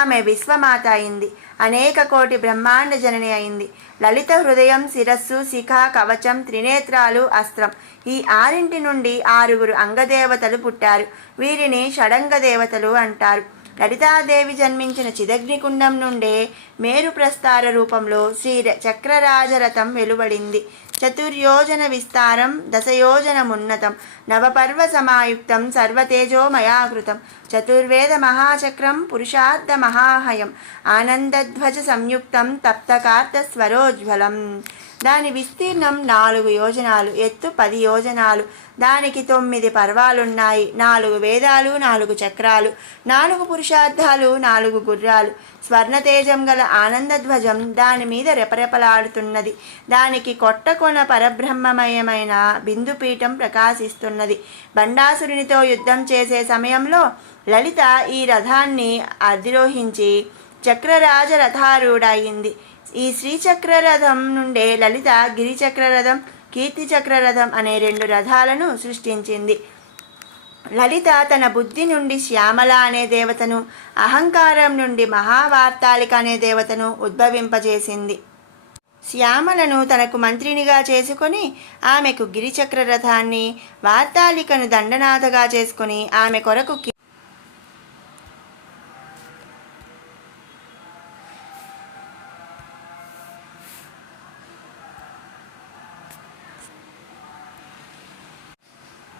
ఆమె విశ్వమాత అయింది. అనేక కోటి బ్రహ్మాండ జనని అయింది. లలిత హృదయం, శిరస్సు, శిఖ, కవచం, త్రినేత్రాలు, అస్త్రం, ఈ ఆరింటి నుండి 6 అంగదేవతలు పుట్టారు. వీరిని షడంగ దేవతలు అంటారు. లలితాదేవి జన్మించిన చిదగ్నికుండం నుండే మేరు ప్రస్తార రూపంలో శ్రీ చక్రరాజరథం వెలువడింది. చతుర్యోజన విస్తారం, దశయోజనమున్నతం, నవపర్వ సమాయుక్తం, సర్వతేజోమయాకృతం, చతుర్వేద మహాచక్రం, పురుషార్థ మహాహయం, ఆనందధ్వజ సంయుక్తం, తప్తకార్త స్వరోజ్వలం. దాని విస్తీర్ణం 4 యోజనాలు, ఎత్తు 10 యోజనాలు. దానికి 9 పర్వాలున్నాయి, 4 వేదాలు, 4 చక్రాలు, 4 పురుషార్థాలు, 4 గుర్రాలు. స్వర్ణతేజం గల ఆనందధ్వజం దాని మీద రెపరెపలాడుతున్నది. దానికి కొట్టకొన పరబ్రహ్మమయమైన బిందుపీఠం ప్రకాశిస్తున్నది. బండాసురునితో యుద్ధం చేసే సమయంలో లలిత ఈ రథాన్ని అధిరోహించి చక్రరాజ రథారూఢయింది. ఈ శ్రీచక్రరథం నుండే లలిత గిరిచక్రరథం, కీర్తిచక్రరథం అనే 2 రథాలను సృష్టించింది. లలిత తన బుద్ధి నుండి శ్యామల అనే దేవతను, అహంకారం నుండి మహావార్తాళిక అనే దేవతను ఉద్భవింపజేసింది. శ్యామలను తనకు మంత్రినిగా చేసుకొని ఆమెకు గిరిచక్రరథాన్ని, వార్తాళికను దండనాథగా చేసుకుని ఆమె కొరకు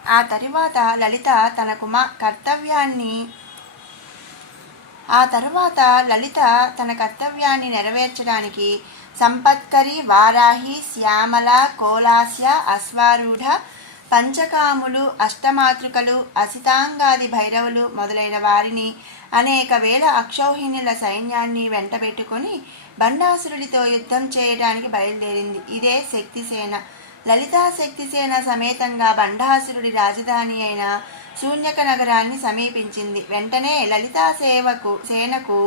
ఆ తరువాత లలిత తన కర్తవ్యాన్ని నెరవేర్చడానికి సంపత్కరి, వారాహి, శ్యామల, కోలాస్య, అశ్వారూఢ, పంచకాములు, అష్టమాతృకలు, అసితాంగాది భైరవులు మొదలైన వారిని అనేక వేల అక్షౌహిణుల సైన్యాన్ని వెంటబెట్టుకొని బండాసురుడితో యుద్ధం చేయడానికి బయలుదేరింది. ఇదే శక్తిసేన. లలితా శక్తిసేన సమేతంగా బండాసురుడి రాజధాని అయిన శూన్యక నగరాన్ని సమీపించింది. వెంటనే లలితా సేనకు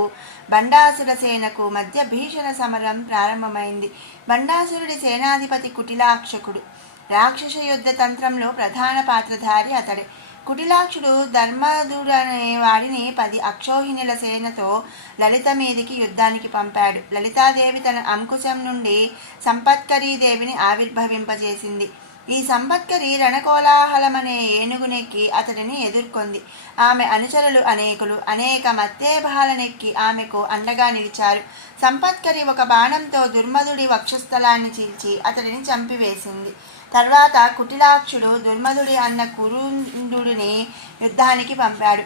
బండాసుర సేనకు మధ్య భీషణ సమరం ప్రారంభమైంది. బండాసురుడి సేనాధిపతి కుటిలాక్షకుడు. రాక్షస యుద్ధ తంత్రంలో ప్రధాన పాత్రధారి అతడే. కుటిలాక్షుడు ధర్మదుడనే వాడిని 10 అక్షౌహిణుల సేనతో లలిత మీదికి యుద్ధానికి పంపాడు. లలితాదేవి తన అంకుశం నుండి సంపత్కరీదేవిని ఆవిర్భవింపజేసింది. ఈ సంపత్కరి రణకోలాహలమనే ఏనుగునెక్కి అతడిని ఎదుర్కొంది. ఆమె అనుచరులు అనేకులు అనేక మత్తేభాలనెక్కి ఆమెకు అండగా నిలిచారు. సంపత్కరి ఒక బాణంతో దుర్మధుడి వక్షస్థలాన్ని చీల్చి అతడిని చంపివేసింది. తర్వాత కుటిలాక్షుడు దుర్మధుడి అన్న కురుండుడిని యుద్ధానికి పంపాడు.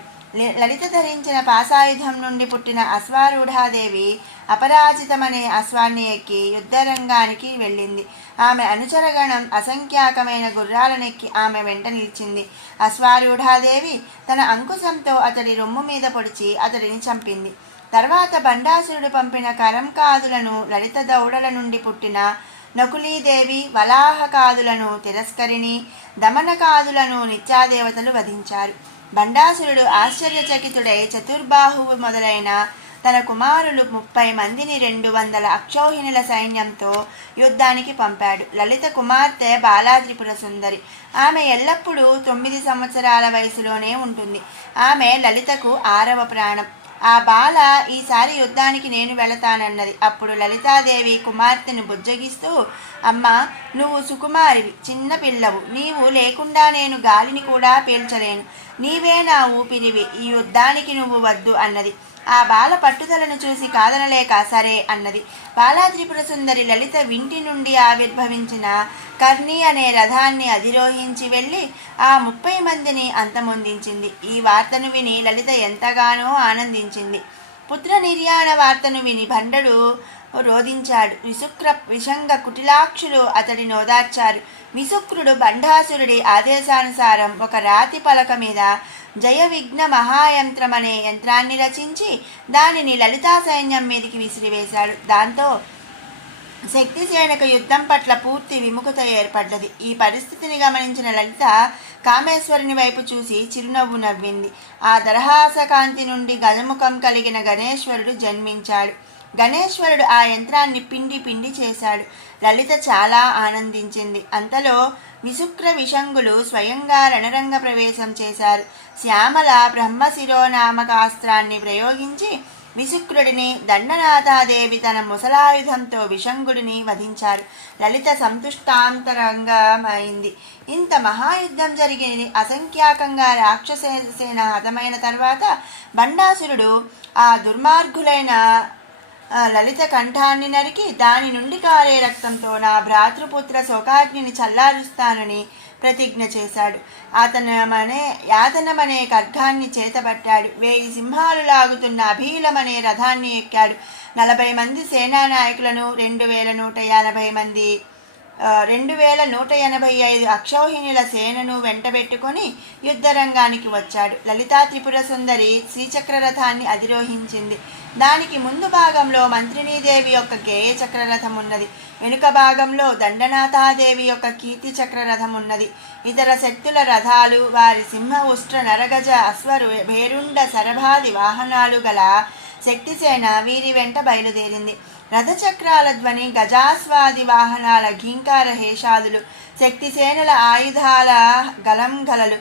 లలిత ధరించిన పాసాయుధం నుండి పుట్టిన అశ్వారూఢాదేవి అపరాజితమనే అశ్వాన్ని ఎక్కి యుద్ధరంగానికి వెళ్ళింది. ఆమె అనుచరగణం అసంఖ్యాకమైన గుర్రాలనెక్కి ఆమె వెంట నిలిచింది. అశ్వారూఢాదేవి తన అంకుశంతో అతడి రొమ్ము మీద పొడిచి అతడిని చంపింది. తర్వాత బండాసురుడు పంపిన కరంకాదులను, లలిత దౌడల నుండి పుట్టిన నకులీదేవి, వలాహకాదులను, తిరస్కరిని, దమనకాదులను నిత్యాదేవతలు వధించారు. బండాసురుడు ఆశ్చర్యచకితుడై చతుర్బాహువు మొదలైన తన కుమారులు 30 మందిని 200 అక్షౌహిణుల సైన్యంతో యుద్ధానికి పంపాడు. లలిత కుమార్తె బాలాత్రిపుర సుందరి. ఆమె ఎల్లప్పుడూ 9 సంవత్సరాల వయసులోనే ఉంటుంది. ఆమె లలితకు 6వ ప్రాణం. ఆ బాల ఈసారి యుద్ధానికి నేను వెళతానన్నది. అప్పుడు లలితాదేవి కుమార్తెను బుజ్జగిస్తూ, అమ్మా, నువ్వు సుకుమారివి, చిన్న పిల్లవు, నీవు లేకుండా నేను గాలిని కూడా పీల్చలేను, నీవే నా ఊపిరివి, ఈ యుద్ధానికి నువ్వు వద్దు అన్నది. ఆ బాల పట్టుదలను చూసి కాదనలేక సరే అన్నది. బాలాత్రిపుర సుందరి లలిత వింటి నుండి ఆవిర్భవించిన కర్ణి అనే రథాన్ని అధిరోహించి వెళ్ళి ఆ 30 మందిని అంతమొందించింది. ఈ వార్తను విని లలిత ఎంతగానో ఆనందించింది. పుత్ర నిర్యాణ వార్తను విని భండడు రోధించాడు. విషంగ కుటిలాక్షులు అతడిని ఓదార్చారు. విశుక్రుడు బండాసురుడి ఆదేశానుసారం ఒక రాతి పలక మీద జయ విఘ్న మహాయంత్రం అనే యంత్రాన్ని రచించి దానిని లలితా సైన్యం మీదికి విసిరివేశాడు. దాంతో శక్తిసేనకు యుద్ధం పట్ల పూర్తి విముఖత ఏర్పడ్డది. ఈ పరిస్థితిని గమనించిన లలిత కామేశ్వరుని వైపు చూసి చిరునవ్వు నవ్వింది. ఆ దరహాస కాంతి నుండి గజముఖం కలిగిన గణేశ్వరుడు జన్మించాడు. గణేశ్వరుడు ఆ యంత్రాన్ని పిండి పిండి చేశాడు. లలిత చాలా ఆనందించింది. అంతలో విశుక్ర విషంగులు స్వయంగా రణరంగ ప్రవేశం చేశారు. శ్యామల బ్రహ్మశిరోనామకాస్త్రాన్ని ప్రయోగించి విశుక్రుడిని, దండనాథాదేవి తన ముసలాయుధంతో విషంగుడిని వధించారు. లలిత సంతుష్టాంతరంగమైంది. ఇంత మహాయుద్ధం జరిగి అసంఖ్యాకంగా రాక్షస సేన హతమైన తర్వాత బండాసురుడు ఆ దుర్మార్గులైన లలిత కంఠాన్ని నరికి దాని నుండి కారే రక్తంతో నా భ్రాతృపుత్ర శోకాగ్నిని చల్లారుస్తానని ప్రతిజ్ఞ చేశాడు. యాతనమనే ఖడ్గాన్ని చేతబట్టాడు. 1000 సింహాలు లాగుతున్న అభీలమనే రథాన్ని ఎక్కాడు. 40 మంది సేనానాయకులను 2185 అక్షౌహిణుల సేనను వెంటబెట్టుకొని యుద్ధరంగానికి వచ్చాడు. లలితా త్రిపుర సుందరి శ్రీచక్రరథాన్ని అధిరోహించింది. దానికి ముందు భాగంలో మంత్రినీదేవి యొక్క గేయ చక్రరథం ఉన్నది. వెనుక భాగంలో దండనాథాదేవి యొక్క కీర్తి చక్రరథం ఉన్నది. ఇతర శక్తుల రథాలు, వారి సింహ, ఉష్ట్ర, నరగజ, అశ్వరు, భేరుండ, శరభాది వాహనాలు గల శక్తిసేన వీరి వెంట బయలుదేరింది. రథచక్రాల ధ్వని, గజాస్వాది వాహనాల ఘీంకార హేషాదులు, శక్తిసేనల ఆయుధాల గలంగలలు,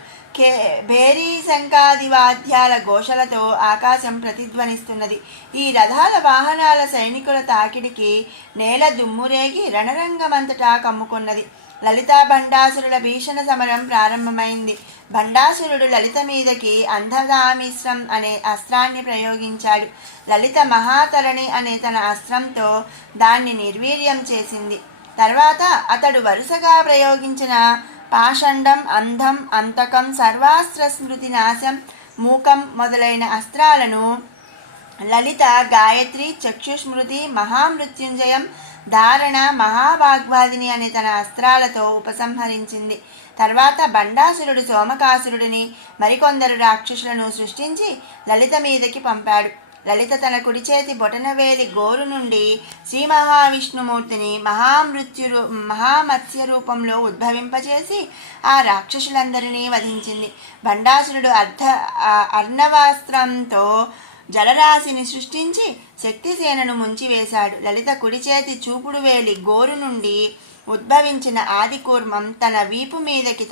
భేరీ శంఖాది వాద్యాల ఘోషలతో ఆకాశం ప్రతిధ్వనిస్తున్నది. ఈ రథాల వాహనాల సైనికుల తాకిడికి నేల దుమ్మురేగి రణరంగమంతటా కమ్ముకున్నది. లలితా భండాసురుల భీషణ సమరం ప్రారంభమైంది. భండాసురుడు లలిత మీదకి అంధదామిశ్రం అనే అస్త్రాన్ని ప్రయోగించాడు. లలిత మహాతరణి అనే తన అస్త్రంతో దాన్ని నిర్వీర్యం చేసింది. తర్వాత అతడు వరుసగా ప్రయోగించిన పాషండం, అంధం, అంతకం, సర్వాస్త్ర స్మృతి నాశం, మూకం మొదలైన అస్త్రాలను లలిత గాయత్రి, చక్షుస్మృతి, మహామృత్యుంజయం, ధారణ, మహావాగ్వాదిని అనే తన అస్త్రాలతో ఉపసంహరించింది. తర్వాత బండాసురుడు సోమకాసురుడిని, మరికొందరు రాక్షసులను సృష్టించి లలిత మీదకి పంపాడు. లలిత తన కుడి చేతి బొటనవేలి గోరు నుండి శ్రీ మహావిష్ణుమూర్తిని మహామత్స్య రూపంలో ఉద్భవింపచేసి ఆ రాక్షసులందరినీ వధించింది. బండాసురుడు అర్ణవాస్త్రంతో జలరాశిని సృష్టించి శక్తిసేనను ముంచివేశాడు. లలిత కుడి చేతి చూపుడు వేలి గోరు నుండి ఉద్భవించిన ఆదికూర్మం తన వీపు మీదకి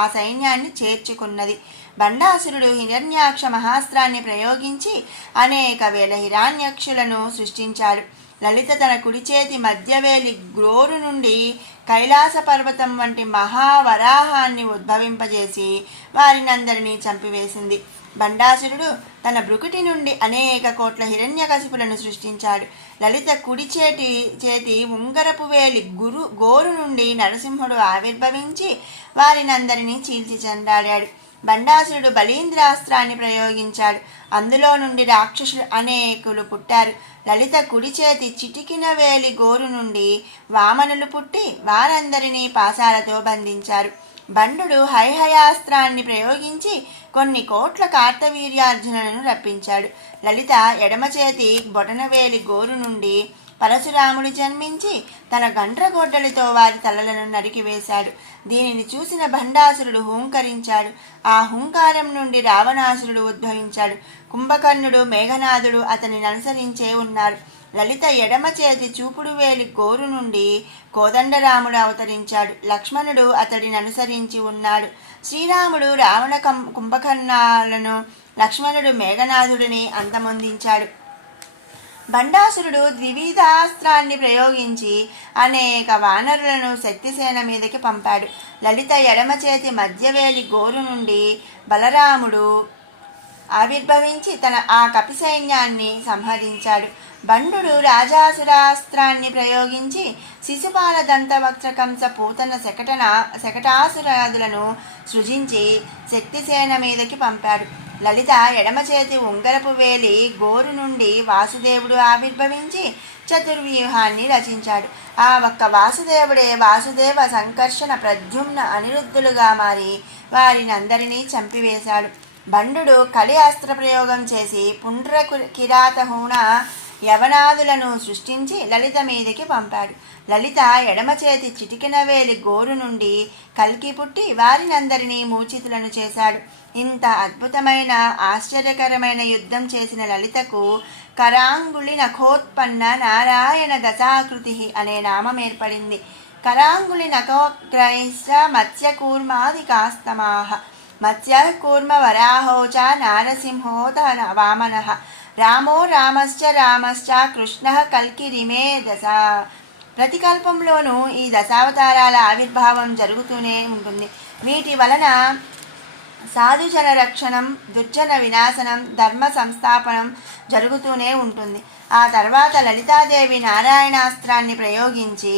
ఆ సైన్యాన్ని చేర్చుకున్నది. బండాసురుడు హిరణ్యాక్ష మహాస్త్రాన్ని ప్రయోగించి అనేక వేల హిరణ్యక్షులను సృష్టించాడు. లలిత తన కుడి చేతి మధ్యవేలి గ్రోరు నుండి కైలాస పర్వతం వంటి మహావరాహాన్ని ఉద్భవింపజేసి వారినందరినీ చంపివేసింది. బండాసురుడు తన భృకుటి నుండి అనేక కోట్ల హిరణ్యకశిపులను సృష్టించాడు. లలిత కుడి చేతి ఉంగరపు వేలి గోరు నుండి నరసింహుడు ఆవిర్భవించి వారినందరినీ చీల్చి చెండాడాడు. బండాసురుడు బలీంద్రాస్త్రాన్ని ప్రయోగించాడు. అందులో నుండి రాక్షసులు అనేకులు పుట్టారు. లలిత కుడి చేతి చిటికిన వేలి గోరు నుండి వామనులు పుట్టి వారందరినీ పాశాలతో బంధించారు. బండు హైహయాస్త్రాన్ని ప్రయోగించి కొన్ని కోట్ల కార్తవీర్యార్జునులను రప్పించాడు. లలిత ఎడమ చేతి బొటనవేలి గోరు నుండి పరశురాముడు జన్మించి తన గండ్రగొడ్డలితో వారి తలలను నరికివేశాడు. దీనిని చూసిన భండాసురుడు హూంకరించాడు. ఆ హూంకారం నుండి రావణాసురుడు ఉద్భవించాడు. కుంభకర్ణుడు, మేఘనాథుడు అతనిని అనుసరించే ఉన్నారు. లలిత ఎడమ చేతి చూపుడు వేలి గోరు నుండి కోదండరాముడు అవతరించాడు. లక్ష్మణుడు అతడిని అనుసరించి ఉన్నాడు. శ్రీరాముడు రావణ కుంభకర్ణాలను, లక్ష్మణుడు మేఘనాథుడిని అంతమొందించాడు. బండాసురుడు ద్వివిధాస్త్రాన్ని ప్రయోగించి అనేక వానరులను శక్తిసేన మీదకి పంపాడు. లలిత ఎడమ చేతి మధ్యవేలి గోరు నుండి బలరాముడు ఆవిర్భవించి ఆ కపి సైన్యాన్ని సంహరించాడు. బండు రాజాసురాస్త్రాన్ని ప్రయోగించి శిశుపాల దంతవక్త్రకంస పూతన శకటాసురాదులను సృజించి శక్తిసేన మీదకి పంపాడు. లలిత ఎడమ చేతి ఉంగరపు వేలి గోరు నుండి వాసుదేవుడు ఆవిర్భవించి చతుర్వ్యూహాన్ని రచించాడు. ఆ ఒక్క వాసుదేవుడే వాసుదేవ, సంకర్షణ, ప్రద్యుమ్న, అనిరుద్ధులుగా మారి వారినందరినీ చంపివేశాడు. బండు కలి అస్త్ర ప్రయోగం చేసి పుండ్ర కిరాత హూణ యవనాదులను సృష్టించి లలిత మీదకి పంపాడు. లలిత ఎడమ చేతి చిటికెన వేలి గోరు నుండి కల్కి పుట్టి వారినందరినీ మూచితులను చేశాడు. ఇంత అద్భుతమైన ఆశ్చర్యకరమైన యుద్ధం చేసిన లలితకు కరాంగుళి నఖోత్పన్న నారాయణ దశాకృతి అనే నామం ఏర్పడింది. కరాంగుళి నఖోగ్రైశ్చ మత్స్యకూర్మాది కాస్తమాహ మత్స్యకూర్మ వరాహో చ నారసింహోత వామనః రామో రామశ్చ కృష్ణ కల్కిరిమే దశ. ప్రతికల్పంలోనూ ఈ దశావతారాల ఆవిర్భావం జరుగుతూనే ఉంటుంది. వీటి వలన సాధుజన రక్షణం, దుర్జన వినాశనం, ధర్మ సంస్థాపనం జరుగుతూనే ఉంటుంది. ఆ తర్వాత లలితాదేవి నారాయణాస్త్రాన్ని ప్రయోగించి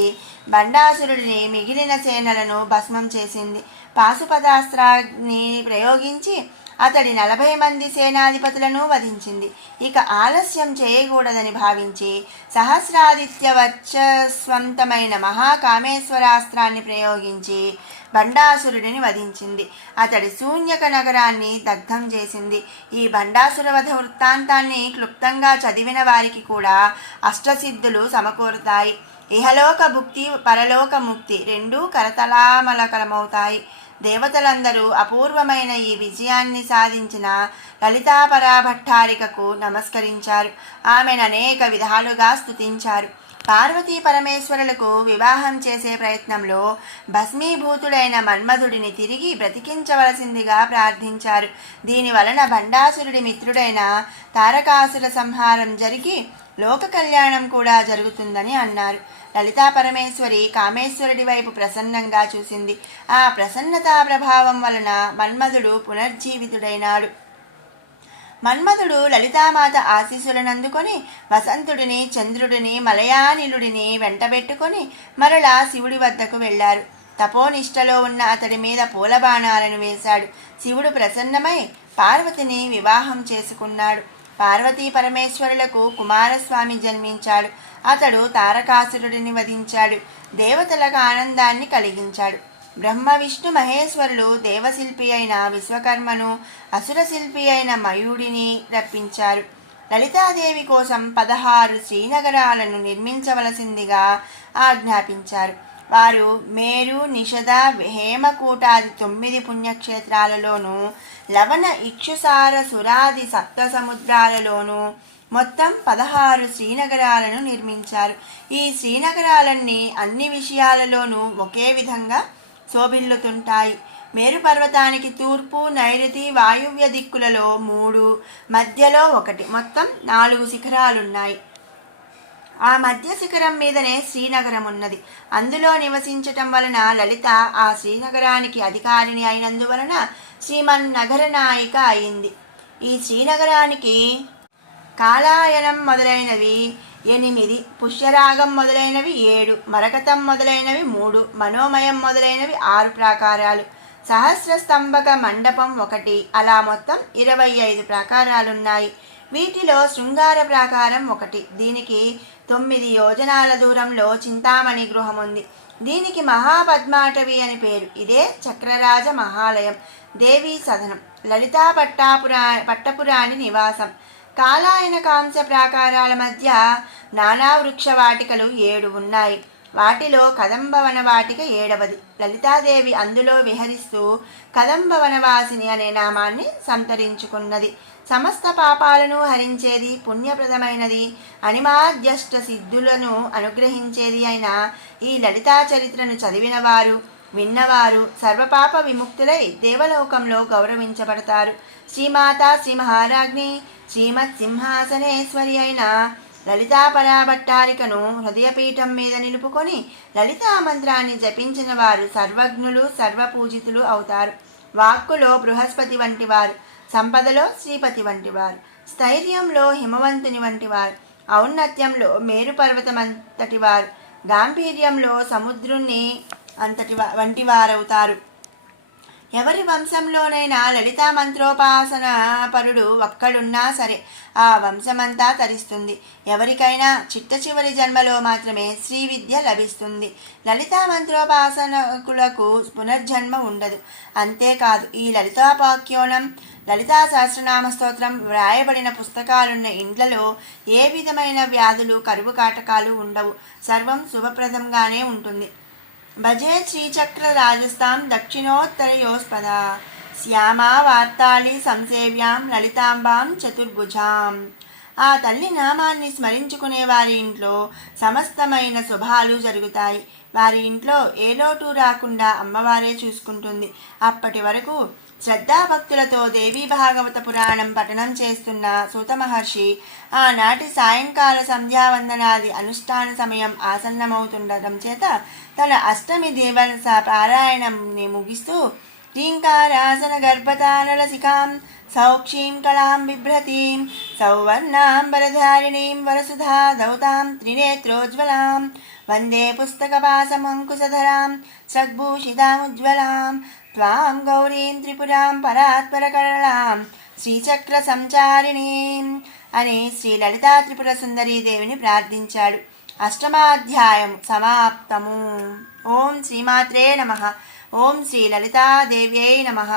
బండాసురుడిని మిగిలిన సేనలను భస్మం చేసింది. పాశుపతాస్త్రాన్ని ప్రయోగించి అతడి 40 మంది సేనాధిపతులను వధించింది. ఇక ఆలస్యం చేయకూడదని భావించి సహస్రాదిత్య వర్చస్వంతమైన మహాకామేశ్వరాస్త్రాన్ని ప్రయోగించి బండాసురుడిని వధించింది. అతడి శూన్యక నగరాన్ని దగ్ధం చేసింది. ఈ బండాసుర వధ వృత్తాంతాన్ని క్లుప్తంగా చదివిన వారికి కూడా అష్టసిద్ధులు సమకూరుతాయి. ఇహలోక భుక్తి, పరలోక ముక్తి రెండూ కరతలామలకలమవుతాయి. దేవతలందరూ అపూర్వమైన ఈ విజయాన్ని సాధించిన లలితాపరాభట్టారికకు నమస్కరించారు. ఆమెను అనేక విధాలుగా స్తుతించారు. పార్వతీ పరమేశ్వరులకు వివాహం చేసే ప్రయత్నంలో భస్మీభూతుడైన మన్మధుడిని తిరిగి బ్రతికించవలసిందిగా ప్రార్థించారు. దీనివలన బండాసురుడి మిత్రుడైన తారకాసుర సంహారం జరిగి లోక కళ్యాణం కూడా జరుగుతుందని అన్నారు. లలితా పరమేశ్వరి కామేశ్వరుడి వైపు ప్రసన్నంగా చూసింది. ఆ ప్రసన్నతా ప్రభావం వలన మన్మధుడు పునర్జీవితుడైనాడు. మన్మధుడు లలితామాత ఆశీస్సులను అందుకొని వసంతుడిని, చంద్రుడిని, మలయానిలుడిని వెంటబెట్టుకొని మరలా శివుడి వద్దకు వెళ్లారు. తపోనిష్టలో ఉన్న అతడి మీద పూలబాణాలను వేశాడు. శివుడు ప్రసన్నమై పార్వతిని వివాహం చేసుకున్నాడు. పార్వతీ పరమేశ్వరులకు కుమారస్వామి జన్మించాడు. అతడు తారకాసురుడిని వధించాడు. దేవతలకు ఆనందాన్ని కలిగించాడు. బ్రహ్మ విష్ణు మహేశ్వరులు దేవశిల్పి అయిన విశ్వకర్మను, అసురశిల్పి అయిన మయూడిని రప్పించారు. లలితాదేవి కోసం 16 శ్రీనగరాలను నిర్మించవలసిందిగా ఆజ్ఞాపించారు. వారు మేరు, నిషద, హేమకూటాది 9 పుణ్యక్షేత్రాలలోనూ, లవణ, ఇక్షుసార, సురాది 7 సముద్రాలలోనూ మొత్తం 16 శ్రీనగరాలను నిర్మించారు. ఈ శ్రీనగరాలన్నీ అన్ని విషయాలలోనూ ఒకే విధంగా శోభిల్లుతుంటాయి. మేరు పర్వతానికి తూర్పు, నైరుతి, వాయువ్య దిక్కులలో 3, మధ్యలో 1, మొత్తం 4 శిఖరాలున్నాయి. ఆ మధ్య శిఖరం మీదనే శ్రీనగరం ఉన్నది. అందులో నివసించటం వలన లలిత ఆ శ్రీనగరానికి అధికారిని అయినందువలన శ్రీమన్నగర నాయిక అయింది. ఈ శ్రీనగరానికి కాలాయనం మొదలైనవి 8, పుష్యరాగం మొదలైనవి 7, మరకతం మొదలైనవి 3, మనోమయం మొదలైనవి 6 ప్రాకారాలు, సహస్ర స్తంభక మండపం 1, అలా మొత్తం 25 ప్రాకారాలున్నాయి. వీటిలో శృంగార ప్రాకారం 1. దీనికి 9 యోజనాల దూరంలో చింతామణి గృహం ఉంది. దీనికి మహాపద్మాటవి అని పేరు. ఇదే చక్రరాజ మహాలయం, దేవీ సదనం, లలితా పట్టపురాణి నివాసం. కాలాయన కాంస ప్రాకారాల మధ్య నానా వృక్ష వాటికలు 7 ఉన్నాయి. వాటిలో కదంబవన వాటిక 7వది. లలితాదేవి అందులో విహరిస్తూ కదంబవనవాసిని అనే నామాన్ని సంతరించుకున్నది. సమస్త పాపాలను హరించేది, పుణ్యప్రదమైనది, అనిమాద్యష్ట సిద్ధులను అనుగ్రహించేది అయిన ఈ లలితా చరిత్రను చదివినవారు, విన్నవారు సర్వపాప విముక్తులై దేవలోకంలో గౌరవించబడతారు. శ్రీమాత శ్రీ మహారాజ్ఞి శ్రీమత్ సింహాసనేశ్వరి అయిన లలితా పరాభట్టారికను హృదయపీఠం మీద నిలుపుకొని లలితా మంత్రాన్ని జపించిన వారు సర్వజ్ఞులు, సర్వపూజితులు అవుతారు. వాక్కులో బృహస్పతి వంటివారు, సంపదలో శ్రీపతి వంటివారు, స్థైర్యంలో హిమవంతుని వంటివారు, ఔన్నత్యంలో మేరు పర్వతమంతటివారు, గాంభీర్యంలో సముద్రుణ్ణి వంటివారవుతారు. ఎవరి వంశంలోనైనా లలితా మంత్రోపాసన పరుడు ఒక్కడున్నా సరే ఆ వంశమంతా తరిస్తుంది. ఎవరికైనా చిట్ట చివరి జన్మలో మాత్రమే శ్రీ విద్య లభిస్తుంది. లలితా మంత్రోపాసనకులకు పునర్జన్మ ఉండదు. అంతేకాదు, ఈ లలితాపాఖ్యోనం, లలితా సహస్రనామ స్తోత్రం వ్రాయబడిన పుస్తకాలున్న ఇండ్లలో ఏ విధమైన వ్యాధులు, కరువు కాటకాలు ఉండవు. సర్వం శుభప్రదంగానే ఉంటుంది. భజే శ్రీచక్ర రాజస్థాం దక్షిణోత్తరయోస్పద శ్యామా వార్తాళి సంసేవ్యాం లలితాంబాం చతుర్భుజాం. ఆ తల్లి నామాన్ని స్మరించుకునే వారి ఇంట్లో సమస్తమైన శుభాలు జరుగుతాయి. వారి ఇంట్లో ఏ లోటు రాకుండా అమ్మవారే చూసుకుంటుంది. అప్పటి వరకు శ్రద్ధాభక్తులతో దేవీ భాగవత పురాణం పఠనం చేస్తున్న సూత మహర్షి ఆనాటి సాయంకాల సంధ్యావందనాది అనుష్ఠాన సమయం ఆసన్నమవుతుండటం చేత తన అష్టమి దేవనస పారాయణంని ముగిస్తూ రీంకారాసన గర్భతానల శిఖాం సౌక్షీం కళాం బిభ్రతీం సౌవర్ణాంబరధారిణీం వరసుధా దౌతాం త్రినేత్రోజ్వలాం వందే పుస్తకపాసమంకుశధరాం సద్భూషితాముజ్వలాం త్వాం గౌరీం త్రిపురాం పరాత్పరకరళాం శ్రీచక్ర సంచారిణీం అని శ్రీ లలితా త్రిపుర సుందరీ దేవిని ప్రార్థించాడు. అష్టమాధ్యాయం సమాప్తము. ఓం శ్రీమాత్రే నమః. ఓం శ్రీ లలితాదేవ్యై నమః.